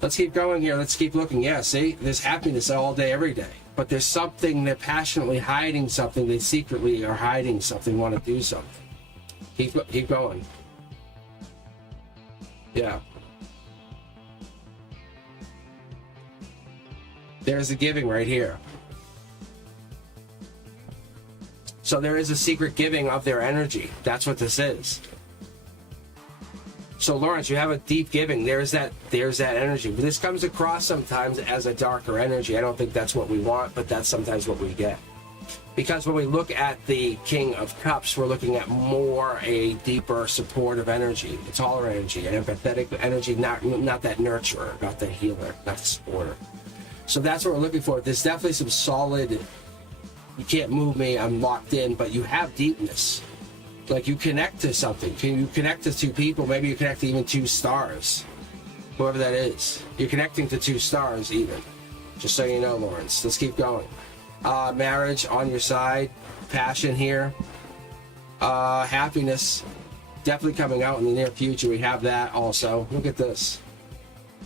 Let's keep going here. Let's keep looking. Yeah, see? There's happiness all day, every day. But there's something, they're passionately hiding something. They secretly are hiding something, want to do something. Keep going. Yeah. There's the giving right here. So there is a secret giving of their energy. That's what this is. So Lawrence, you have a deep giving. There's that energy. But this comes across sometimes as a darker energy. I don't think that's what we want, but that's sometimes what we get. Because when we look at the King of Cups, we're looking at more a deeper supportive energy, a taller energy, an empathetic energy, not that nurturer, not the healer, not the supporter. So that's what we're looking for. There's definitely some solid, you can't move me, I'm locked in, but you have deepness. You connect to something. Can you connect to two people? Maybe you connect to even two stars. Whoever that is. You're connecting to two stars even. Just so you know, Lawrence. Let's keep going. Marriage on your side, passion here, happiness definitely coming out in the near future. We have that also. Look at this.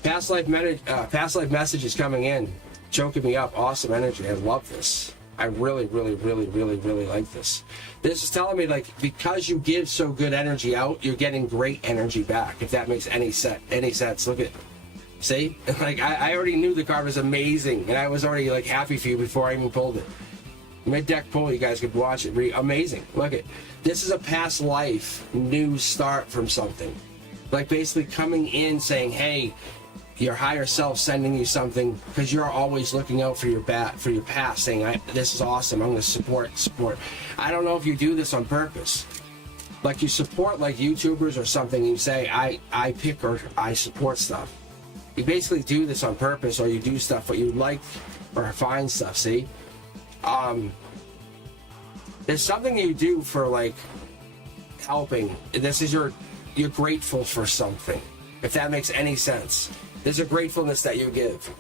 Past life message is coming in, choking me up. Awesome energy. I love this. I really, really, really, really, really like this. This is telling me because you give so good energy out, you're getting great energy back. If that makes any sense. Look at. See? I already knew the card was amazing, and I was already happy for you before I even pulled it. Mid-deck pull, you guys could watch it. Amazing. Look at. This is a past life, new start from something. Basically coming in saying, hey, your higher self sending you something, because you're always looking out for your past, saying, this is awesome, I'm going to support. I don't know if you do this on purpose. You support YouTubers or something, you say, I pick or I support stuff. You basically do this on purpose, or you do stuff what you like or find stuff, see? There's something you do for helping. This is you're grateful for something, if that makes any sense. There's a gratefulness that you give.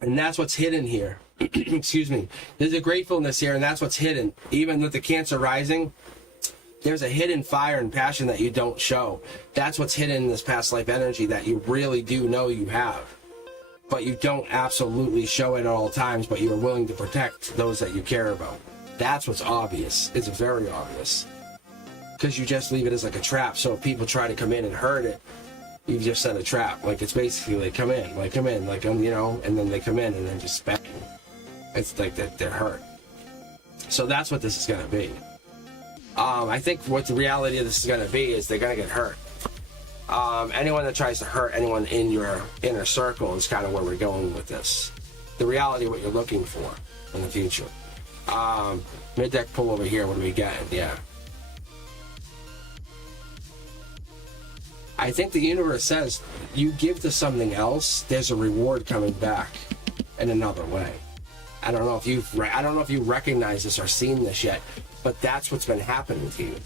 And that's what's hidden here. Excuse me. There's a gratefulness here, and that's what's hidden. Even with the Cancer rising, there's a hidden fire and passion that you don't show. That's what's hidden in this past life energy that you really do know you have. But you don't absolutely show it at all times, but you are willing to protect those that you care about. That's what's obvious. It's very obvious. Because you just leave it as like a trap, so if people try to come in and hurt it, you've just set a trap. Like, it's basically like, come in, you know, and then they come in and then just bang. It's like they're hurt. So that's what this is going to be. I think what the reality of this is going to be is they're going to get hurt. Anyone that tries to hurt anyone in your inner circle is kind of where we're going with this. The reality of what you're looking for in the future. Mid-deck pull over here, what do we get? Yeah. I think the universe says you give to something else, there's a reward coming back in another way. I don't know if you recognize this or seen this yet, but that's what's been happening to you.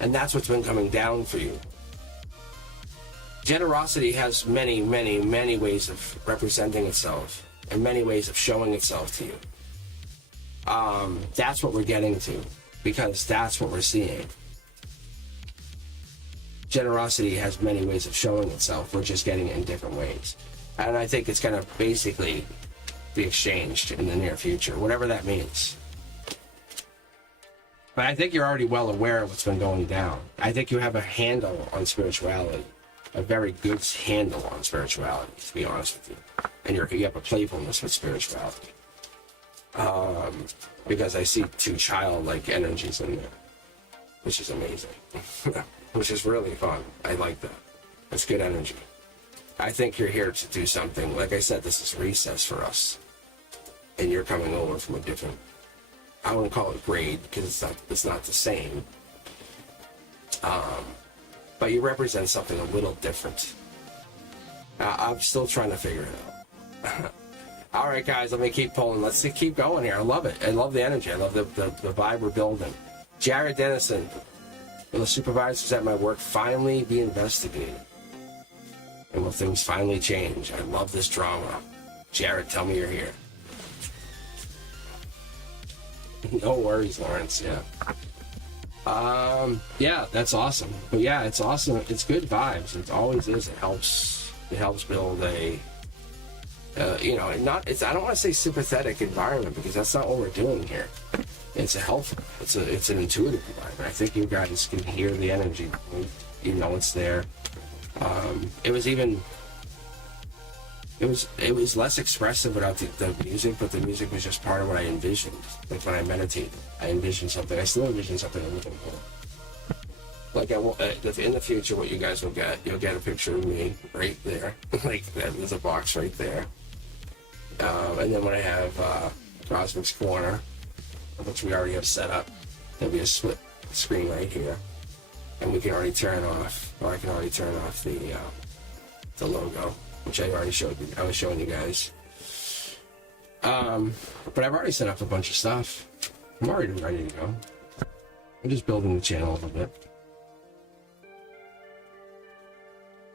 And that's what's been coming down for you. Generosity has many, many, many ways of representing itself and many ways of showing itself to you. That's what we're getting to, because that's what we're seeing. Generosity has many ways of showing itself. We're just getting it in different ways. And I think it's going to basically be exchanged in the near future, whatever that means. But I think you're already well aware of what's been going down. I think you have a handle on spirituality, a very good handle on spirituality, to be honest with you. And you have a playfulness with spirituality. Because I see two childlike energies in there, which is amazing. Which is really fun. I like that. It's good energy. I think you're here to do something. Like I said, this is recess for us. And you're coming over from a different, I wouldn't call it grade, because it's not the same. But you represent something a little different. I'm still trying to figure it out. All right, guys, let me keep pulling. Let's keep going here. I love it. I love the energy. I love the vibe we're building. Jared Dennison. Will the supervisors at my work finally be investigated? And will things finally change? I love this drama. Jared, tell me you're here. No worries, Lawrence. Yeah. Yeah, that's awesome. But yeah, it's awesome. It's good vibes. It always is. It helps build a, you know, I don't want to say sympathetic environment, because that's not what we're doing here. It's a helpful, it's an intuitive environment. I think you guys can hear the energy. You know it's there. It was less expressive without the music, but the music was just part of what I envisioned. Like when I meditate, I envision something. I still envision something a little more. Like in the future, what you guys will get, you'll get a picture of me right there. Like there's a box right there. And then when I have Cosmic's Corner, which we already have set up, there'll be a split screen right here, and we can already turn off, or I can already turn off the logo, which I already showed you. I was showing you guys. But I've already set up a bunch of stuff. I'm already ready to go. I'm just building the channel a little bit.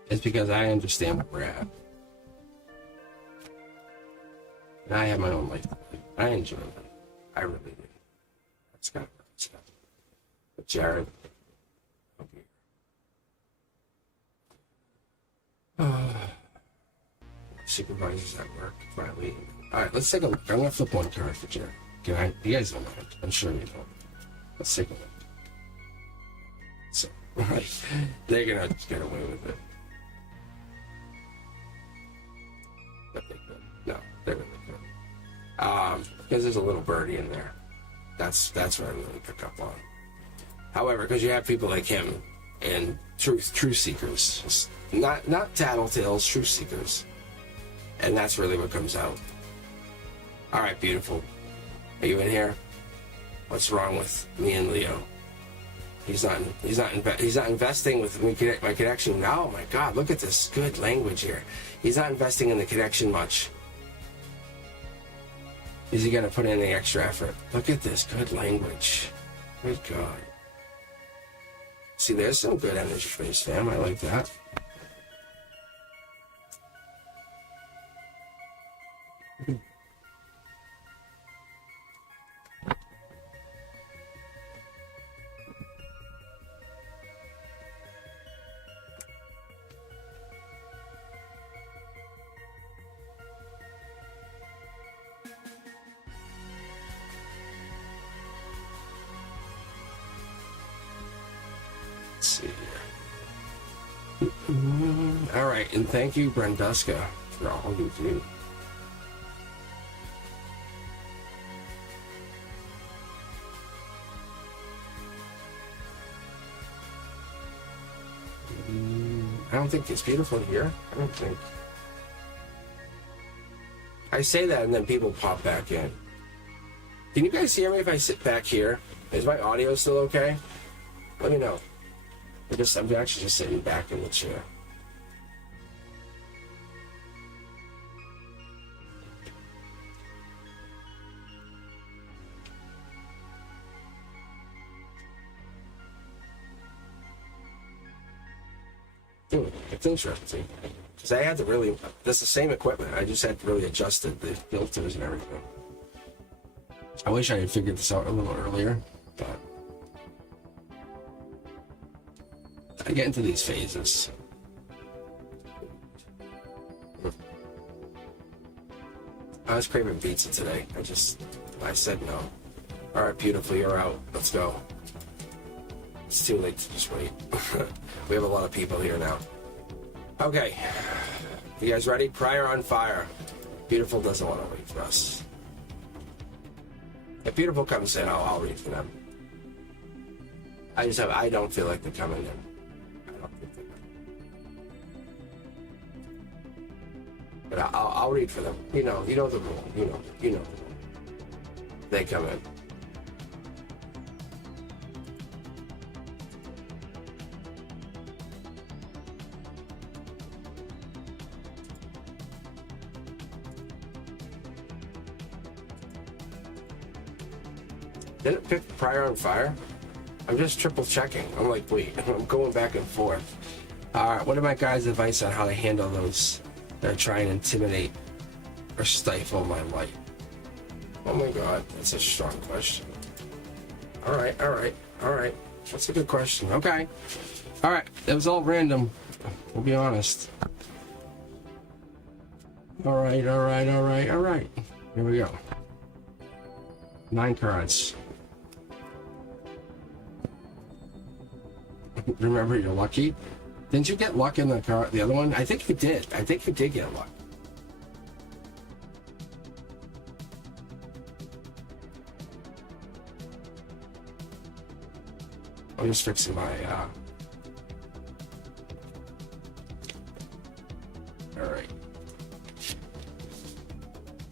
It's because I understand where we're at. And I have my own life. I enjoy it. I really do. That's kind of stuff. But Jared, okay. Supervisors at work, finally. All right, let's take a look. I'm gonna flip one card for Jared. Can I? You guys don't mind. I'm sure you don't. Let's take a look. So, right, they're gonna get away with it. But they could. No, they're gonna could. Because there's a little birdie in there. That's what I really pick up on. However, because you have people like him and truth seekers, not tattletales, truth seekers, and that's really what comes out. All right, beautiful. Are you in here? What's wrong with me and Leo? He's not investing with me, my connection. Oh my God, look at this good language here. He's not investing in the connection much. Is he going to put in any extra effort? Look at this good language. Good God. See, there's some good energy for you, Sam. I like that. Let's see here. All right, and thank you, Brenduska, for all you do. I don't think it's beautiful here. I don't think. I say that and then people pop back in. Can you guys hear me if I sit back here? Is my audio still okay? Let me know. I'm actually just sitting back in the chair. It's interesting. Because I had to really, that's the same equipment. I just had to really adjust the filters and everything. I wish I had figured this out a little earlier, but I get into these phases. I was craving pizza today. I said no. All right, beautiful, you're out. Let's go. It's too late to just wait. We have a lot of people here now. Okay. You guys ready? Prior on fire. Beautiful doesn't want to wait for us. If Beautiful comes in, I'll read for them. I don't feel like they're coming in. I don't think they're coming. But I'll read for them. You know the rule. You know the rule. They come in. Did it pick prior on fire? I'm just triple checking. I'm like, wait, I'm going back and forth. All right, what are my guys' advice on how to handle those that are trying to intimidate or stifle my light? Oh my God, that's a strong question. All right. That's a good question. Okay. All right, it was all random. We'll be honest. All right. Here we go. 9 cards. Remember, you're lucky. Didn't you get luck in the other one? I think you did. I think you did get luck. I'm just fixing my, Alright.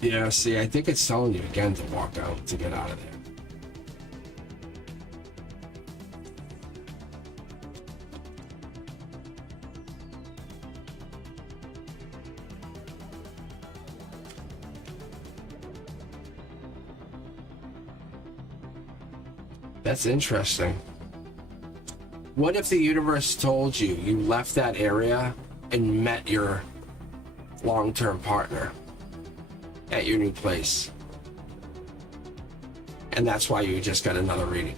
Yeah, see, I think it's telling you again to walk out, to get out of there. That's interesting. What if the universe told you you left that area and met your long-term partner at your new place? And that's why you just got another reading.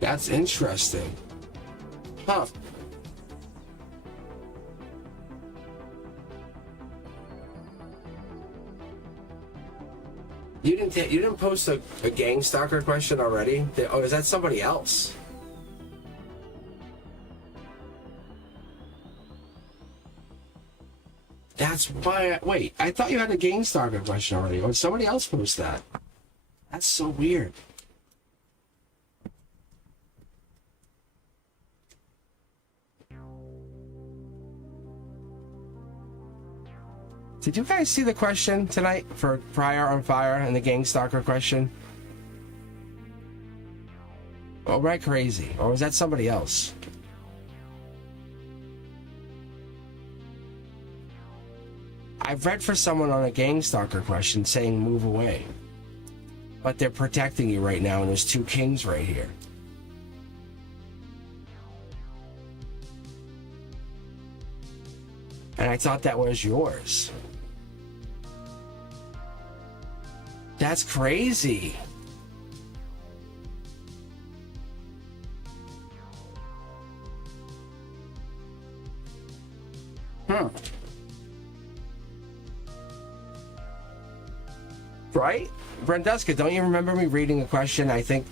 That's interesting. Huh. You didn't post a gang stalker question already? Oh, is that somebody else? That's why. Wait, I thought you had a gang stalker question already. Or did somebody else post that? That's so weird. Did you guys see the question tonight for Prior on Fire and the gang stalker question? Oh, right, crazy. Or was that somebody else? I've read for someone on a gang stalker question saying move away. But they're protecting you right now, and there's 2 kings right here. And I thought that was yours. That's crazy. Right? Brenduska, don't you remember me reading a question? I think.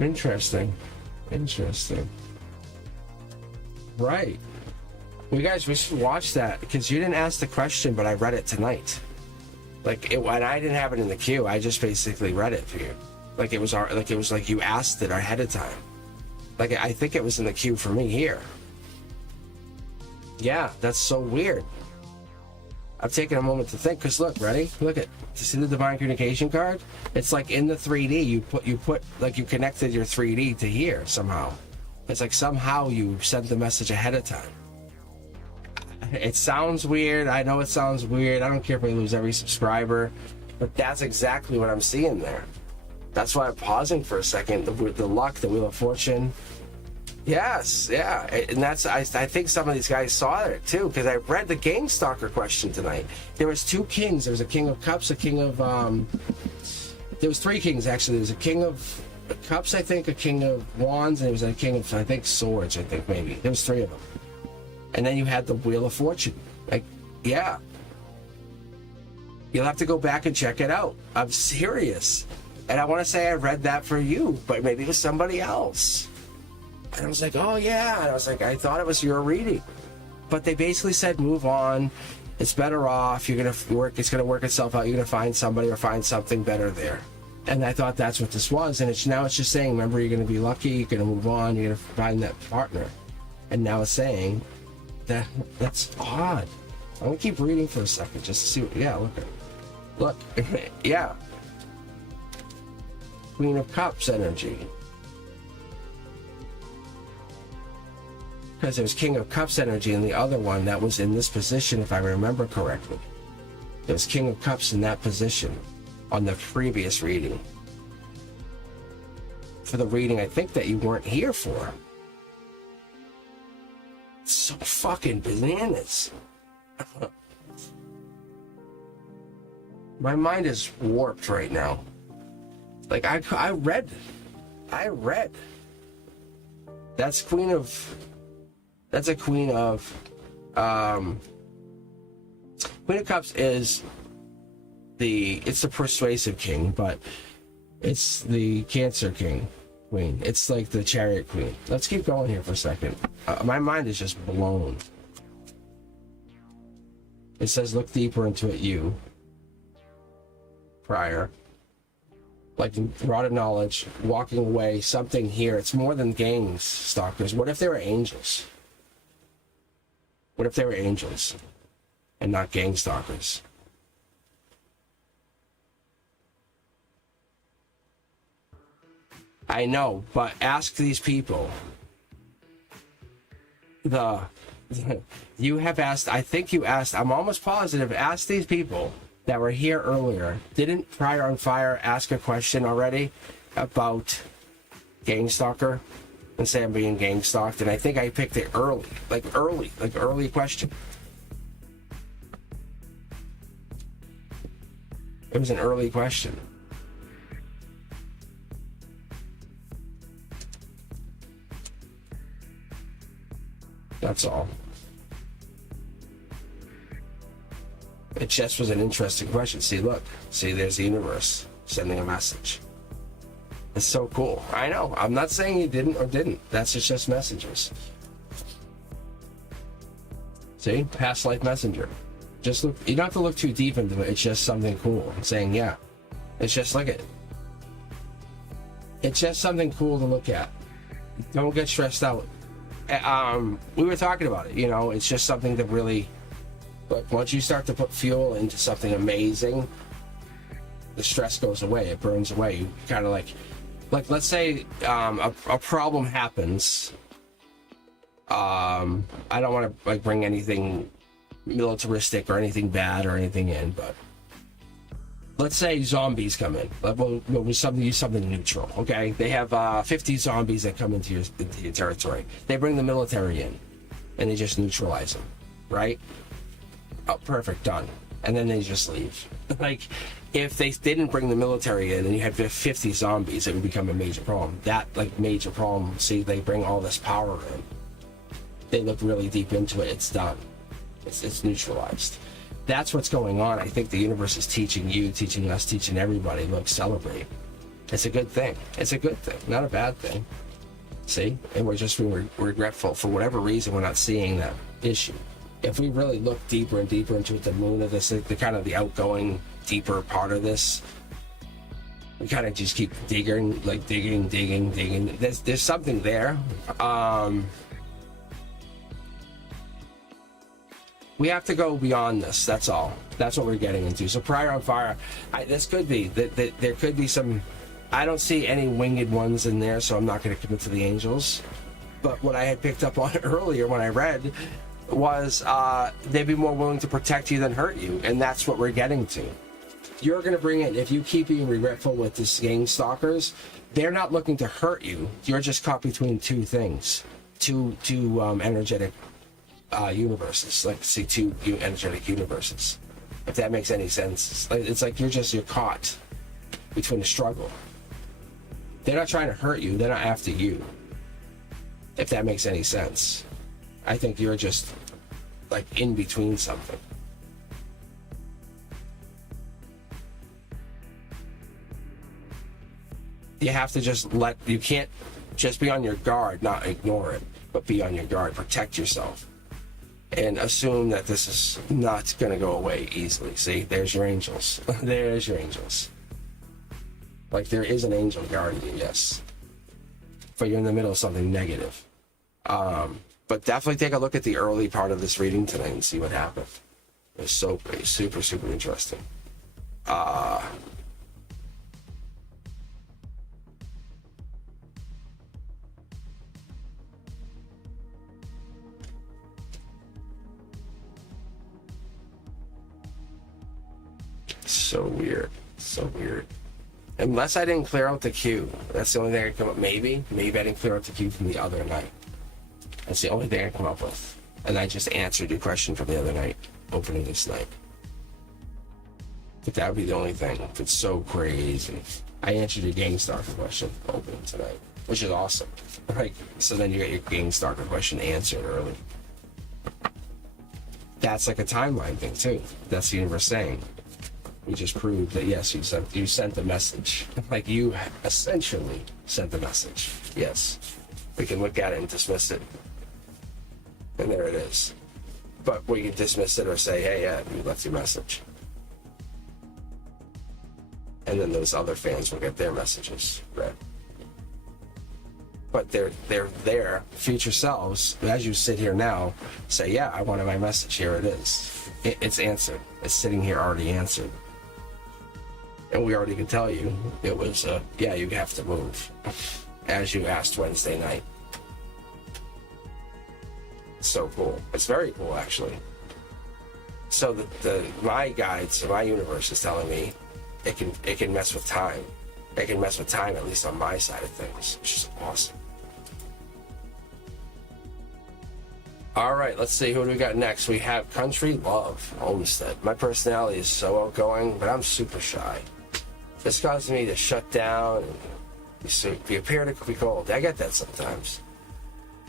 Interesting. Right. You guys, we should watch that because you didn't ask the question, but I read it tonight. When I didn't have it in the queue, I just basically read it for you. It was like you asked it ahead of time. I think it was in the queue for me here. Yeah, that's so weird. I've taken a moment to think, because look, ready? Look at, to see the Divine Communication card? It's like in the 3D, you connected your 3D to here somehow. It's like somehow you sent the message ahead of time. It sounds weird. I know it sounds weird. I don't care if I lose every subscriber, but that's exactly what I'm seeing there. That's why I'm pausing for a second. The luck, the Wheel of Fortune. Yes, yeah. And that's, I think some of these guys saw it too, because I read the Gang Stalker question tonight. There was 2 kings. There was a King of Cups, a King of, there was 3 kings actually. There was a King of Cups, I think, a King of Wands, and there was a King of, I think, Swords, I think maybe. There was 3 of them. And then you had the Wheel of Fortune. Yeah. You'll have to go back and check it out. I'm serious. And I want to say I read that for you, but maybe it was somebody else. And I was like, oh yeah. And I was like, I thought it was your reading. But they basically said, move on. It's better off. You're going to work. It's going to work itself out. You're going to find somebody or find something better there. And I thought that's what this was. And now it's just saying, remember, you're going to be lucky. You're going to move on. You're going to find that partner. And now it's saying that's odd. I'm going to keep reading for a second just to see what, yeah, look. Yeah. Queen of Cups energy. Because there was King of Cups energy in the other one that was in this position, if I remember correctly. There was King of Cups in that position on the previous reading. For the reading I think that you weren't here for. It's so fucking bananas. My mind is warped right now. I read. That's a Queen of Queen of Cups is it's the persuasive king, but it's the Cancer King Queen. It's like the Chariot Queen. Let's keep going here for a second. My mind is just blown. It says look deeper into it, you prior. Rod of knowledge, walking away, something here. It's more than gang stalkers. What if they were angels? What if they were angels and not gang stalkers? I know, but ask these people. You have asked, I think you asked, I'm almost positive, ask these people that were here earlier. Didn't Prior on Fire ask a question already about gang stalker and say I'm being gang stalked? And I think I picked it early question. It was an early question. That's all. It just was an interesting question. See, look. See, there's the universe sending a message. It's so cool. I know. I'm not saying you didn't or didn't. That's just messages. See? Past life messenger. Just look. You don't have to look too deep into it. It's just something cool. I'm saying, yeah. It's just, look at it. It's just something cool to look at. Don't get stressed out. We were talking about it. It's just something that really... But once you start to put fuel into something amazing, the stress goes away. It burns away. You kind of like let's say a problem happens. I don't want to like bring anything militaristic or anything bad or anything in, but let's say zombies come in. We'll use something neutral, okay? They have 50 zombies that come into your territory. They bring the military in, and they just neutralize them, right? Oh, perfect, done. And then they just leave. Like, if they didn't bring the military in and you had 50 zombies, it would become a major problem. That, like, major problem, see, they bring all this power in. They look really deep into it, it's done. It's neutralized. That's what's going on. I think the universe is teaching you, teaching us, teaching everybody. Look, celebrate. It's a good thing. It's a good thing, not a bad thing. See? And we're just being regretful. For whatever reason, we're not seeing that issue. If we really look deeper and deeper into it, the moon of this, the kind of the outgoing, deeper part of this, we kind of just keep digging. There's something there. We have to go beyond this. That's all. That's what we're getting into. So prior on fire, this could be that there could be some. I don't see any winged ones in there, so I'm not going to commit to the angels. But what I had picked up on earlier when I read was they'd be more willing to protect you than hurt you, and that's what we're getting to. You're going to bring in, if you keep being regretful with this gang stalkers, they're not looking to hurt you. You're just caught between two things, two energetic universes, like see two energetic universes, if that makes any sense. It's like you're caught between a struggle. They're not trying to hurt you, they're not after you, if that makes any sense. I think you're just like in between something. You have to just you can't just be on your guard, not ignore it, but be on your guard, protect yourself. And assume that this is not going to go away easily. See, there's your angels. There's your angels. Like, there is an angel guarding you, yes. But you're in the middle of something negative. But definitely take a look at the early part of this reading tonight and see what happened. It's so great, super, super interesting. So weird. So weird. Unless I didn't clear out the queue. That's the only thing I come up. Maybe I didn't clear out the queue from the other night. That's the only thing I come up with. And I just answered your question from the other night, opening this night. But that would be the only thing. It's so crazy. I answered your gang starter question opening tonight, which is awesome. Like, so then you get your gang starter question answered early. That's like a timeline thing too. That's the universe saying. We just proved that yes, you sent the message. Like, you essentially sent the message. Yes. We can look at it and dismiss it. And there it is. But we can dismiss it or say, hey, yeah, you left your message. And then those other fans will get their messages read. But they're their future selves, as you sit here now, say, yeah, I wanted my message. Here it is. It's answered. It's sitting here already answered. And we already can tell you, it was, yeah, you have to move, as you asked Wednesday night. So cool. It's very cool, actually. So my guides, my universe is telling me it can mess with time. It can mess with time, at least on my side of things, which is awesome. All right, let's see, who do we got next? We have Country Love Olmsted. My personality is so outgoing, but I'm super shy. This causes me to shut down and be appear to be cold. I get that sometimes.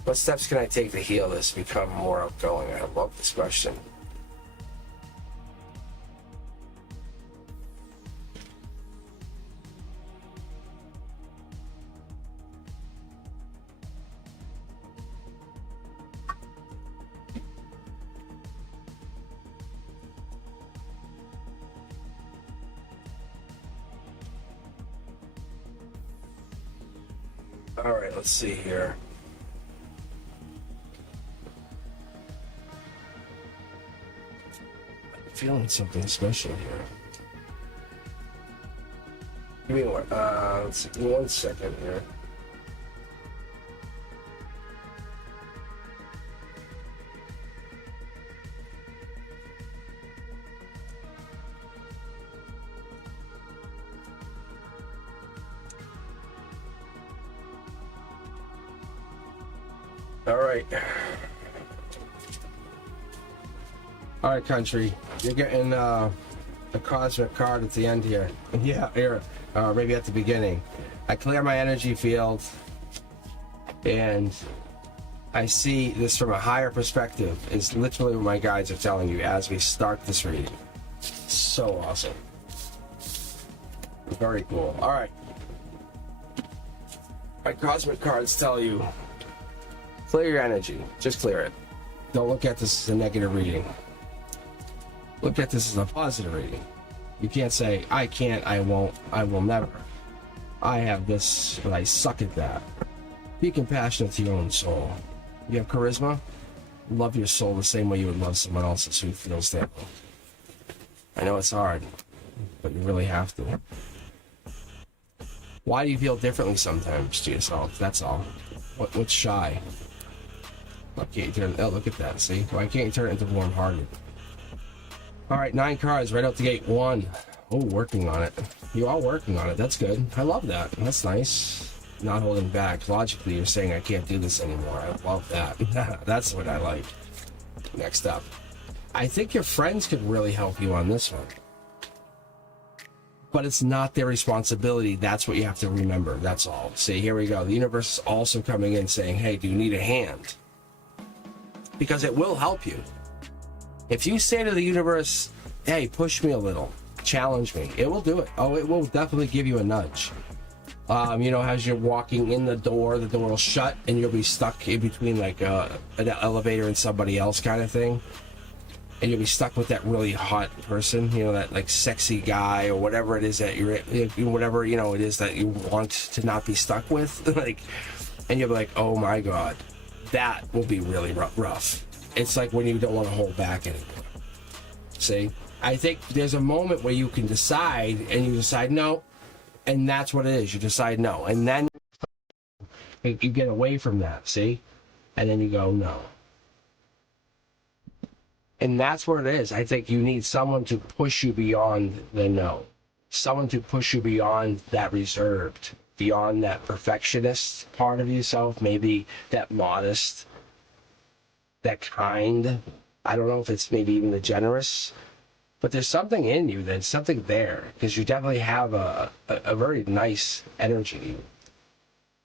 What steps can I take to heal this, become more outgoing? I love this question. All right, let's see here. I'm feeling something special here. Give me one. Let's see, give me 1 second here. All right, country. You're getting a cosmic card at the end here. Yeah, here. Maybe at the beginning. I clear my energy field, and I see this from a higher perspective. It's literally what my guides are telling you as we start this reading. So awesome. Very cool. All right. My cosmic cards tell you, clear your energy. Just clear it. Don't look at this as a negative reading. Look at this as a positive reading. You can't say, I can't, I won't, I will never. I have this, but I suck at that. Be compassionate to your own soul. You have charisma? Love your soul the same way you would love someone else's who feels that. I know it's hard, but you really have to. Why do you feel differently sometimes to yourself? That's all. What's shy? Why can't you turn? Oh, look at that. See? Why can't you turn it into warm-hearted? All right, 9 cards right out the gate. 1. Oh, working on it. You are working on it. That's good. I love that. That's nice. Not holding back. Logically, you're saying I can't do this anymore. I love that. That's what I like. Next up. I think your friends could really help you on this one. But it's not their responsibility. That's what you have to remember. That's all. See, here we go. The universe is also coming in saying, hey, do you need a hand? Because it will help you. If you say to the universe, hey, push me a little, challenge me, it will do it. Oh, it will definitely give you a nudge. You know, as you're walking in the door will shut and you'll be stuck in between like an elevator and somebody else kind of thing. And you'll be stuck with that really hot person, you know, that like sexy guy or whatever it is that whatever, you know, it is that you want to not be stuck with. Like, and you'll be like, oh my God, that will be really rough. It's like when you don't want to hold back anymore. See? I think there's a moment where you can decide, and you decide no, and that's what it is. You decide no. And then you get away from that, see? And then you go no. And that's what it is. I think you need someone to push you beyond the no. Someone to push you beyond that reserved, beyond that perfectionist part of yourself, maybe that modest, that kind. I don't know if it's maybe even the generous, but there's something in you, there's something there, because you definitely have a very nice energy.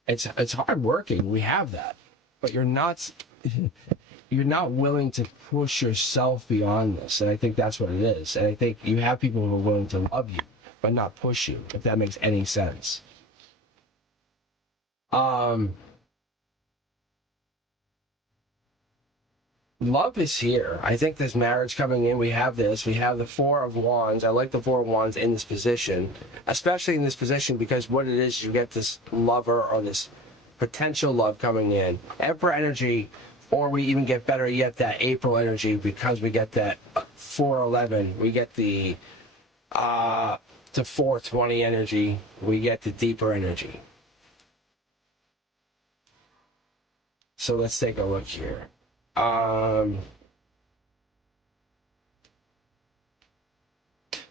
It's hard working, we have that, but you're not willing to push yourself beyond this, and I think that's what it is. And I think you have people who are willing to love you but not push you, if that makes any sense. Love is here. I think there's marriage coming in. We have this. We have the 4 of Wands. I like the 4 of Wands in this position, especially in this position, because what it is, you get this lover or this potential love coming in. Emperor energy, or we even get better yet, that April energy, because we get that 411. We get the 420 energy. We get the deeper energy. So let's take a look here.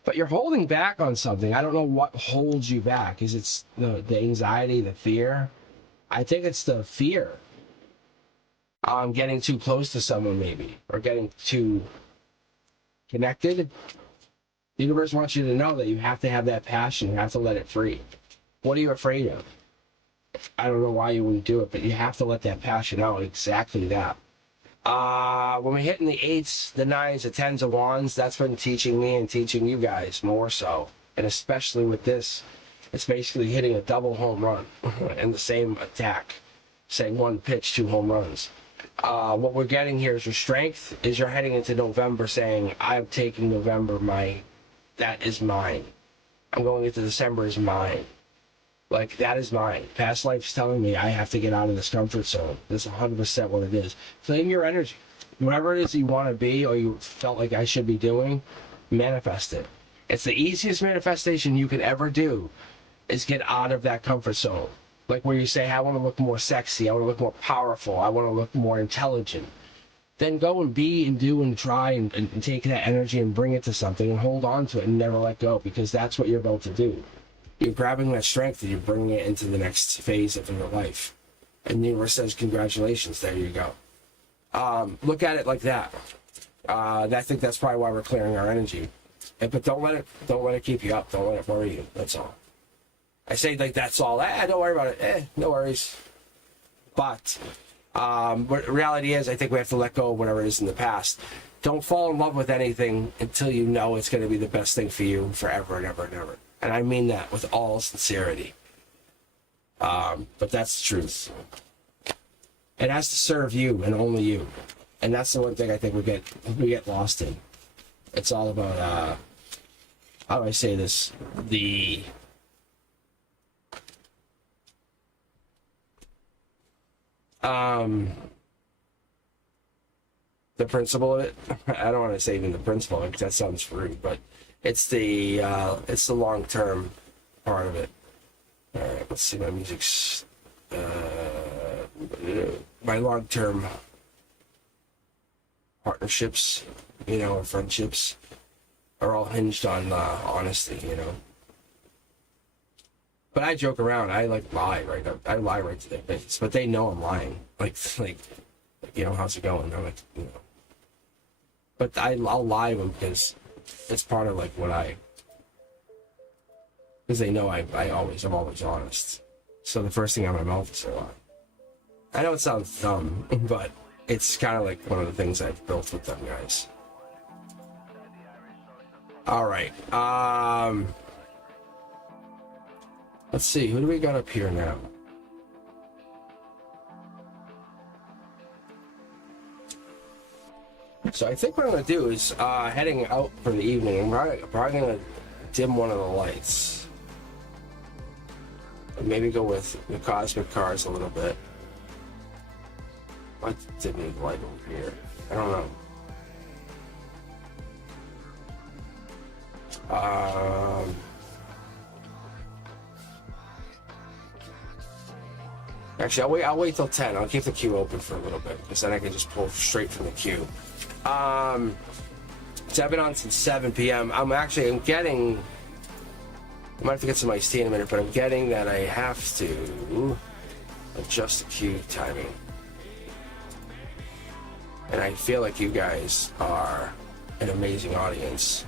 But you're holding back on something. I don't know what holds you back. Is it the anxiety, the fear? I think it's the fear. Getting too close to someone, maybe, or getting too connected. The universe wants you to know that you have to have that passion. You have to let it free. What are you afraid of? I don't know why you wouldn't do it, but you have to let that passion out. Exactly that. When we're hitting the 8s, the 9s, the 10s of Wands, that's been teaching me and teaching you guys more so. And especially with this, it's basically hitting a double home run in the same attack. Say 1 pitch, 2 home runs. What we're getting here is your strength, is you're heading into November saying, I'm taking November, that is mine. I'm going into December is mine. Like, that is mine. Past life's telling me I have to get out of this comfort zone. This is 100% what it is. Claim your energy. Whatever it is you want to be or you felt like I should be doing, manifest it. It's the easiest manifestation you can ever do is get out of that comfort zone. Like where you say, I want to look more sexy, I want to look more powerful, I want to look more intelligent. Then go and be and do and try and take that energy and bring it to something and hold on to it and never let go, because that's what you're about to do. You're grabbing that strength and you're bringing it into the next phase of your life. And the universe says, congratulations, there you go. Look at it like that. And I think that's probably why we're clearing our energy. But don't let it keep you up. Don't let it worry you. That's all. I say like that's all. Don't worry about it. No worries. But what the reality is, I think we have to let go of whatever it is in the past. Don't fall in love with anything until you know it's going to be the best thing for you forever and ever and ever. And I mean that with all sincerity. But that's the truth. It has to serve you and only you. And that's the one thing I think we get lost in. It's all about how do I say this? The principle of it. I don't want to say even the principle, because that sounds rude, but it's the long-term part of it. All right, let's see, my music's my long-term partnerships, or friendships are all hinged on honesty, But I joke around. I lie right up. I lie right to their face, but they know I'm lying. How's it going? I'm But I'll lie to them because it's part of because they know I'm always honest. So the first thing out of my mouth is a lie. I know it sounds dumb, but it's kind of like one of the things I've built with them guys. All right. Let's see. Who do we got up here now? So I think what I'm going to do is heading out for the evening. I'm probably going to dim one of the lights. And maybe go with the cosmic cars a little bit. Let's dim the light over here. I don't know. Actually, I'll wait till 10. I'll keep the queue open for a little bit, because then I can just pull straight from the queue. So I've been on since 7 p.m. I'm getting... I might have to get some iced tea in a minute, but I'm getting that I have to adjust the queue timing. And I feel like you guys are an amazing audience,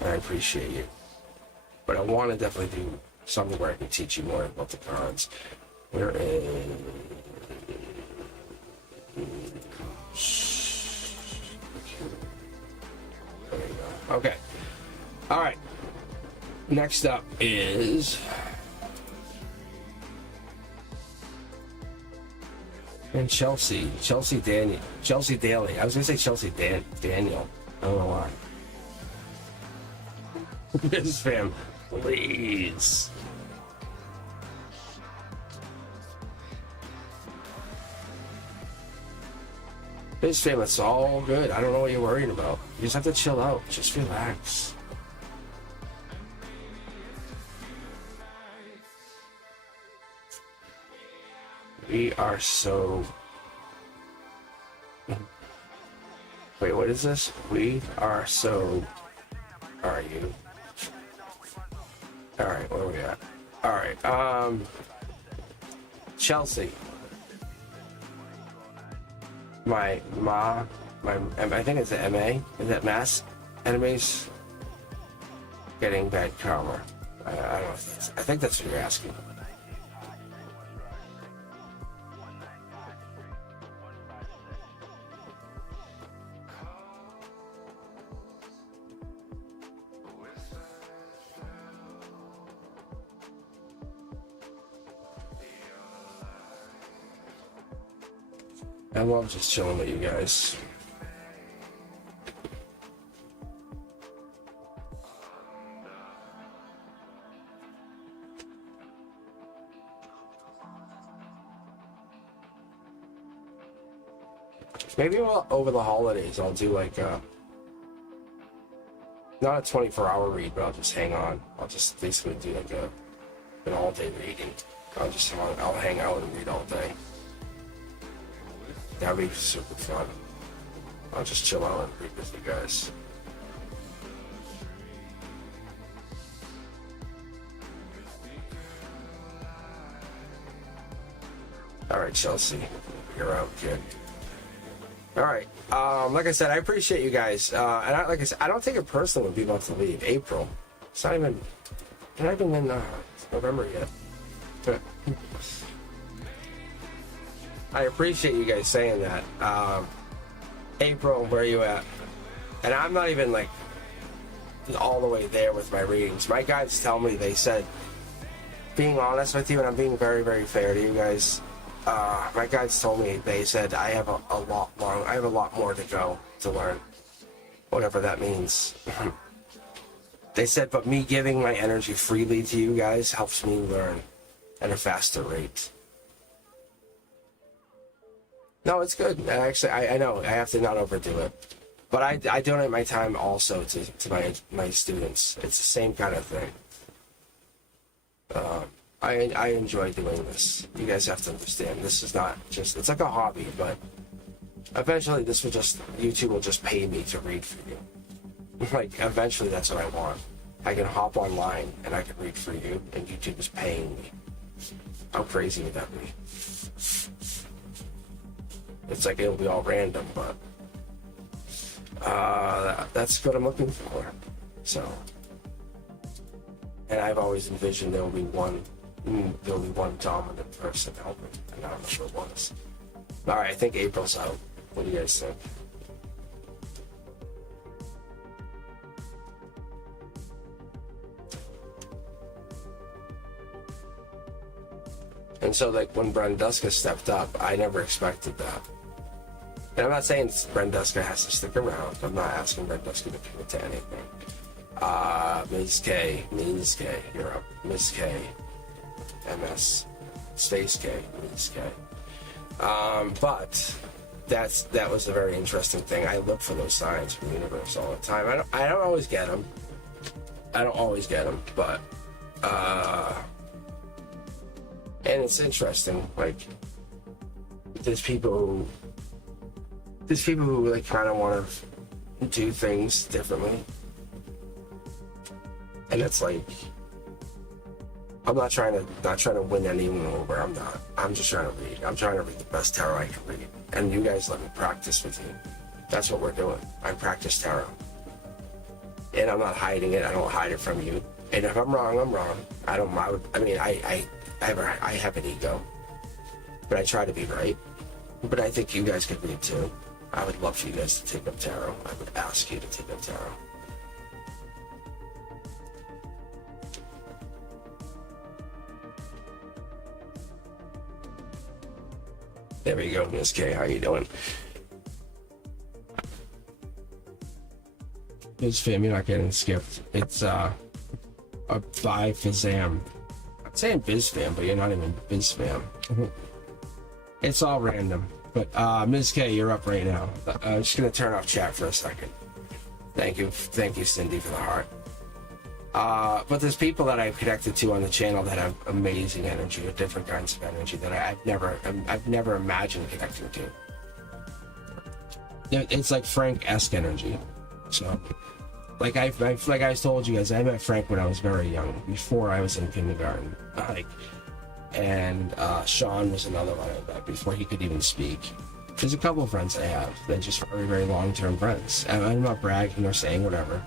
and I appreciate you. But I want to definitely do something where I can teach you more about the cards. Where is... There you go. Okay. All right. Next up is... And Chelsea Daly. I was gonna say Chelsea Daniel. I don't know why. This fam, please. This fam, it's all good. I don't know what you're worried about. You just have to chill out. Just relax. We are so... Wait, what is this? We are so... Are you? Alright, where are we at? Alright, Chelsea. I think it's the MA. Is that mass enemies getting bad karma? I don't know if that's... I think that's what you're asking. I love just chilling with you guys. Maybe over the holidays I'll do like not a 24-hour read, but I'll just hang on. I'll just basically do like an all-day reading. I'll hang out and read all day. That'd be super fun. I'll just chill out and read with you guys. All right, Chelsea, you're out, kid. All right. Like I said, I appreciate you guys. And like I said, I don't take it personally when people have to leave. April. It's not even in November yet. I appreciate you guys saying that. April, where are you at? And I'm not even like all the way there with my readings. My guides tell me, they said, being honest with you, and I'm being very, very fair to you guys. My guides told me, they said I have a lot more to go to learn, whatever that means. They said, but me giving my energy freely to you guys helps me learn at a faster rate. No, it's good. Actually, I know I have to not overdo it, but I donate my time also to my students. It's the same kind of thing. I enjoy doing this. You guys have to understand. This is not just, it's like a hobby, but eventually YouTube will just pay me to read for you. Like, eventually that's what I want. I can hop online and I can read for you, and YouTube is paying me. How crazy would that be? It's like it'll be all random, but that's what I'm looking for. So, and I've always envisioned there'll be one dominant person helping, and I don't know who it was. All right, I think April's out. What do you guys think? And so, like, when Brenduska stepped up, I never expected that. And I'm not saying Brenduska has to stick around. I'm not asking Brenduska to commit to anything. Ms. K, you're up. Ms. K, MS, Space K, Ms. K. But that was a very interesting thing. I look for those signs from the universe all the time. I don't always get them. But and it's interesting. Like, there's people who like kind of want to do things differently, and it's like, I'm not trying to win anyone over. I'm just trying to read. I'm trying to read the best tarot I can read, and you guys let me practice with you. That's what we're doing. I practice tarot, and I'm not hiding it. I don't hide it from you. And if I'm wrong, I'm wrong. I have an ego, but I try to be right. But I think you guys could read too. I would love for you guys to take up tarot. I would ask you to take up tarot. There we go, Ms. K. How you doing? Biz fam, you're not getting skipped. It's a by Fazam. I'm saying Biz fam, but you're not even Biz fam. It's all random. But Ms. K, you're up right now. I'm just gonna turn off chat for a second. Thank you, Cindy, for the heart. But there's people that I've connected to on the channel that have amazing energy, or different kinds of energy that I've never imagined connecting to. It's like Frank-esque energy. So, like I told you guys, I met Frank when I was very young, before I was in kindergarten. And Sean was another one I met before he could even speak. There's a couple of friends I have that are just very, very long-term friends. And I'm not bragging or saying whatever.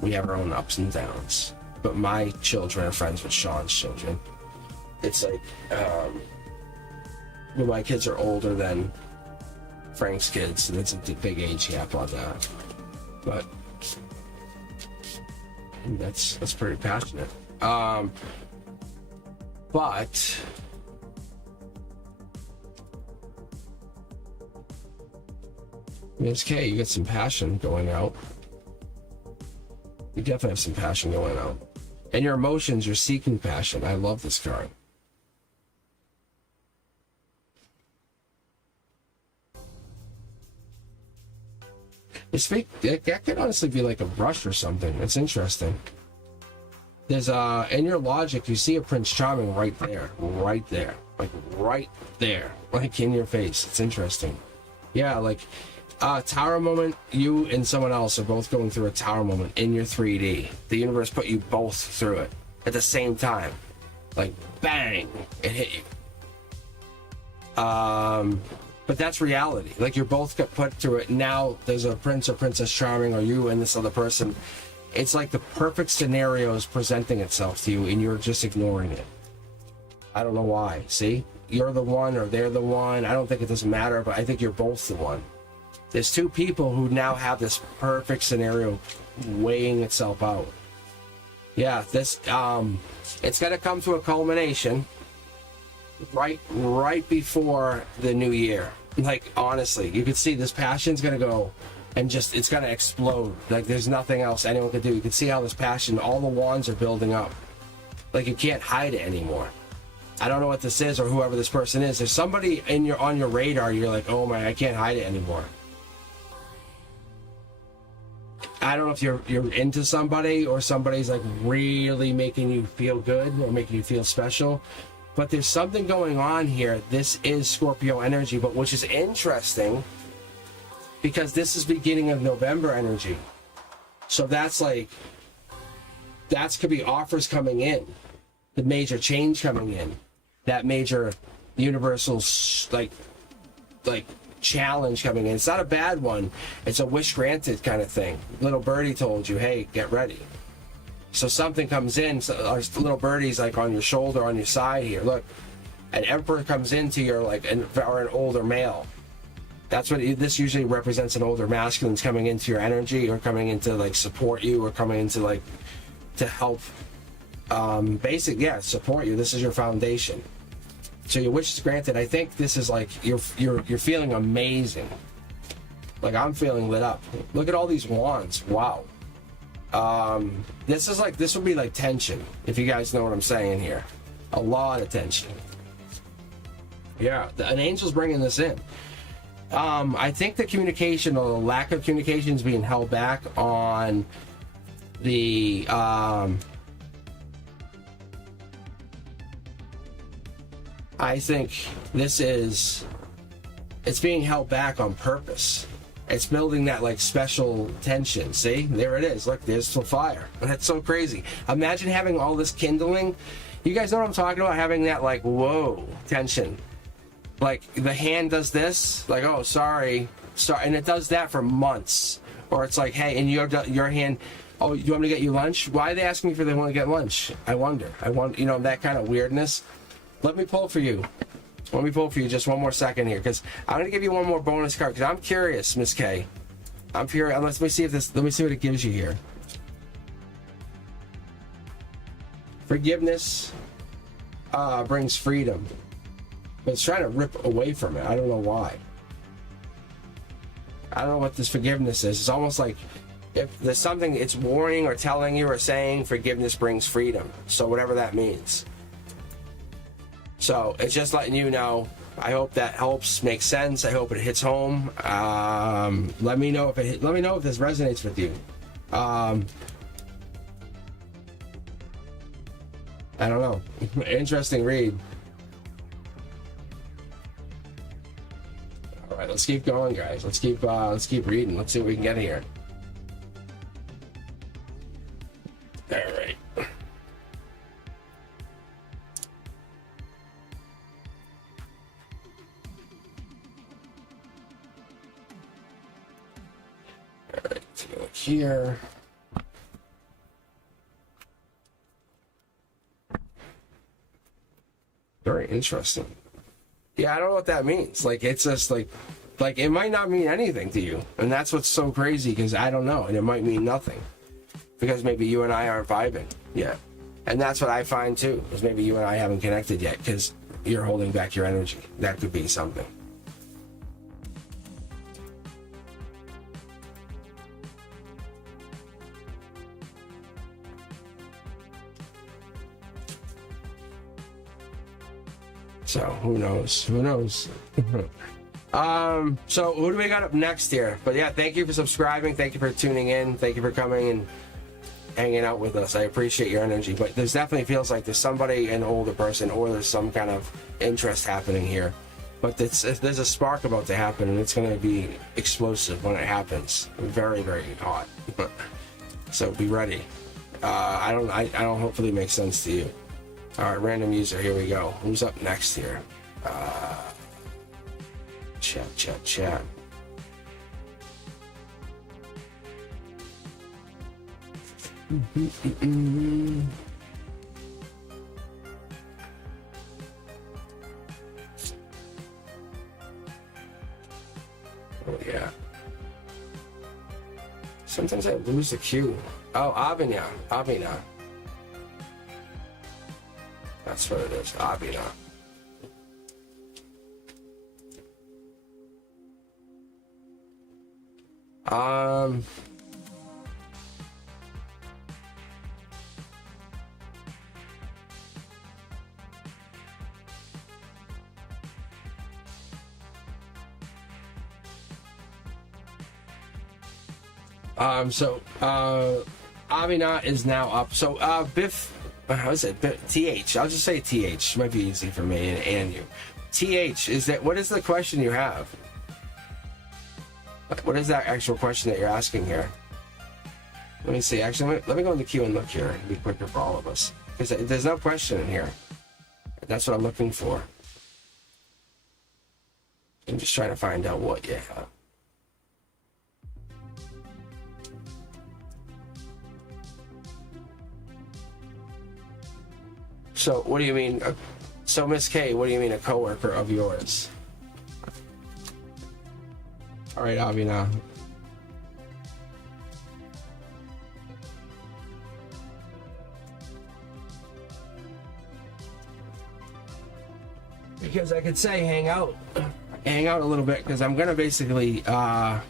We have our own ups and downs. But my children are friends with Sean's children. It's like, well, my kids are older than Frank's kids, and it's a big age gap on that. But that's pretty passionate. But Ms. K, you got some passion going out. You definitely have some passion going out. And your emotions, you're seeking passion. I love this card. That could honestly be like a brush or something. It's interesting. There's in your logic, you see a Prince Charming right there, like right there, like in your face. It's interesting. Yeah, like tower moment. You and someone else are both going through a tower moment in your 3D. The universe put you both through it at the same time, like bang, it hit you. But that's reality. Like you're both got put through it. Now there's a prince or princess charming, or you and this other person. It's like the perfect scenario is presenting itself to you, and you're just ignoring it. I don't know why. See, you're the one, or they're the one. I don't think it doesn't matter, but I think you're both the one. There's two people who now have this perfect scenario weighing itself out. Yeah, this it's gonna come to a culmination right before the new year. Like honestly, you could see this passion's gonna go and just it's gonna explode. Like there's nothing else anyone could do. You can see how this passion, all the wands are building up. Like you can't hide it anymore. I don't know what this is or whoever this person is. There's somebody on your radar. You're like, oh my, I can't hide it anymore. I don't know if you're into somebody or somebody's like really making you feel good or making you feel special. But there's something going on here. This is Scorpio energy, but which is interesting because this is beginning of November energy. So that's like, that could be offers coming in, the major change coming in, that major universal like challenge coming in. It's not a bad one. It's a wish granted kind of thing. Little birdie told you, hey, get ready. So something comes in, so our little birdie's like on your shoulder, on your side here. Look, an emperor comes into your or an older male. That's what this usually represents. An older masculine's coming into your energy, or coming into like support you, or coming into like to help, support you. This is your foundation. So your wish is granted. I think this is like you're feeling amazing. Like I'm feeling lit up. Look at all these wands. Wow. This would be like tension, if you guys know what I'm saying here. A lot of tension. Yeah, an angel's bringing this in. I think the communication or the lack of communication is being held back on the I think it's being held back on purpose. It's building that like special tension. See, there it is. Look, there's the fire. That's so crazy. Imagine having all this kindling. You guys know what I'm talking about? Having that like, whoa, tension. Like the hand does this, like, oh, sorry, and it does that for months. Or it's like, hey, and your hand, oh, you want me to get you lunch? Why are they asking me if they want to get lunch? I wonder. That kind of weirdness. Let me pull for you. Let me pull for you just one more second here, because I'm going to give you one more bonus card, because I'm curious, Miss K. I'm curious. Let me see what it gives you here. Forgiveness brings freedom. But it's trying to rip away from it. I don't know why. I don't know what this forgiveness is. It's almost like if there's something it's warning or telling you or saying, forgiveness brings freedom. So whatever that means. So it's just letting you know. I hope that helps, makes sense. I hope it hits home. Let me know if this resonates with you. I don't know. Interesting read. All right, let's keep going, guys. Let's keep reading. Let's see what we can get here. All right. Let's go here. Very interesting. Yeah, I don't know what that means. Like, it's just like it might not mean anything to you. And that's what's so crazy, because I don't know. And it might mean nothing. Because maybe you and I aren't vibing yet. And that's what I find too, is maybe you and I haven't connected yet, because you're holding back your energy. That could be something. So who knows? So who do we got up next here? But yeah, thank you for subscribing. Thank you for tuning in. Thank you for coming hanging out with us. I appreciate your energy, but there's definitely feels like there's somebody, an older person, or there's some kind of interest happening here. But there's a spark about to happen, and it's going to be explosive when it happens. Very, very hot. So be ready. I don't hopefully make sense to you. All right, random user, here we go. Who's up next here? Chat. Oh yeah. Sometimes I lose the cue. Oh, Avina. That's what it is, Avina. Avina is now up. So, Biff, how is it? TH. I'll just say TH. Might be easy for me and you. TH, what is the question you have? What is that actual question that you're asking here? Let me see. Actually, let me go in the queue and look here. It'll be quicker for all of us. Because there's no question in here. That's what I'm looking for. I'm just trying to find out what you have. So, what do you mean? So, Miss K, what do you mean a coworker of yours? All right, Avina. Because I could say hang out a little bit, because I'm gonna basically I'm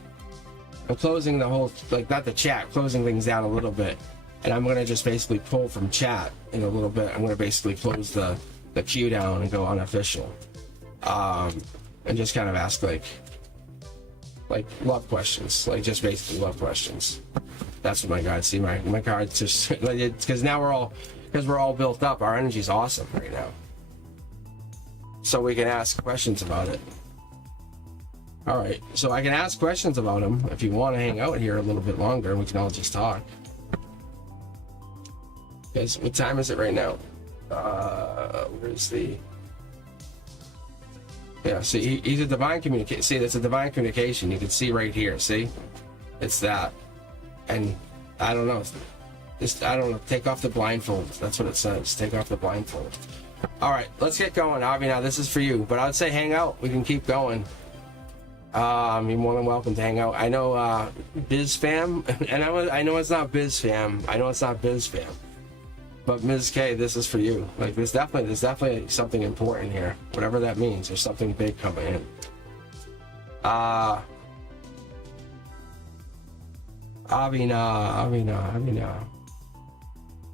closing the whole, like, not the chat, closing things down a little bit, and I'm gonna just basically pull from chat in a little bit. I'm gonna basically close the queue down and go unofficial, and just kind of ask like love questions, like just basically love questions. That's what my cards see. My cards just because now we're all built up. Our energy's awesome right now, so we can ask questions about it. All right, so I can ask questions about them if you want to hang out here a little bit longer. We can all just talk. Guys, what time is it right now? Where's the? Yeah, see, he's a divine communication. See, that's a divine communication. You can see right here. See, it's that, and I don't know. I don't know. Take off the blindfold. That's what it says. Take off the blindfold. All right, let's get going, Avi. Now this is for you, but I'd say hang out. We can keep going. You're more than welcome to hang out. I know Biz Fam, and I know it's not Biz Fam. I know it's not Biz Fam. But Ms. K, this is for you. Like, there's definitely something important here. Whatever that means, there's something big coming in. Avina.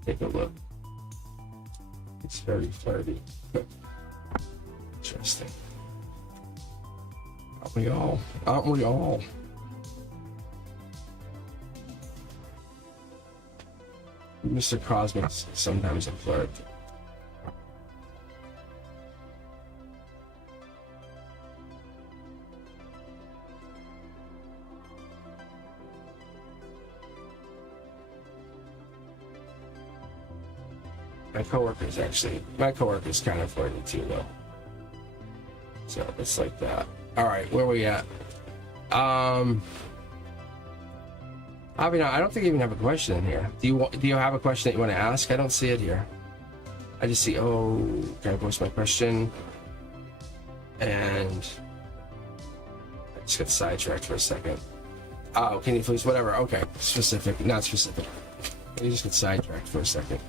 Take a look. It's very flirty. Interesting. Aren't we all? Mr. Cosmic's sometimes a flirt. My coworker's kind of flirty too, though. So it's like that. All right, where we at? Avina, I don't think you even have a question in here. Do you have a question that you want to ask? I don't see it here. I just see, can I post my question? And I just got sidetracked for a second. Oh, can you please, whatever, okay. Specific, not specific. You just get sidetracked for a second.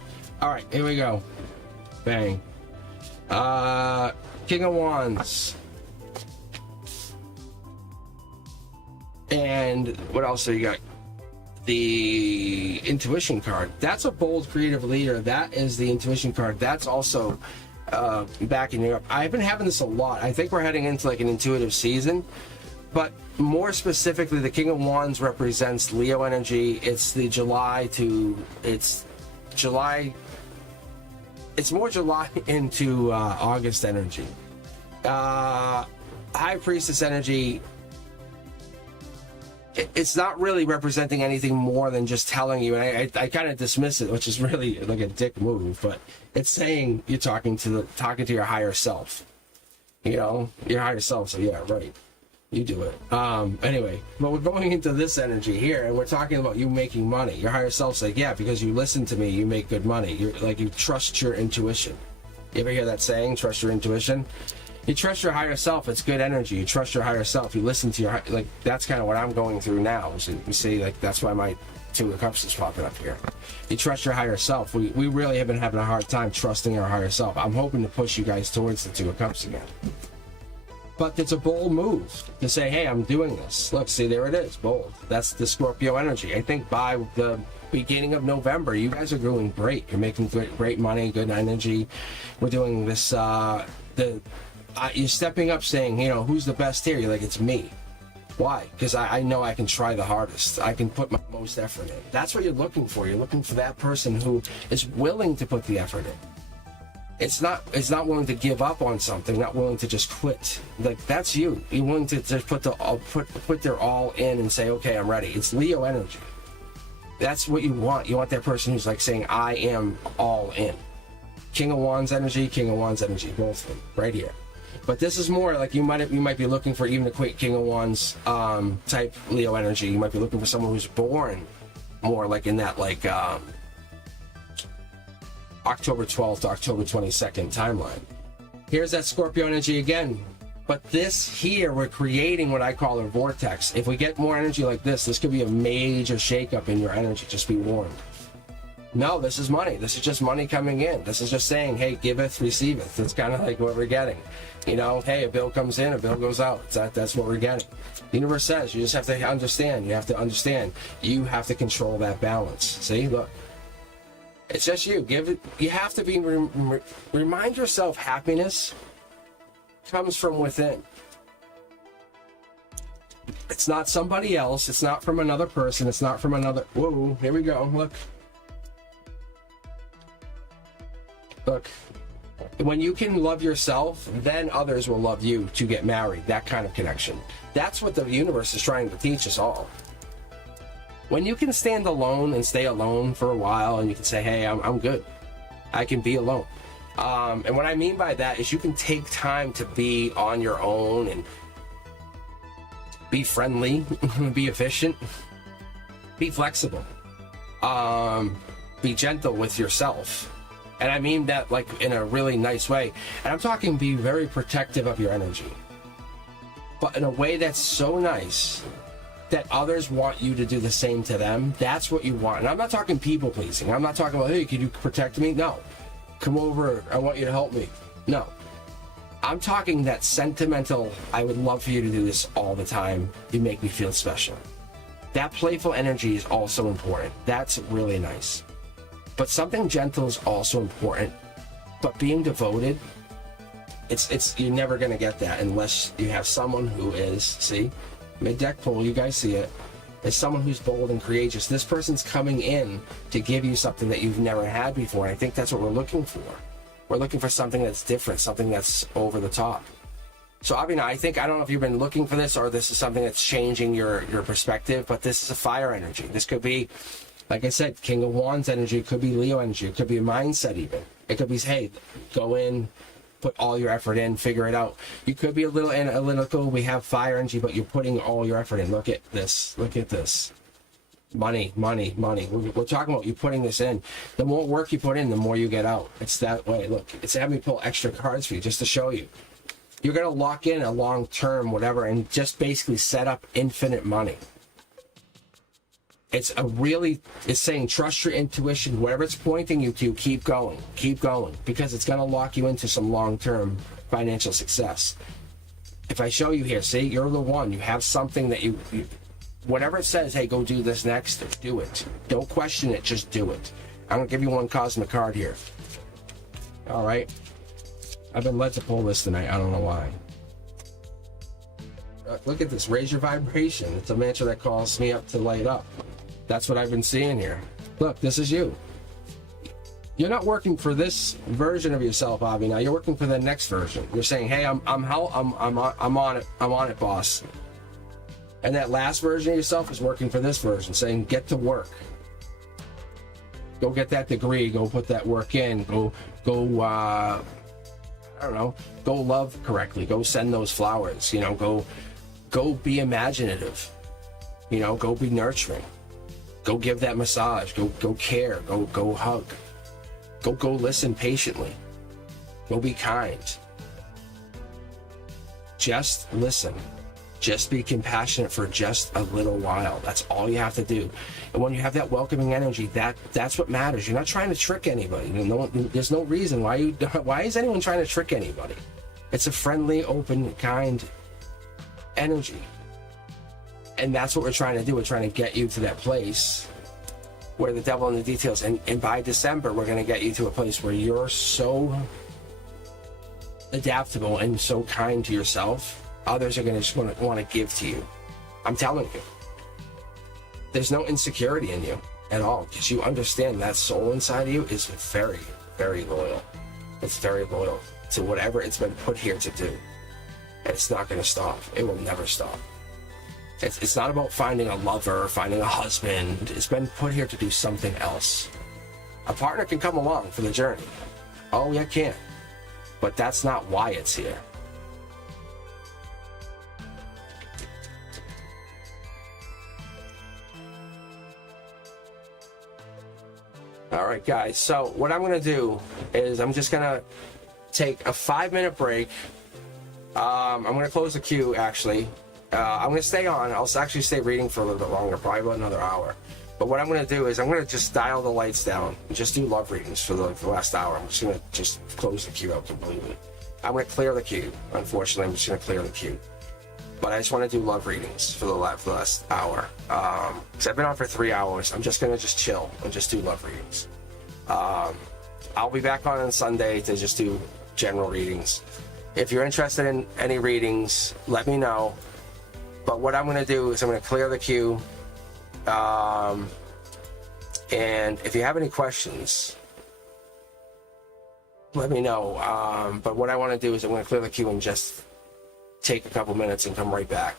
All right, here we go. Bang. King of Wands. And what else do you got? The intuition card. That's a bold creative leader. That is the intuition card. That's also backing you up. I've been having this a lot. I think we're heading into like an intuitive season, but more specifically, the King of Wands represents Leo energy. It's the it's more July into August energy. High Priestess energy, it's not really representing anything more than just telling you, and I kind of dismiss it, which is really like a dick move, but it's saying you're talking to your higher self. You know, your higher self, so yeah, right. You do it. Anyway, but we're going into this energy here, and we're talking about you making money. Your higher self's like, yeah, because you listen to me, you make good money. You're like, you trust your intuition. You ever hear that saying, trust your intuition? You trust your higher self, it's good energy. You trust your higher self, you listen to your, like, that's kind of what I'm going through now. So you see, like, that's why my Two of Cups is popping up here. You trust your higher self. We really have been having a hard time trusting our higher self. I'm hoping to push you guys towards the Two of Cups again. But it's a bold move to say, hey, I'm doing this. Look, see, there it is, bold. That's the Scorpio energy. I think by the beginning of November, you guys are doing great. You're making great money, good energy. We're doing this, you're stepping up saying, you know, who's the best here? You're like, it's me. Why? Because I know I can try the hardest. I can put my most effort in. That's what you're looking for. You're looking for that person who is willing to put the effort in. It's not willing to give up on something, not willing to just quit. Like, that's you. You're willing to just put their all in and say, okay, I'm ready. It's Leo energy. That's what you want. You want that person who's like saying, I am all in. King of Wands energy, both of them, right here. But this is more like you might be looking for even a King of Wands type Leo energy. You might be looking for someone who's born more like in that like October 12th to October 22nd timeline. Here's that Scorpio energy again. But this here, we're creating what I call a vortex. If we get more energy like this could be a major shakeup in your energy. Just be warned. No, this is money. This is just money coming in. This is just saying, hey, giveth, receiveth. It's kind of like what we're getting. You know, hey, a bill comes in, a bill goes out. That's what we're getting. The universe says you just have to understand. You have to understand. You have to control that balance. See, look. It's just you. You have to be, remind yourself happiness comes from within. It's not somebody else. It's not from another person. It's not from another, whoa, here we go, look. Look, when you can love yourself, then others will love you to get married. That kind of connection. That's what the universe is trying to teach us all. When you can stand alone and stay alone for a while and you can say, hey, I'm good. I can be alone. And what I mean by that is you can take time to be on your own and be friendly, be efficient, be flexible, be gentle with yourself. And I mean that like in a really nice way. And I'm talking be very protective of your energy, but in a way that's so nice that others want you to do the same to them. That's what you want. And I'm not talking people pleasing. I'm not talking about, hey, can you protect me? No. Come over, I want you to help me. No. I'm talking that sentimental, I would love for you to do this all the time. You make me feel special. That playful energy is also important. That's really nice. But something gentle is also important. But being devoted, you're never going to get that unless you have someone who is, see, mid-deck pull, you guys see it, is someone who's bold and courageous. This person's coming in to give you something that you've never had before. And I think that's what we're looking for. We're looking for something that's different, something that's over the top. So, I mean, I don't know if you've been looking for this or this is something that's changing your perspective, but this is a fire energy. This could be, like I said, King of Wands energy. It could be Leo energy. It could be a mindset even. It could be, hey, go in, put all your effort in, figure it out. You could be a little analytical. We have fire energy, but you're putting all your effort in. Look at this. Look at this. Money, money, money. We're talking about you putting this in. The more work you put in, the more you get out. It's that way. Look, it's having me pull extra cards for you just to show you. You're going to lock in a long-term whatever and just basically set up infinite money. It's saying trust your intuition. Whatever it's pointing you to, keep going, because it's going to lock you into some long-term financial success. If I show you here, see, you're the one. You have something that you whatever it says, hey, go do this next, do it. Don't question it, just do it. I'm going to give you one cosmic card here. All right. I've been led to pull this tonight. I don't know why. Look at this. Raise your vibration. It's a mantra that calls me up to light up. That's what I've been seeing here. Look, this is you. You're not working for this version of yourself, Avi. Now you're working for the next version. You're saying, "Hey, I'm on it. I'm on it, boss." And that last version of yourself is working for this version, saying, "Get to work. Go get that degree. Go put that work in. Go. I don't know. Go love correctly. Go send those flowers. You know. Go be imaginative. You know. Go be nurturing. Go give that massage. Go care. Go hug. Go listen patiently. Go be kind. Just listen. Just be compassionate for just a little while. That's all you have to do. And when you have that welcoming energy, that's what matters. You're not trying to trick anybody. There's no reason why is anyone trying to trick anybody? It's a friendly, open, kind energy. And that's what we're trying to do. We're trying to get you to that place where the devil in the details, and by December we're going to get you to a place where you're so adaptable and so kind to yourself, others are going to just want to give to you. I'm telling you, there's no insecurity in you at all, because you understand that soul inside of you is very, very loyal. It's very loyal to whatever it's been put here to do, and it's not going to stop. It will never stop. It's not about finding a lover, finding a husband. It's been put here to do something else. A partner can come along for the journey. Oh, yeah, can. But that's not why it's here. All right, guys. So what I'm going to do is I'm just going to take a 5-minute break. I'm going to close the queue, actually. I'm going to stay on. I'll actually stay reading for a little bit longer, probably about another hour. But what I'm going to do is I'm going to just dial the lights down and just do love readings for the last hour. I'm just going to close the queue out completely. I'm going to clear the queue. Unfortunately, I'm just going to clear the queue. But I just want to do love readings for the last hour. Because I've been on for 3 hours. I'm just going to chill and just do love readings. I'll be back on Sunday to just do general readings. If you're interested in any readings, let me know. But what I'm going to do is I'm going to clear the queue. And if you have any questions, let me know. But what I want to do is I'm going to clear the queue and just take a couple minutes and come right back.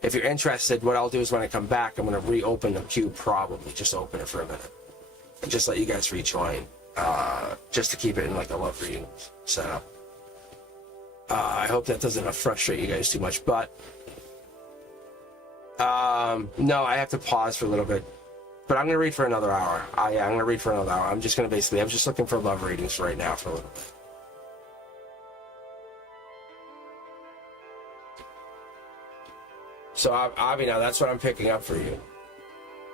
If you're interested, what I'll do is when I come back, I'm going to reopen the queue, probably just open it for a minute and just let you guys rejoin, just to keep it in like a love reading setup. I hope that doesn't frustrate you guys too much, but no, I have to pause for a little bit, but I'm going to read for another hour. I'm going to read for another hour. I'm just looking for love readings right now for a little bit. So, Avi, now that's what I'm picking up for you.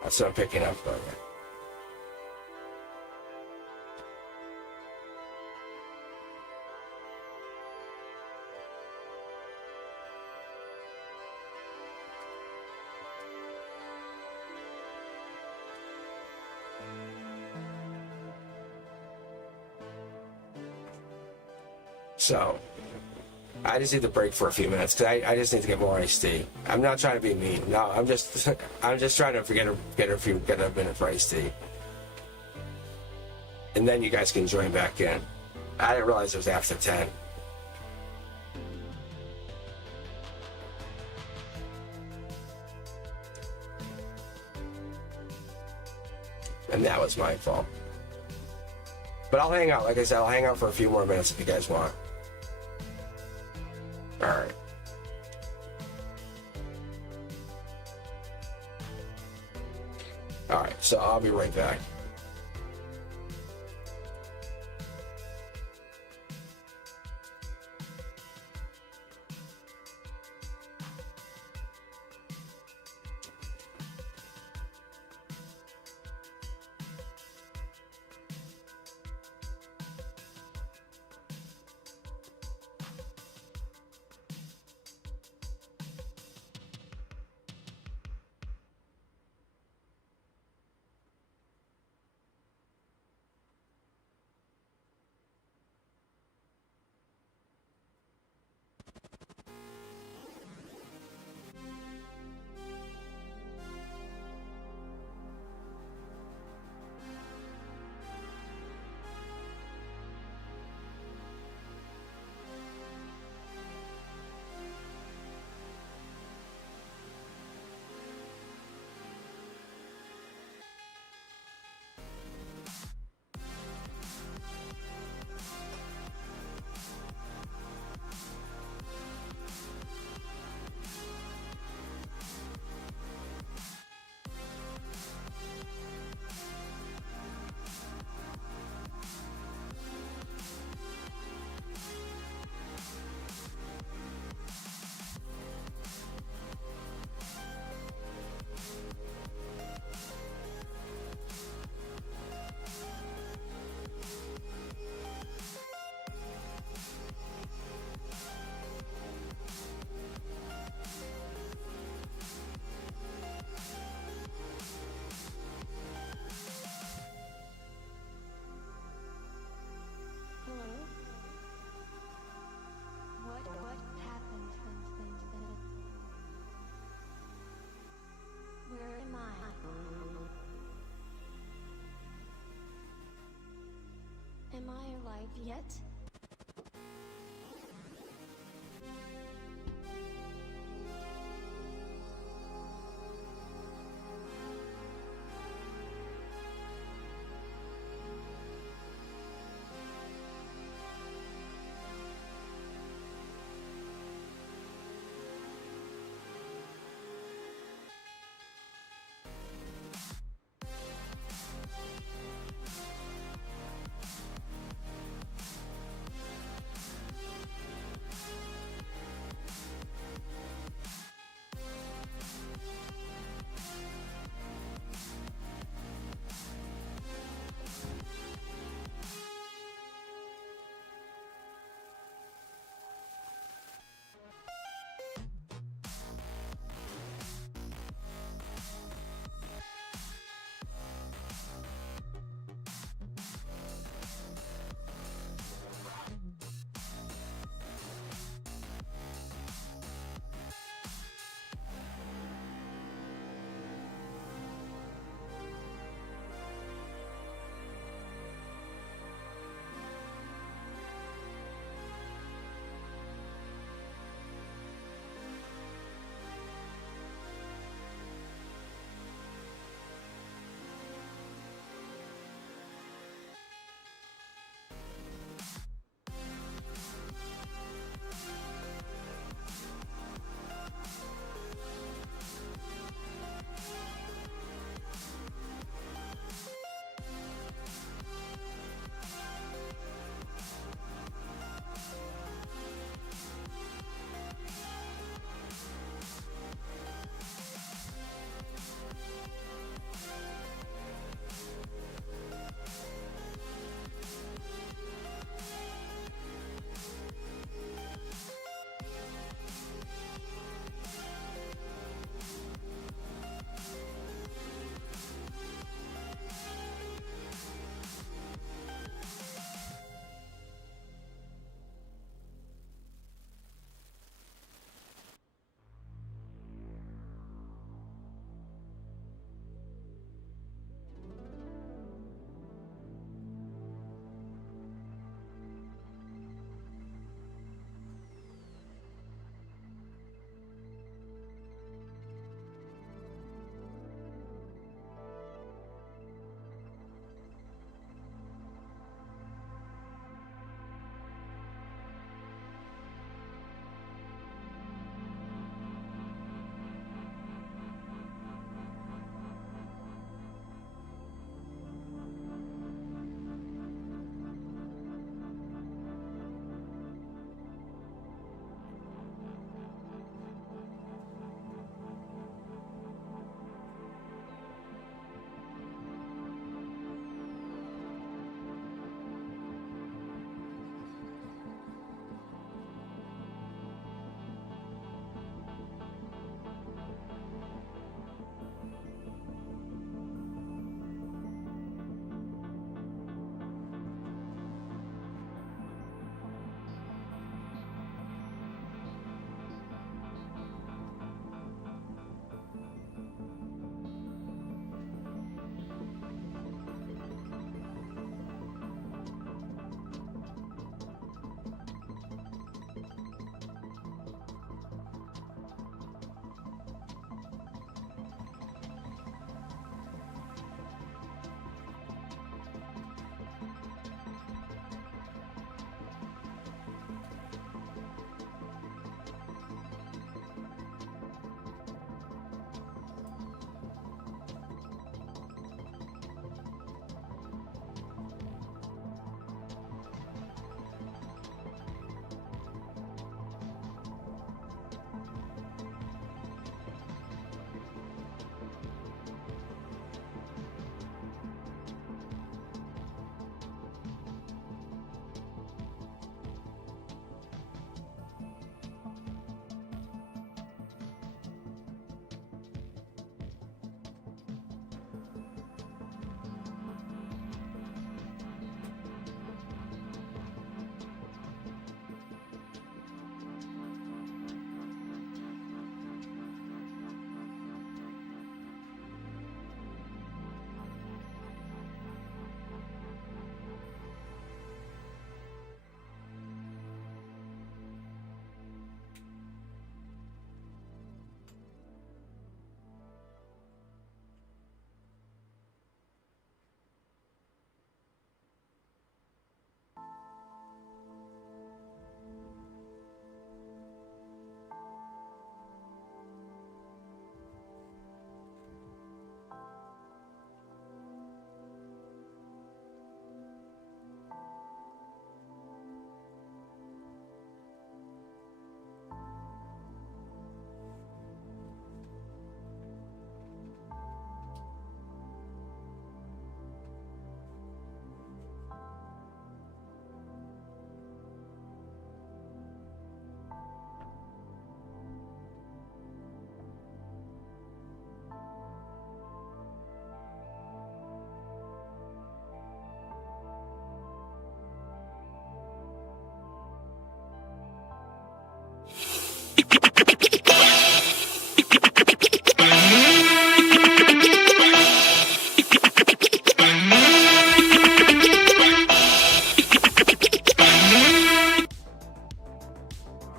That's what I'm picking up for you. So, I just need to break for a few minutes because I just need to get more iced tea. I'm not trying to be mean. No, I'm just trying to get a minute for iced tea, and then you guys can join back in. I didn't realize it was after 10. And that was my fault. But I'll hang out. Like I said, I'll hang out for a few more minutes if you guys want. All right. All right, so I'll be right back. arrive yet?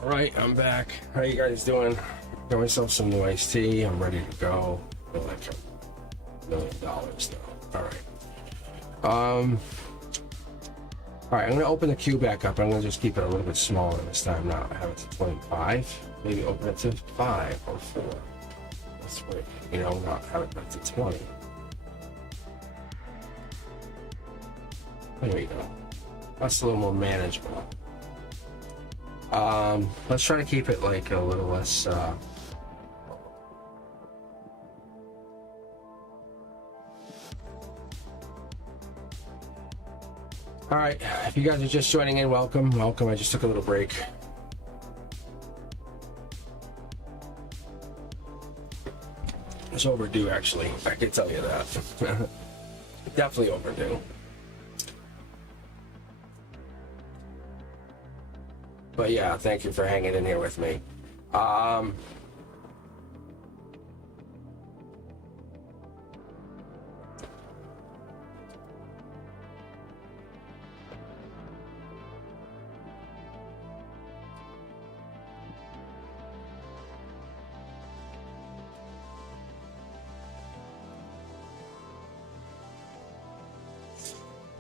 Alright, I'm back. How you guys doing? Got myself some new iced tea. I'm ready to go. I feel like $1 million though. Alright. Alright, I'm gonna open the queue back up. I'm gonna just keep it a little bit smaller this time now. I have it to 25. Maybe open it to 5 or 4. That's right. You know, not have it back to 20. There we go. That's a little more manageable. Let's try to keep it like a little less all right, if you guys are just joining in, welcome. I just took a little break. It's overdue, actually. I can tell you that. Definitely overdue. But yeah, thank you for hanging in here with me. All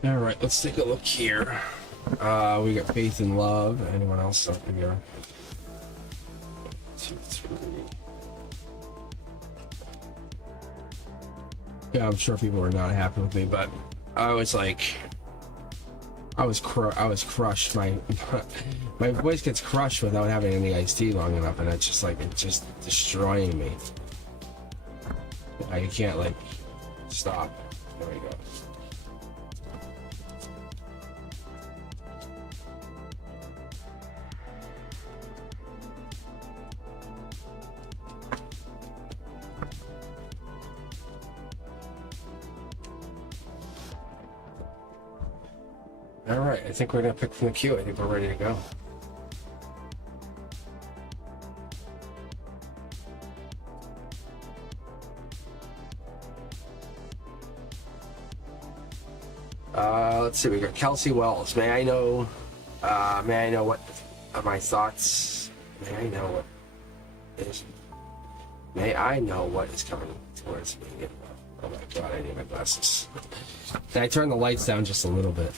right, let's take a look here. We got faith and love. Anyone else up here? 2, 3. Yeah, I'm sure people were not happy with me, but I was like, I was crushed. My voice gets crushed without having any iced tea long enough, and it's just like it's just destroying me. I can't like stop. There we go. All right, I think we're gonna pick from the queue. I think we're ready to go. Let's see. We got Kelsey Wells. May I know what are my thoughts? May I know what is coming towards me? Oh my God, I need my glasses. Can I turn the lights down just a little bit?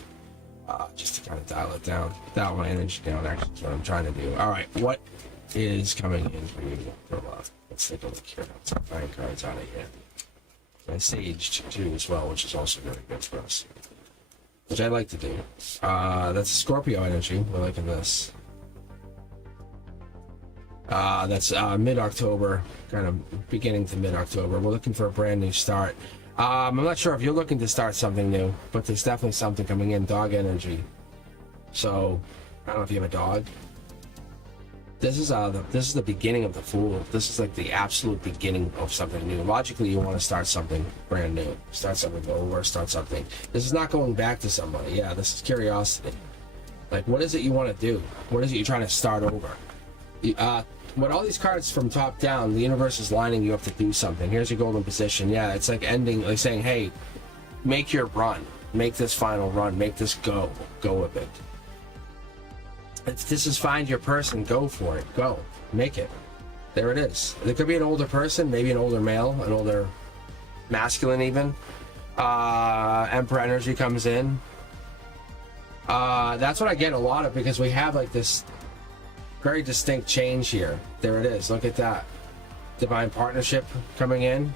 Just to kind of dial it down, dial my energy down, actually, is what I'm trying to do. All right, what is coming in for you for love? Let's take a look here. Let's take 9 cards out of here. And Sage, too, as well, which is also really good for us, which I like to do. That's Scorpio energy. We're liking this. That's mid-October, kind of beginning to mid-October. We're looking for a brand new start. I'm not sure if you're looking to start something new, but there's definitely something coming in. Dog energy. So, I don't know if you have a dog. This is the beginning of the Fool. This is like the absolute beginning of something new. Logically, you want to start something brand new. Start something over, start something. This is not going back to somebody. Yeah, this is curiosity. Like, what is it you want to do? What is it you're trying to start over? With all these cards from top down, the universe is lining you up to do something. Here's your golden position. Yeah, it's like ending, like saying, hey, make your run. Make this final run. Make this go. Go with it. This is find your person. Go for it. Go. Make it. There it is. It could be an older person, maybe an older male, an older masculine even. Emperor energy comes in. That's what I get a lot of, because we have like this very distinct change here. There it is. Look at that. Divine partnership coming in.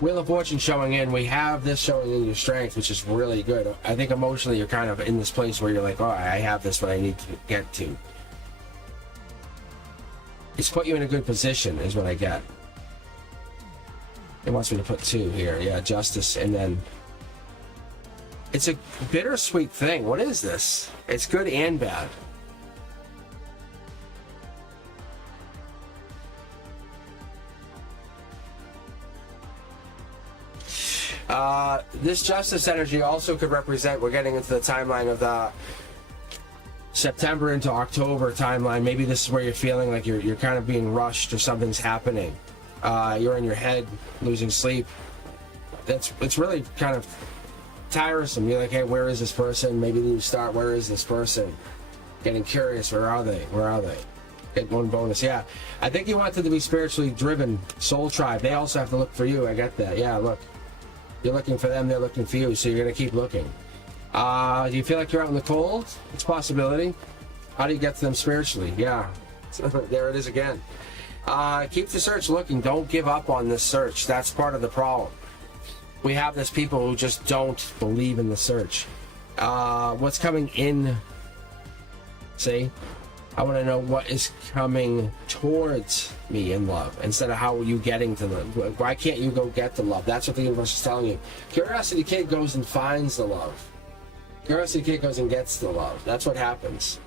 Wheel of Fortune showing in. We have this showing in your strength, which is really good. I think emotionally you're kind of in this place where you're like, oh, I have this, but I need to get to. It's put you in a good position, is what I get. It wants me to put 2 here. Yeah, Justice, and then it's a bittersweet thing. What is this? It's good and bad. This Justice energy also could represent, we're getting into the timeline of the September into October timeline, maybe this is where you're feeling like you're kind of being rushed or something's happening. You're in your head, losing sleep. It's really kind of tiresome. You're like, hey, where is this person? Maybe you start, where is this person? Getting curious, where are they? Where are they? Get one bonus. Yeah, I think you want them to be spiritually driven. Soul tribe. They also have to look for you. I get that. Yeah, look. You're looking for them, they're looking for you, so you're going to keep looking. Do you feel like you're out in the cold? It's a possibility. How do you get to them spiritually? Yeah, there it is again. Keep the search looking. Don't give up on this search. That's part of the problem. We have this people who just don't believe in the search. What's coming in? See? I want to know what is coming towards me in love instead of how are you getting to them. Why can't you go get the love? That's what the universe is telling you. Curiosity Kid goes and finds the love. Curiosity Kid goes and gets the love. That's what happens.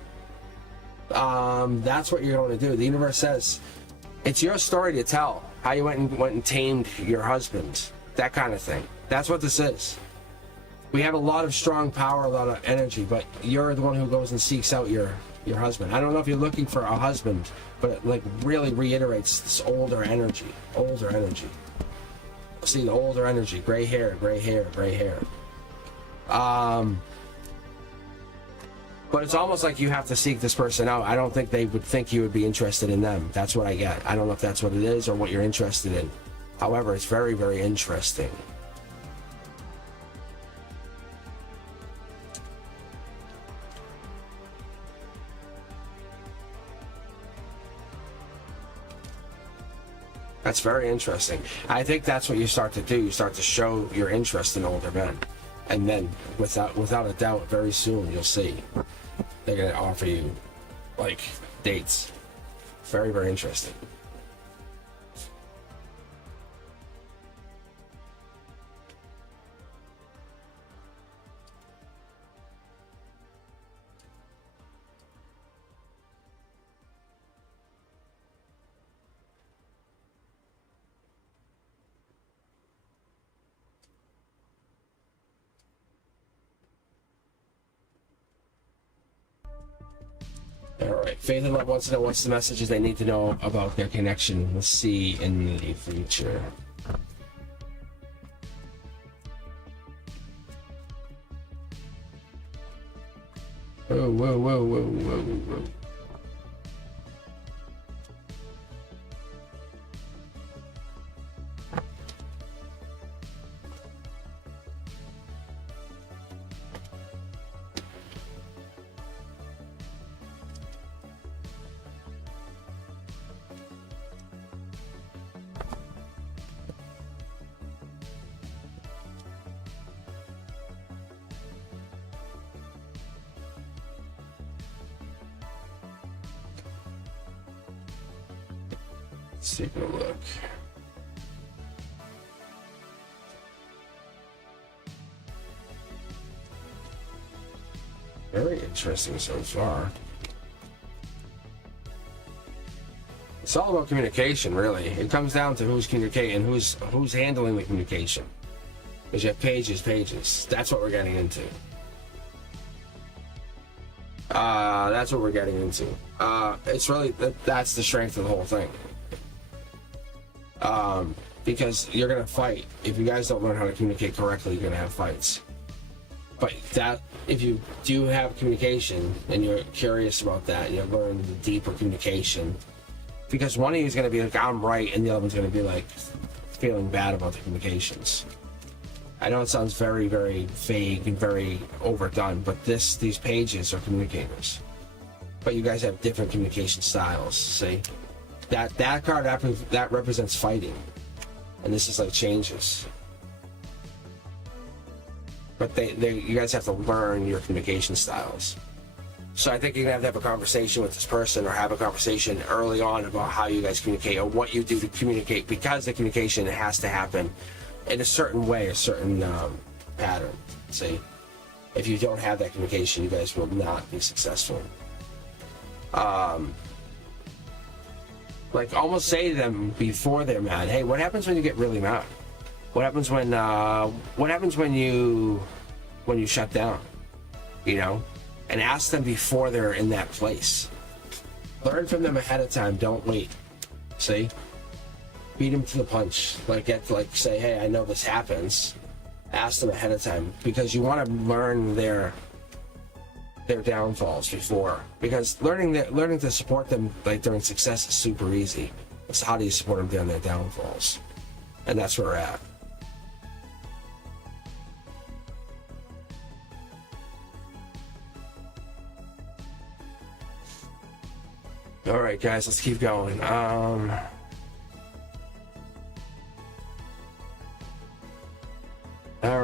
That's what you're going to do. The universe says it's your story to tell. How you went and tamed your husband. That kind of thing. That's what this is. We have a lot of strong power, a lot of energy, but you're the one who goes and seeks out your husband. I don't know if you're looking for a husband, but it like really reiterates this older energy. See, the older energy, gray hair. But it's almost like you have to seek this person out. I don't think they would think you would be interested in them. That's what I get. I don't know if that's what it is or what you're interested in. However, it's very, very interesting. That's very interesting. I think that's what you start to do. You start to show your interest in older men. And then, without a doubt, very soon, you'll see. They're going to offer you, like, dates. Very, very interesting. Alright, Faith and Love wants to know what's the messages they need to know about their connection with C in the future. Whoa. Let's take a look. Very interesting so far. It's all about communication, really. It comes down to who's communicating, who's handling the communication. Because you have pages. That's what we're getting into. That's what we're getting into. It's really that's the strength of the whole thing. Because you're gonna fight. If you guys don't learn how to communicate correctly, you're gonna have fights. But that, if you do have communication and you're curious about that, and you're learning the deeper communication, because one of you is gonna be like, I'm right, and the other one's gonna be like feeling bad about the communications. I know it sounds very, very vague and very overdone, but these pages are communicators. But you guys have different communication styles. See, that card that represents fighting, and this is like changes. But you guys have to learn your communication styles. So I think you're gonna have to have a conversation with this person, or have a conversation early on about how you guys communicate, or what you do to communicate, because the communication has to happen in a certain way, a certain pattern. See, if you don't have that communication, you guys will not be successful. Like, almost say to them before they're mad, hey, what happens when you get really mad? What happens when you shut down? You know, and ask them before they're in that place. Learn from them ahead of time. Don't wait. See? Beat them to the punch. Say, hey, I know this happens. Ask them ahead of time, because you want to learn their downfalls before. Because learning to support them like during success is super easy. So how do you support them during their downfalls? And that's where we're at. All right, guys, let's keep going. All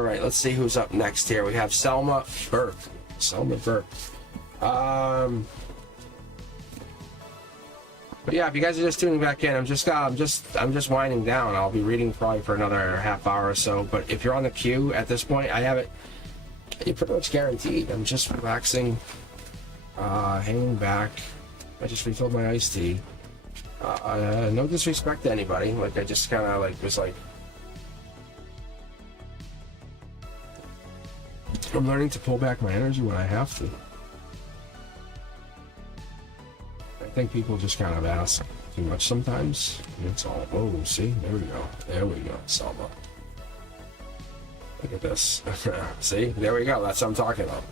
right, let's see who's up next here. We have Selma Burke. But yeah, if you guys are just tuning back in, I'm just winding down. I'll be reading probably for another half hour or so. But if you're on the queue at this point, I have it. You're pretty much guaranteed. I'm just relaxing, hanging back. I just refilled my iced tea. No disrespect to anybody. Like, I just kind of was like, I'm learning to pull back my energy when I have to. I think people just kind of ask too much sometimes. It's all, oh, see, there we go, Selma. Look at this. See, there we go. That's what I'm talking about.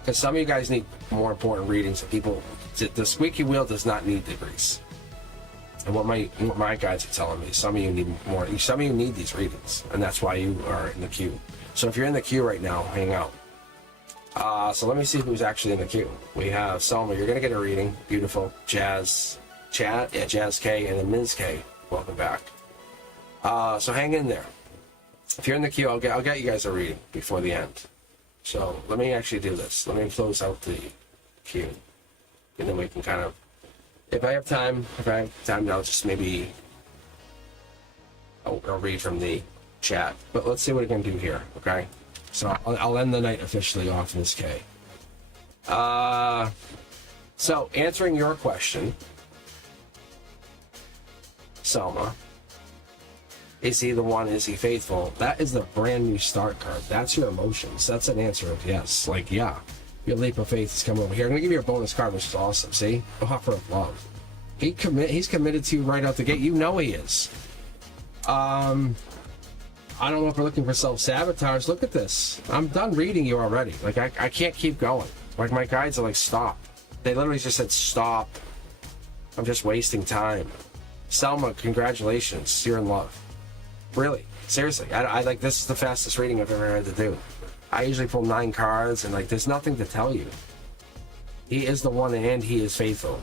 Because some of you guys need more important readings. The squeaky wheel does not need the grease. And what my guides are telling me, some of you need more. Some of you need these readings, and that's why you are in the queue. So if you're in the queue right now, hang out. So let me see who's actually in the queue. We have Selma. You're gonna get a reading. Beautiful. Jazz K, and then Ms. K. Welcome back. So hang in there. If you're in the queue, I'll get you guys a reading before the end. So let me actually do this. Let me close out the queue, and then we can kind of, if I have time now, just maybe I'll read from the chat. But let's see what we're gonna do here, okay? So I'll end the night officially off in this K. So answering your question, Selma. Is he the one? Is he faithful? That is the brand new start card. That's your emotions. That's an answer of yes. Like, yeah, your leap of faith is coming over here. I'm going to give you a bonus card, which is awesome. See? Offer of love. He's committed to you right out the gate. You know he is. I don't know if we're looking for self-sabotage. Look at this. I'm done reading you already. Like, I can't keep going. Like, my guides are like, stop. They literally just said, stop. I'm just wasting time. Selma, congratulations. You're in love. Really, seriously, I like, this is the fastest reading I've ever had to do. I usually pull 9 cards, and like, there's nothing to tell you. He is the one, and he is faithful.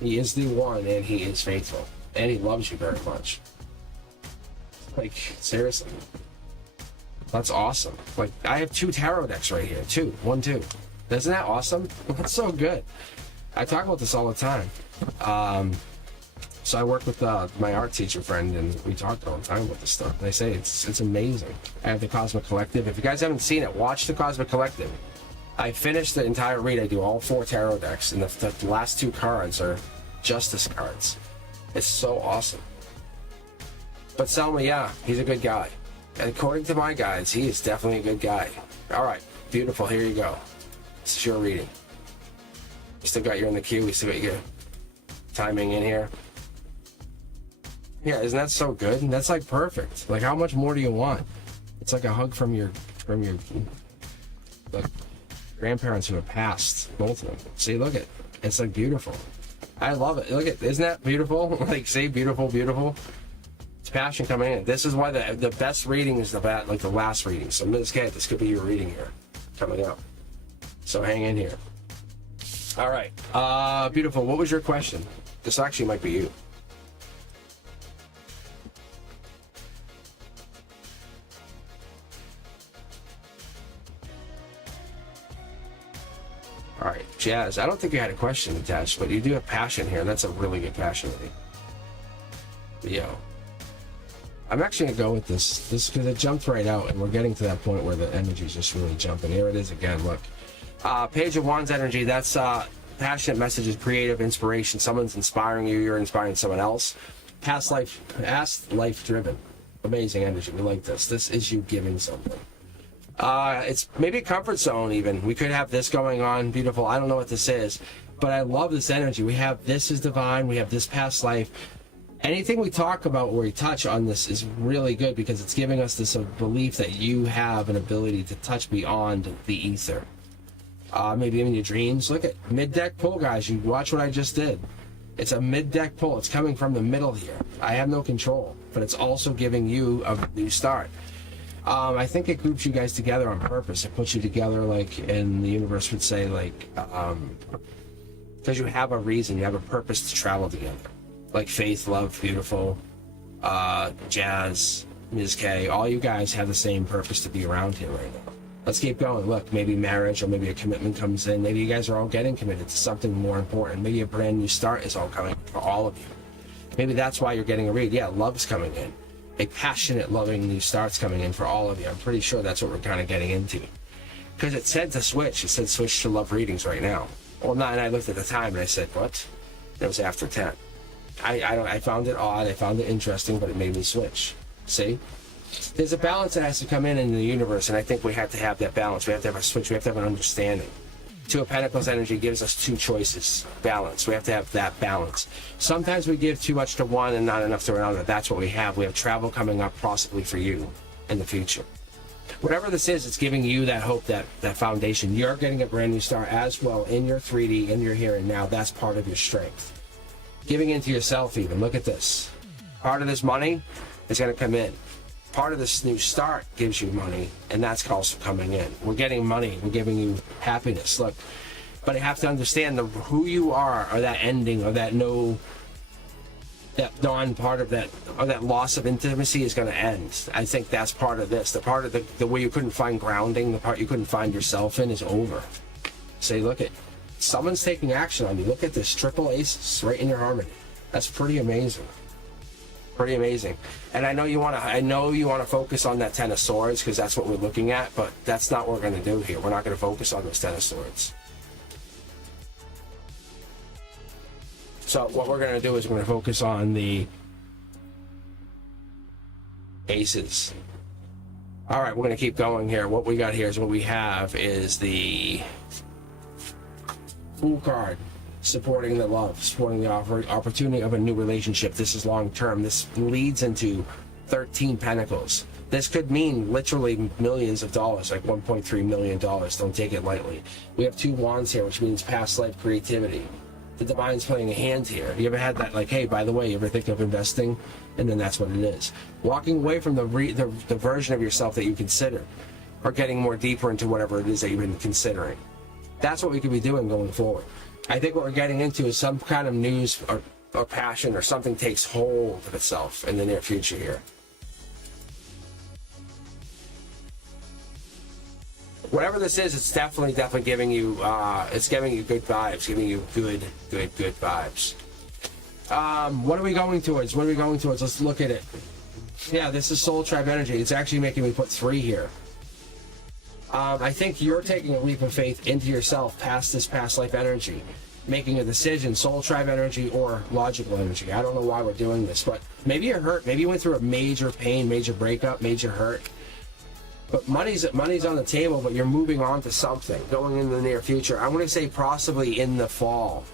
He is the one, and he is faithful, and he loves you very much. Like, seriously, that's awesome. Like, I have 2 tarot decks right here. 2. Isn't that awesome? That's so good. I talk about this all the time. So I work with my art teacher friend, and we talked all the time about this stuff. And I say it's amazing. I have the Cosmic Collective. If you guys haven't seen it, watch the Cosmic Collective. I finished the entire read. I do all 4 tarot decks, and the last 2 cards are Justice cards. It's so awesome. But Selma, yeah, he's a good guy. And according to my guides, he is definitely a good guy. All right, beautiful. Here you go. This is your reading. We still got you in the queue. We still got you timing in here. Yeah, isn't that so good? That's like perfect. Like, how much more do you want? It's like a hug from your like, grandparents who have passed, both of them. See, look at, it's like beautiful. I love it. Look at, isn't that beautiful? Like, see, beautiful. It's passion coming in. This is why the best reading is the last reading. So Ms. K, this could be your reading here coming up. So hang in here. All right, beautiful. What was your question? This actually might be you. All right, Jazz, I don't think you had a question attached, but you do have passion here. That's a really good passion reading. Yo. I'm actually going to go with this because it jumped right out, and we're getting to that point where the energy is just really jumping. Here it is again, look. Page of Wands energy, that's passionate messages, creative inspiration. Someone's inspiring you, you're inspiring someone else. Past life driven. Amazing energy. We like this. This is you giving something. It's maybe a comfort zone even. We could have this going on, beautiful. I don't know what this is, but I love this energy. We have this is divine. We have this past life. Anything we talk about or we touch on this is really good because it's giving us this belief that you have an ability to touch beyond the ether. Maybe in your dreams. Look at mid-deck pull, guys. You watch what I just did. It's a mid-deck pull. It's coming from the middle here. I have no control, but it's also giving you a new start. I think it groups you guys together on purpose. It puts you together, like, and the universe would say, like, because you have a reason, you have a purpose to travel together. Like Faith, Love, Beautiful, Jazz, Ms. K, all you guys have the same purpose to be around here right now. Let's keep going. Look, maybe marriage or maybe a commitment comes in. Maybe you guys are all getting committed to something more important. Maybe a brand new start is all coming for all of you. Maybe that's why you're getting a read. Yeah, love's coming in. A passionate, loving new start's coming in for all of you. I'm pretty sure that's what we're kind of getting into. Because it said to switch. It said switch to love readings right now. Well, not, and I looked at the time and I said, what? It was after 10. I found it odd, I found it interesting, but it made me switch. See? There's a balance that has to come in the universe, and I think we have to have that balance. We have to have a switch, we have to have an understanding. Two of Pentacles energy gives us two choices. Balance. We have to have that balance. Sometimes we give too much to one and not enough to another. That's what we have. We have travel coming up possibly for you in the future. Whatever this is, it's giving you that hope, that foundation. You're getting a brand new start as well in your 3D, in your here and now. That's part of your strength. Giving into yourself even. Look at this. Part of this money is going to come in. Part of this new start gives you money, and that's also coming in. We're getting money. We're giving you happiness. Look, but you have to understand who you are, or that ending, or that non-part of that, or that loss of intimacy is going to end. I think that's part of this. The part of the way you couldn't find grounding, the part you couldn't find yourself in is over. Say, look at, someone's taking action on you. Look at this, triple aces right in your harmony. That's pretty amazing. Pretty amazing. And I know you want to focus on that 10 of swords because that's what we're looking at, but that's not what we're going to do here. We're not going to focus on those 10 of swords. So what we're going to do is we're going to focus on the aces. All right, we're going to keep going here. What we got here is what we have is the Fool card, supporting the love, supporting the opportunity of a new relationship. This is long term. This leads into 13 Pentacles. This could mean literally millions of dollars, like $1.3 million. Don't take it lightly. We have 2 wands here, which means past life creativity. The divine's playing a hand here. You ever had that, like, hey, by the way, you ever think of investing? And then that's what it is. Walking away from the version of yourself that you consider, or getting more deeper into whatever it is that you've been considering. That's what we could be doing going forward. I think what we're getting into is some kind of news or passion or something takes hold of itself in the near future here. Whatever this is, it's definitely giving you, it's giving you good vibes, giving you good vibes. What are we going towards? Let's look at it. Yeah, this is Soul Tribe energy. It's actually making me put 3 here. I think you're taking a leap of faith into yourself past this past life energy, making a decision, Soul Tribe energy or logical energy. I don't know why we're doing this, but maybe you're hurt. Maybe you went through a major pain, major breakup, major hurt. But money's on the table, but you're moving on to something, going in the near future. I want to say possibly in the fall,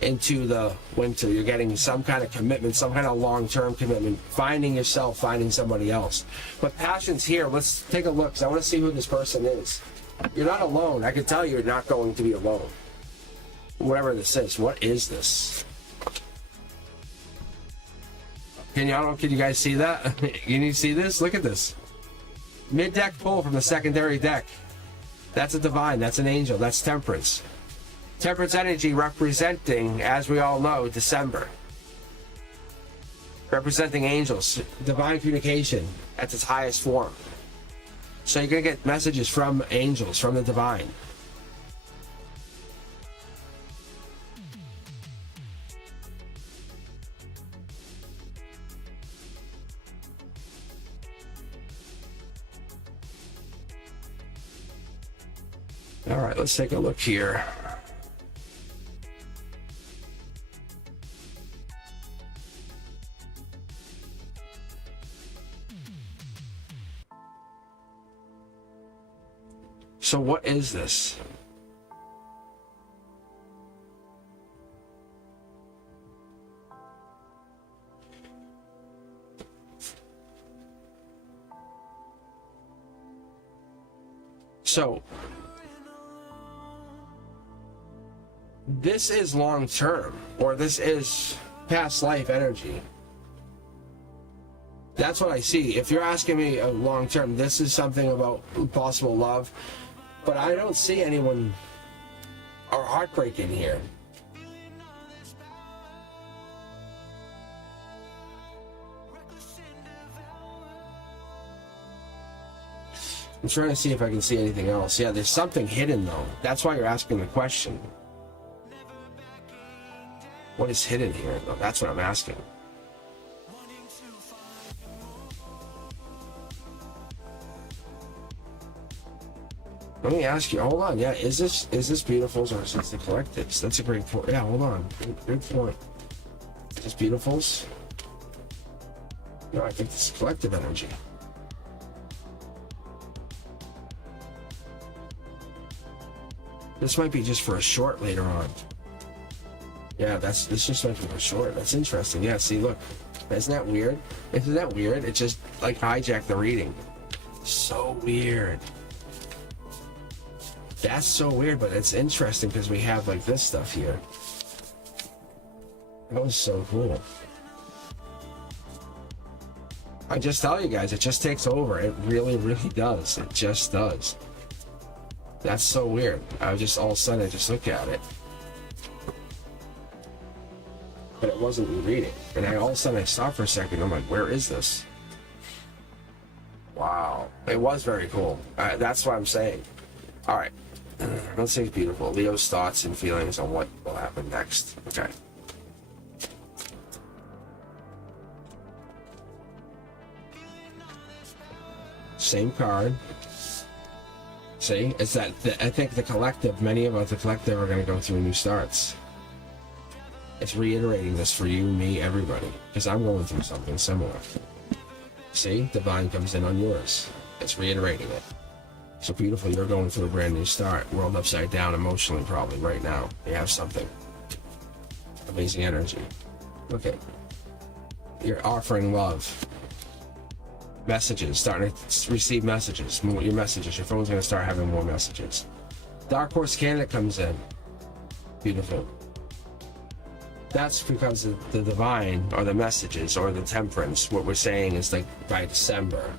into the winter. You're getting some kind of commitment, some kind of long-term commitment, finding yourself, finding somebody else. But passion's here. Let's take a look, because I want to see who this person is. You're not alone. I can tell you're not going to be alone. Whatever this is. What is this? Can you guys see that? Can you see this? Look at this. Mid-deck pull from the secondary deck. That's a divine. That's an angel. That's Temperance. Temperance energy representing, as we all know, December. Representing angels. Divine communication at its highest form. So you're going to get messages from angels, from the divine. All right, let's take a look here. So what is this? So this is long term, or this is past life energy. That's what I see. If you're asking me a long term, this is something about possible love, but I don't see anyone or heartbreak in here. I'm trying to see if I can see anything else. Yeah, there's something hidden though. That's why you're asking the question. What is hidden here though? That's what I'm asking. Let me ask you, hold on, yeah, is this Beautifuls or is this the Collectives? That's a great point. Yeah, hold on. Good point. Is this Beautifuls? No, I think this is collective energy. This might be just for a short later on. Yeah, this just might be for a short. That's interesting. Yeah, see, look. Isn't that weird? Isn't that weird? It just, like, hijacked the reading. So weird. That's so weird, but it's interesting because we have, like, this stuff here. That was so cool. I just tell you guys, it just takes over. It really, really does. It just does. That's so weird. I just, all of a sudden, I just look at it. But it wasn't reading. And all of a sudden, I stopped for a second. I'm like, where is this? Wow. It was very cool. That's what I'm saying. All right. Let's say it's beautiful. Leo's thoughts and feelings on what will happen next. Okay. Same card. See, it's that I think the collective, many of us, the collective, are going to go through new starts. It's reiterating this for you, me, everybody, because I'm going through something similar. See, divine comes in on yours. It's reiterating it. So beautiful, you're going through a brand new start. World upside down emotionally, probably right now. You have something. Amazing energy. Okay. You're offering love. Messages, starting to receive messages. More your messages. Your phone's going to start having more messages. Dark Horse Candidate comes in. Beautiful. That's because of the divine, or the messages, or the temperance. What we're saying is, like, by December,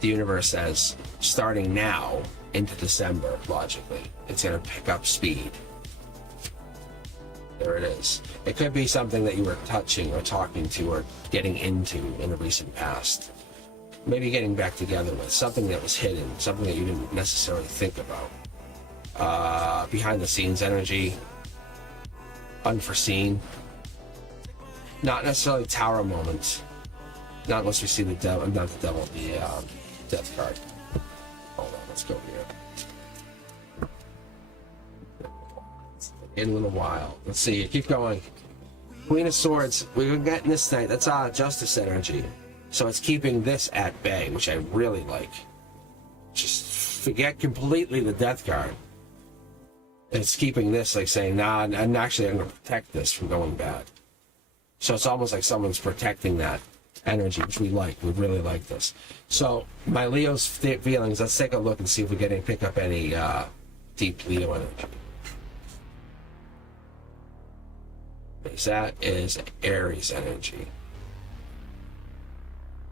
the universe says, starting now into December, logically, it's going to pick up speed. There it is. It could be something that you were touching or talking to or getting into in the recent past. Maybe getting back together with something that was hidden, something that you didn't necessarily think about. Behind the scenes energy, unforeseen. Not necessarily tower moments. Not unless we see the devil, not the devil, the death card. Hold on, let's go here. In a little while. Let's see. Keep going. Queen of Swords. We're getting this tonight. That's justice energy. So it's keeping this at bay, which I really like. Just forget completely the death card. It's keeping this, like, saying, nah, and actually I'm going to protect this from going bad. So it's almost like someone's protecting that energy, which we like. We really like this. So my Leo's feelings, let's take a look and see if we can pick up any deep Leo energy. That is Aries energy,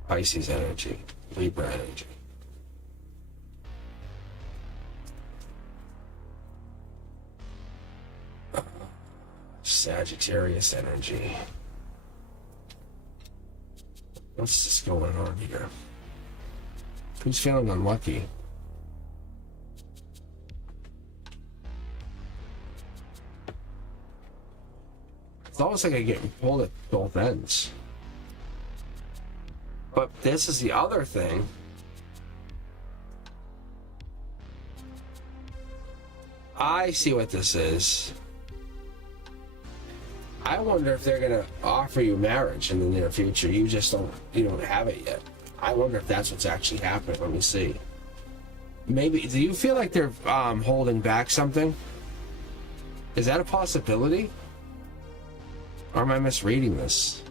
Pisces energy, Libra energy. Sagittarius energy. What's this going on here? Who's feeling unlucky? It's almost like I get pulled at both ends. But this is the other thing. I see what this is. I wonder if they're gonna offer you marriage in the near future. You just don't have it yet. I wonder if that's what's actually happening. Let me see. maybe, do you feel like they're holding back something? Is that a possibility? Or am I misreading this?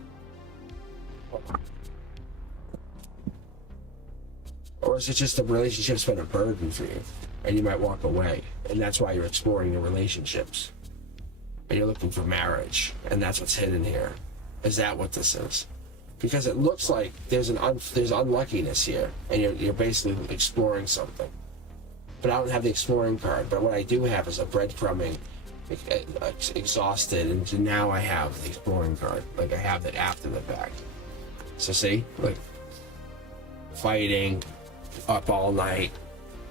Or is it just a relationship's been a burden for you and you might walk away, and that's why you're exploring your relationships and you're looking for marriage, and that's what's hidden here? Is that what this is? Because it looks like there's unluckiness here, and you're basically exploring something. But I don't have the exploring card, but what I do have is a breadcrumbing, exhausted, and now I have the exploring card. Like, I have that after the fact. So see, like, fighting, up all night.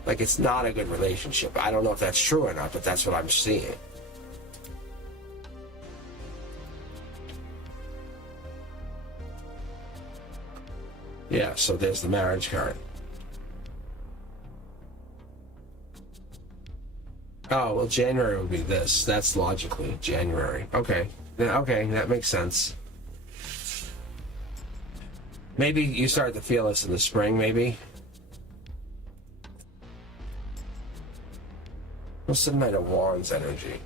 Like, it's not a good relationship. I don't know if that's true or not, but that's what I'm seeing. Yeah, so there's the marriage card. Oh, well, January would be this. That's logically January. Okay. Okay, that makes sense. Maybe you start to feel this in the spring, maybe? What's the Knight of Wands energy?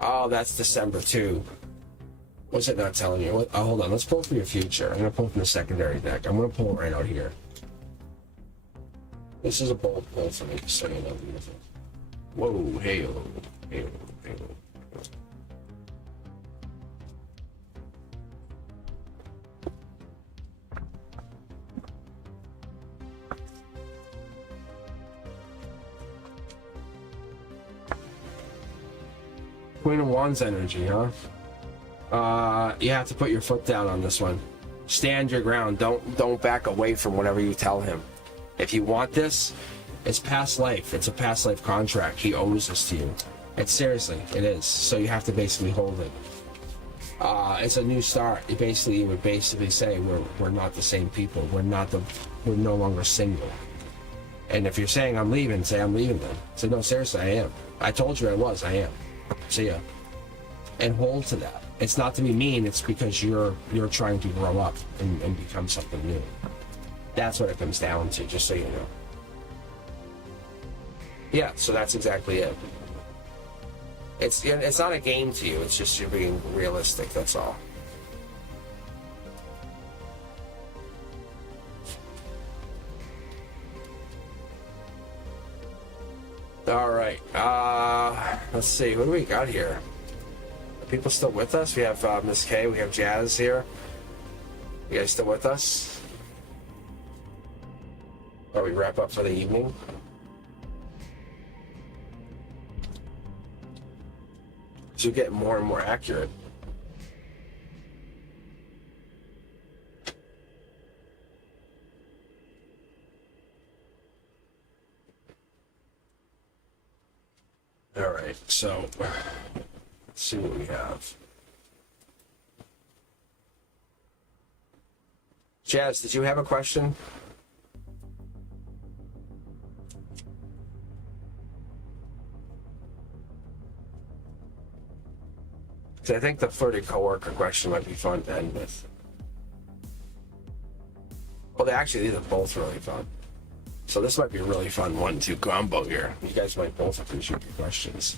Oh, that's December too. What's it not telling you? Oh, hold on. Let's pull for your future. I'm going to pull from the secondary deck. I'm going to pull it right out here. This is a bold pull for me, so you know. Whoa, hail, hail, hail. Queen of Wands energy, huh? You have to put your foot down on this one. Stand your ground. Don't back away from whatever you tell him. If you want this, it's past life. It's a past life contract. He owes this to you. It's seriously, it is. So you have to basically hold it. It's a new start. You would basically say we're not the same people. We're no longer single. And if you're saying I'm leaving, say I'm leaving then. Say no, seriously, I am. I told you I was. I am. See ya. And hold to that. It's not to be mean. It's because you're trying to grow up and become something new. That's what it comes down to, just so you know. Yeah, so that's exactly it. It's not a game to you. It's just you're being realistic. That's all. All right. Let's see. What do we got here? Are people still with us? We have Miss K. We have Jazz here. You guys still with us? Or we wrap up for the evening? So you get more and more accurate. All right, so let's see what we have. Jazz, did you have a question? Because I think the flirty coworker question might be fun to end with. Well, these are both really fun. So this might be a really fun 1-2 combo here. You guys might both appreciate your questions.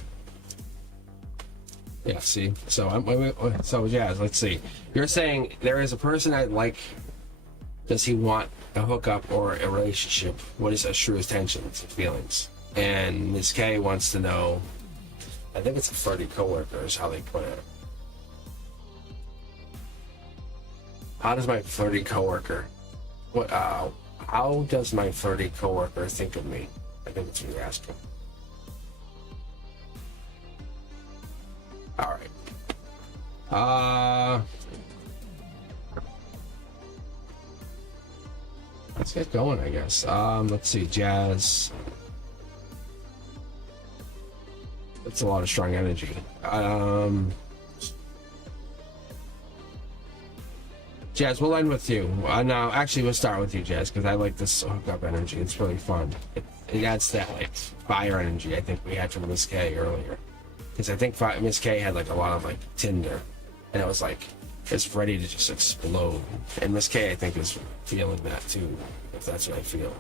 Yeah, see? So Jazz, let's see. You're saying there is a person I'd like. Does he want a hookup or a relationship? What is his true intentions and feelings? And Ms. K wants to know, I think it's a flirty coworker is how they put it. How does my flirty coworker, how does my flirty coworker think of me? I think that's what you're asking. All right. Let's get going, I guess. Let's see, Jazz. That's a lot of strong energy. Jazz, we'll end with you. No, actually, we'll start with you, Jazz, because I like this hookup energy. It's really fun. It adds that like fire energy I think we had from Miss K earlier. Because I think Miss K had like a lot of like Tinder, and it was like is ready to just explode. And Miss K, I think, is feeling that too, if that's what I feel.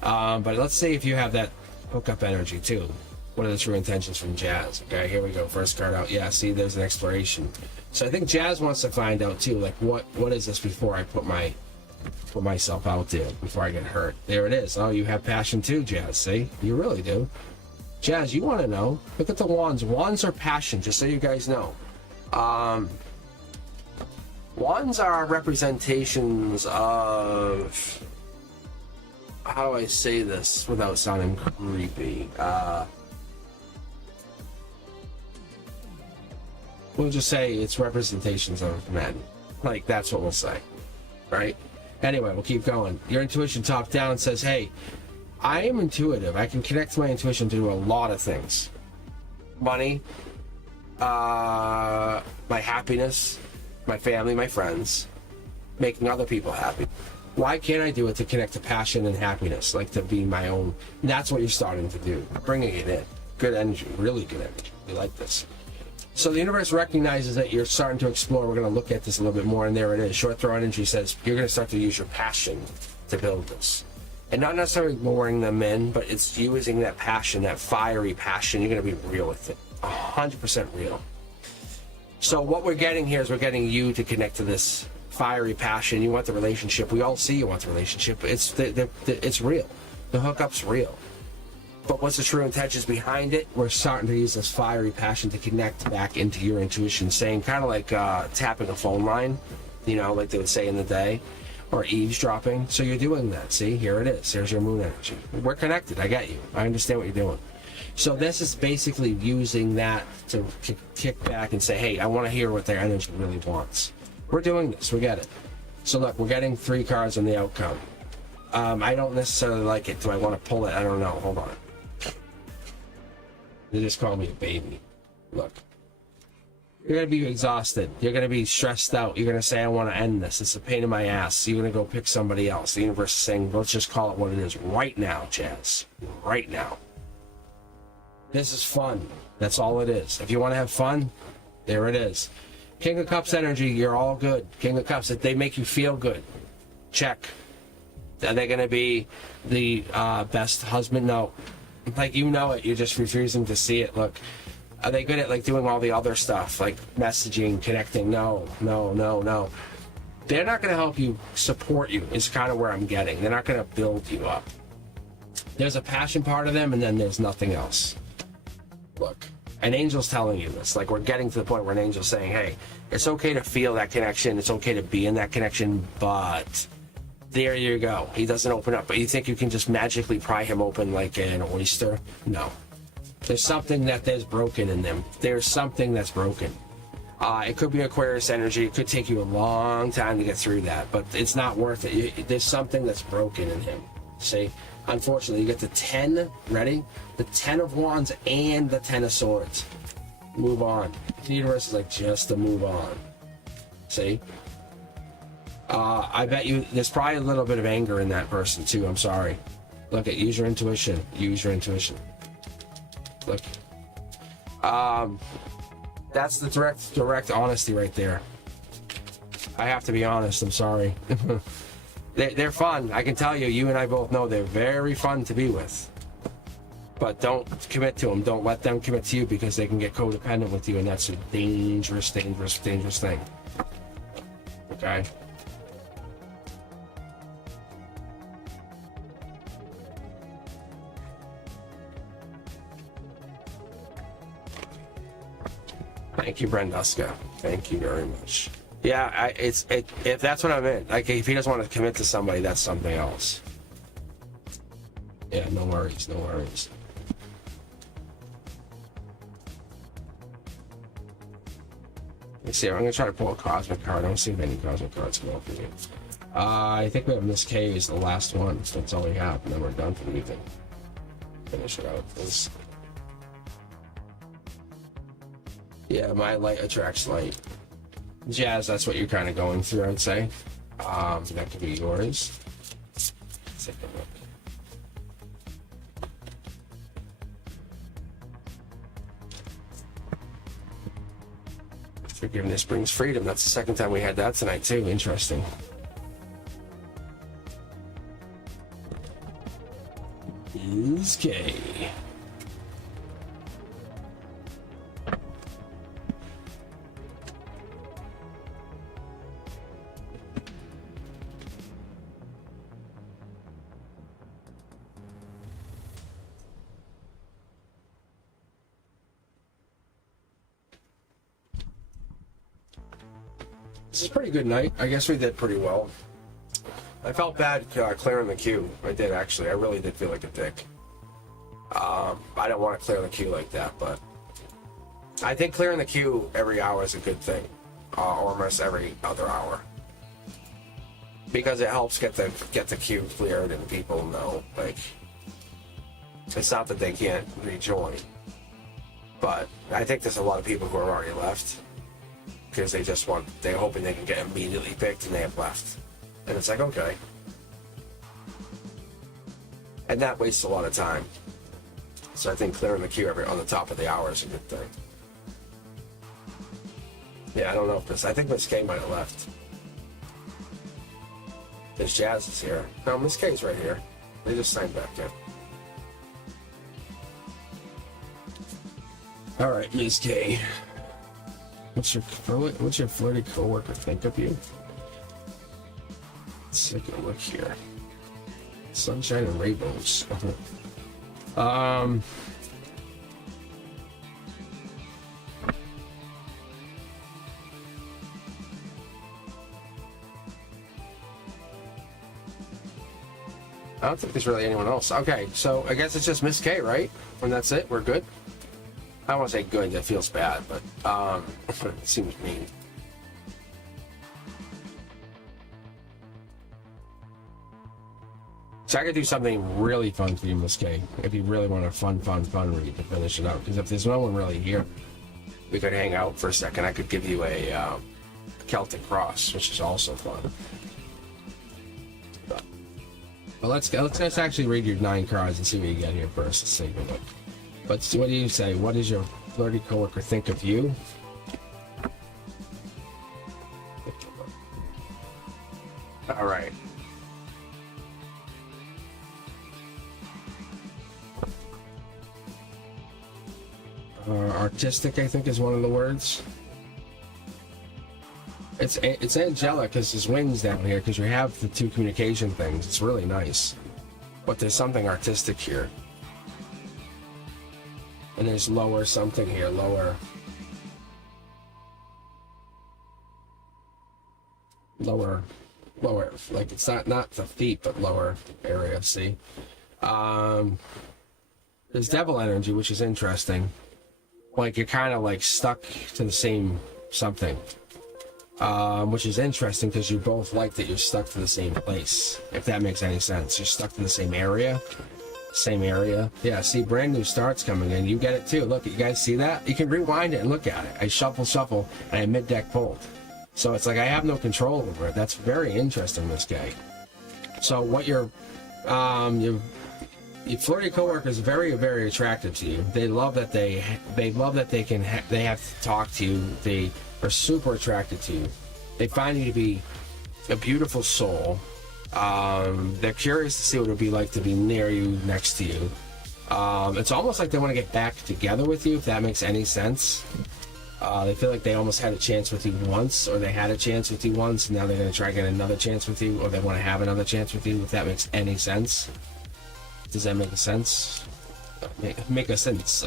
But let's see if you have that hookup energy too. What are the true intentions from Jazz? Okay, here we go. First card out. Yeah, see, there's an exploration. So I think Jazz wants to find out too, like what is this before I put myself out there, before I get hurt. There it is. Oh, you have passion too, Jazz. See, you really do. Jazz, you want to know. Look at the wands. Wands are passion, just so you guys know. Wands are representations of, how do I say this without sounding creepy? We'll just say it's representations of men. Like, that's what we'll say, right? Anyway, we'll keep going. Your intuition top down says, hey, I am intuitive. I can connect my intuition to do a lot of things. Money, my happiness, my family, my friends, making other people happy. Why can't I do it to connect to passion and happiness, like to be my own? And that's what you're starting to do, bringing it in. Good energy, really good energy. We like this. So the universe recognizes that you're starting to explore. We're going to look at this a little bit more, and there it is. Short throw energy says you're going to start to use your passion to build this. And not necessarily luring them in, but it's using that passion, that fiery passion. You're going to be real with it, 100% real. So what we're getting here is we're getting you to connect to this fiery passion. You want the relationship. We all see you want the relationship. It's real. The hookup's real. But what's the true intentions behind it? We're starting to use this fiery passion to connect back into your intuition, saying kind of like tapping a phone line, you know, like they would say in the day, or eavesdropping. So you're doing that. See, here it is. There's your moon energy. We're connected. I get you. I understand what you're doing. So this is basically using that to kick back and say, hey, I want to hear what their energy really wants. We're doing this. We get it. So look, we're getting 3 cards on the outcome. I don't necessarily like it. Do I want to pull it? I don't know. Hold on. They just call me a baby. Look. You're going to be exhausted. You're going to be stressed out. You're going to say, I want to end this. It's a pain in my ass. You're going to go pick somebody else. The universe is saying, let's just call it what it is right now, Jazz. Right now. This is fun. That's all it is. If you want to have fun, there it is. King of Cups energy, you're all good. King of Cups, they make you feel good. Check. Are they going to be the best husband? No. Like, you know it. You're just refusing to see it. Look. Are they good at, like, doing all the other stuff? Like messaging, connecting? No. They're not going to help you, support you, is kind of where I'm getting. They're not going to build you up. There's a passion part of them, and then there's nothing else. Look. An angel's telling you this. Like, we're getting to the point where an angel's saying, hey, it's okay to feel that connection. It's okay to be in that connection, but there you go. He doesn't open up. But you think you can just magically pry him open like an oyster? No. There's something there's broken in them. There's something that's broken. It could be Aquarius energy. It could take you a long time to get through that, but it's not worth it. There's something that's broken in him. See? Unfortunately, you get the 10, ready? The 10 of Wands and the 10 of Swords. Move on. The universe is like, just to move on. See? I bet you, there's probably a little bit of anger in that person too. I'm sorry. Look at, use your intuition. Use your intuition. Look. That's the direct honesty right there. I have to be honest. I'm sorry. They're fun. I can tell you, you and I both know they're very fun to be with. But don't commit to them. Don't let them commit to you, because they can get codependent with you, and that's a dangerous thing. Okay? Thank you, Brenduska. Thank you very much. Yeah, if that's what I meant. Like, if he doesn't want to commit to somebody, that's something else. Yeah, no worries. Let's see. I'm gonna try to pull a cosmic card. I don't see if any cosmic cards come up for me. I think we have Miss K is the last one, so that's all we have, and then we're done for the evening. Finish it out. Yeah, my light attracts light. Jazz, that's what you're kind of going through, I'd say. That could be yours. Let's take a look. Forgiveness brings freedom. That's the second time we had that tonight too. Interesting. Okay. This is a pretty good night. I guess we did pretty well. I felt bad clearing the queue. I did, actually. I really did feel like a dick. I don't want to clear the queue like that, but I think clearing the queue every hour is a good thing. Or almost every other hour. Because it helps get the queue cleared and people know, like, it's not that they can't rejoin. But I think there's a lot of people who are already left. Because they're hoping they can get immediately picked and they have left. And it's like, okay. And that wastes a lot of time. So I think clearing the queue on the top of the hour is a good thing. Yeah, I don't know if I think Miss K might have left. There's Jazz is here. No, Miss K's right here. They just signed back in. Alright, Miss K. What's your flirty coworker think of you? Let's take a look here. Sunshine and rainbows. I don't think there's really anyone else. Okay, so I guess it's just Miss K, right? And that's it? We're good? I don't want to say good, that feels bad, but it seems mean. So I could do something really fun for you, Miss K. If you really want a fun read to finish it up. Because if there's no one really here, we could hang out for a second. I could give you a Celtic Cross, which is also fun. But let's actually read your 9 cards and see what you get here first. Let's take a look. But what do you say? What does your flirty coworker think of you? All right. Artistic, I think, is one of the words. It's angelic because there's wings down here because you have the 2 communication things. It's really nice. But there's something artistic here. And there's lower something here, lower, like it's not the feet, but lower area, see? There's devil energy, which is interesting. Like you're kind of like stuck to the same something, which is interesting because you both like that you're stuck to the same place, if that makes any sense. You're stuck to the same area. Yeah, see, brand new starts coming in. You get it too. Look, you guys see that? You can rewind it and look at it. I shuffle, and I mid-deck pulled. So it's like I have no control over it. That's very interesting, this guy. So what your flirty coworker is very, very attractive to you. They love that they have to talk to you. They are super attracted to you. They find you to be a beautiful soul. They're curious to see what it would be like to be near you, next to you. It's almost like they want to get back together with you, if that makes any sense. They feel like they almost had a chance with you once, or they had a chance with you once, and now they're going to try to get another chance with you, or they want to have another chance with you, if that makes any sense. Does that make a sense? Make a sense.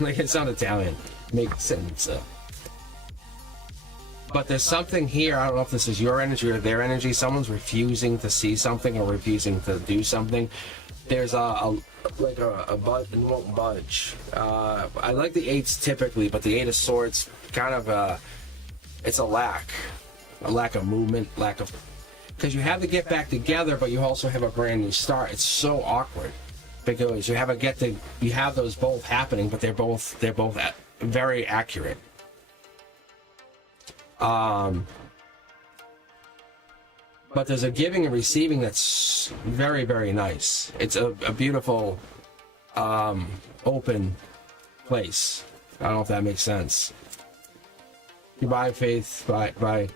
Like it sounds Italian. Make sense. But there's something here, I don't know if this is your energy or their energy, someone's refusing to see something or refusing to do something. There's a button won't budge. I like the 8s typically, but the 8 of Swords kind of, it's a lack of movement, because you have to get back together, but you also have a brand new start. It's so awkward because you have those both happening, but they're both very accurate. But there's a giving and receiving that's very, very nice. It's a beautiful, open place. I don't know if that makes sense. Goodbye, Faith. Bye. Bye.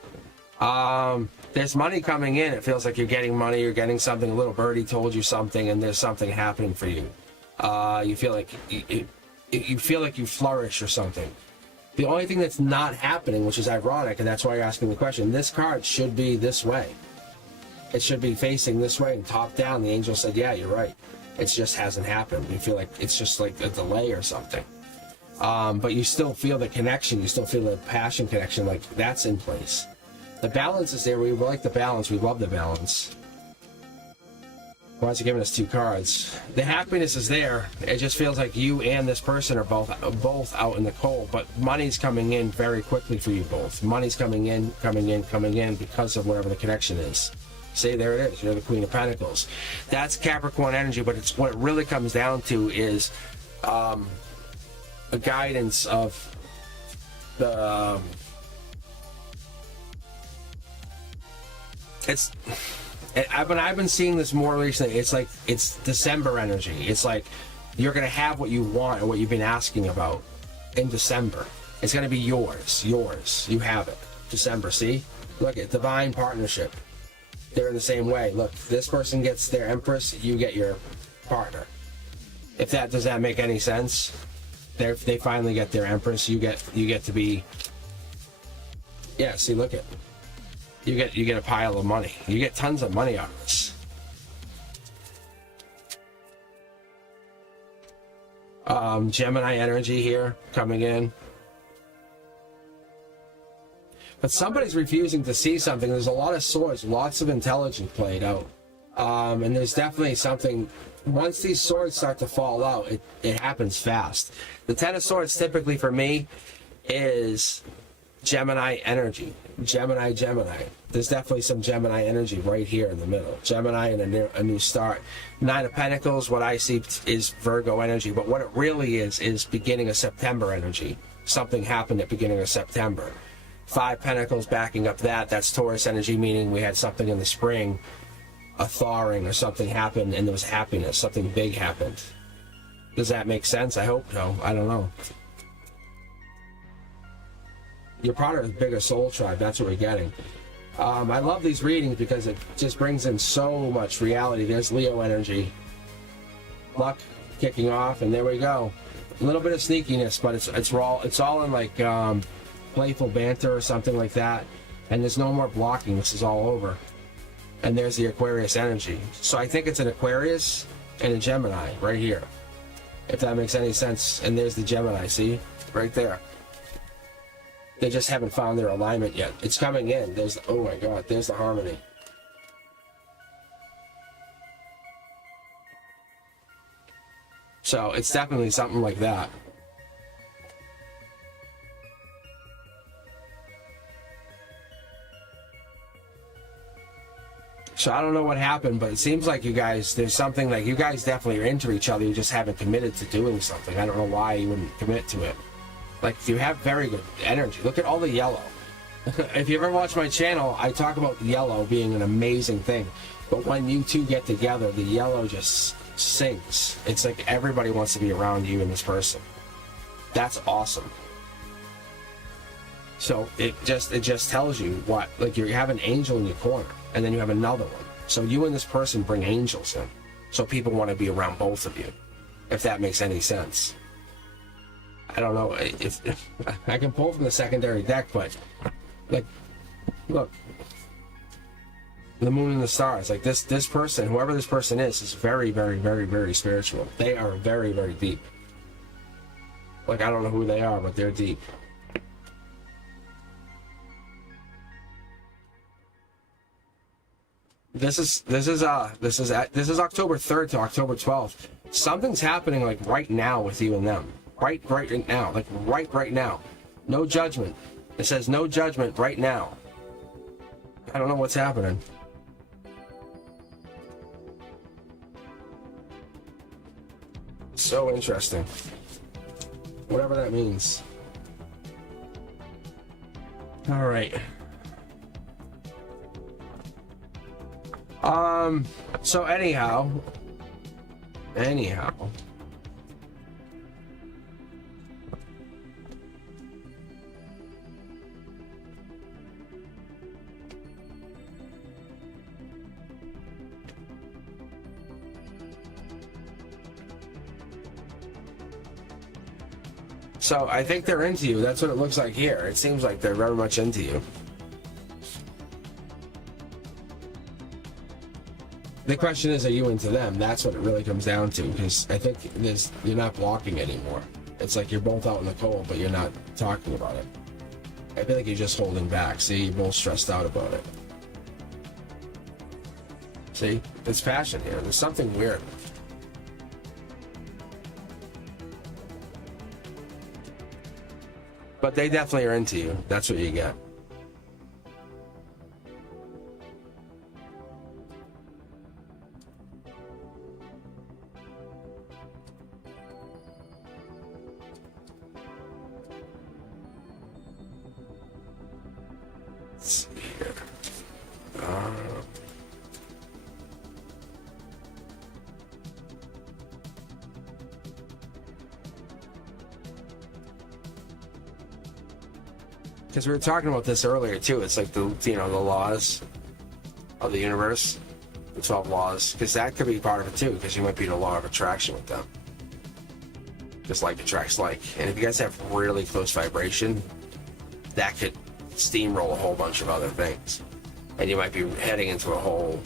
There's money coming in. It feels like you're getting money. You're getting something. A little birdie told you something, and there's something happening for you. You feel like you feel like you flourish or something. The only thing that's not happening, which is ironic, and that's why you're asking the question, this card should be this way. It should be facing this way and top down. The angel said, yeah, you're right. It just hasn't happened. You feel like it's just like a delay or something. But you still feel the connection. You still feel the passion connection. Like that's in place. The balance is there. We like the balance. We love the balance. Why is he giving us two cards? The happiness is there. It just feels like you and this person are both out in the cold. But money's coming in very quickly for you both. Money's coming in because of whatever the connection is. See, there it is. You're the Queen of Pentacles. That's Capricorn energy, but it's what it really comes down to is a guidance of the I've been seeing this more recently. It's like it's December energy. It's like you're gonna have what you want and what you've been asking about in December. It's gonna be yours. You have it. December. See, look at divine partnership. They're in the same way. Look, this person gets their Empress, you get your partner. If that does that make any sense? They finally get their Empress, you get to be. Yeah, see, look at. You get a pile of money. You get tons of money out of this. Gemini energy here coming in. But somebody's refusing to see something. There's a lot of swords, lots of intelligence played out. And there's definitely something, once these swords start to fall out, it happens fast. The Ten of Swords typically for me is Gemini energy. Gemini. There's definitely some Gemini energy right here in the middle. Gemini and a new start. Nine of Pentacles, what I see is Virgo energy. But what it really is beginning of September energy. Something happened at beginning of September. Five Pentacles backing up that's Taurus energy, meaning we had something in the spring, a thawing or something happened and there was happiness, something big happened. Does that make sense? I hope so. I don't know. You're part of a bigger soul tribe. That's what we're getting. I love these readings because it just brings in so much reality. There's Leo energy. Luck kicking off, and there we go. A little bit of sneakiness, but it's all in like playful banter or something like that. And there's no more blocking. This is all over. And there's the Aquarius energy. So I think it's an Aquarius and a Gemini right here. If that makes any sense. And there's the Gemini, see? Right there. They just haven't found their alignment yet. It's coming in. There's, oh my God, there's the harmony. So it's definitely something like that. So I don't know what happened, but it seems like you guys, there's something like you guys definitely are into each other. You just haven't committed to doing something. I don't know why you wouldn't commit to it. Like, you have very good energy. Look at all the yellow. If you ever watch my channel, I talk about yellow being an amazing thing. But when you two get together, the yellow just sinks. It's like everybody wants to be around you and this person. That's awesome. So it just tells you what, like you have an angel in your corner, and then you have another one. So you and this person bring angels in. So people want to be around both of you, if that makes any sense. I don't know if I can pull from the secondary deck, but like, look, the moon and the stars. Like this person, whoever this person is very, very, very, very spiritual. They are very, very deep. Like I don't know who they are, but they're deep. This is October 3rd to October 12th. Something's happening like right now with you and them. Right now, like right now. No judgment. It says no judgment right now. I don't know what's happening. So interesting. Whatever that means. All right. So anyhow. So I think they're into you. That's what it looks like here. It seems like they're very much into you. The question is, are you into them? That's what it really comes down to, because I think you're not blocking anymore. It's like you're both out in the cold, but you're not talking about it. I feel like you're just holding back. See, you're both stressed out about it. See? There's passion here. There's something weird. But they definitely are into you. That's what you get. Let's see here. Because we were talking about this earlier too. It's like the laws of the universe, the 12 laws, because that could be part of it too. Because you might be in a law of attraction with them, just like attracts like. And if you guys have really close vibration, that could steamroll a whole bunch of other things, and you might be heading into a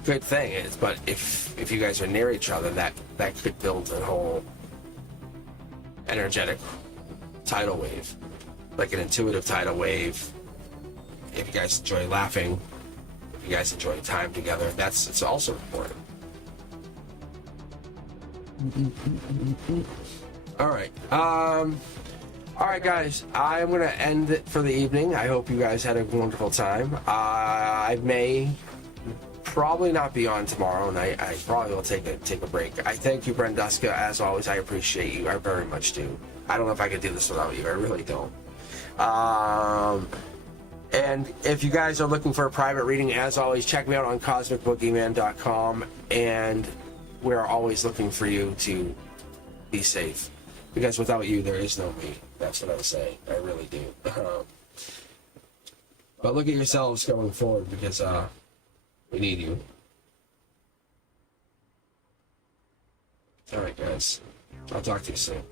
good thing. But if you guys are near each other, that could build a whole energetic tidal wave. Like an intuitive tidal wave. If you guys enjoy laughing, if you guys enjoy time together, it's also important. All right. All right, guys. I'm gonna end it for the evening. I hope you guys had a wonderful time. I may probably not be on tomorrow night. I probably will take a break. I thank you, Brenduska. As always, I appreciate you. I very much do. I don't know if I could do this without you. I really don't. And if you guys are looking for a private reading, as always, check me out on cosmicboogeyman.com, and we're always looking for you to be safe, because without you there is no me. That's what I say. I really do. But look at yourselves going forward, because we need you. All right, guys, I'll talk to you soon.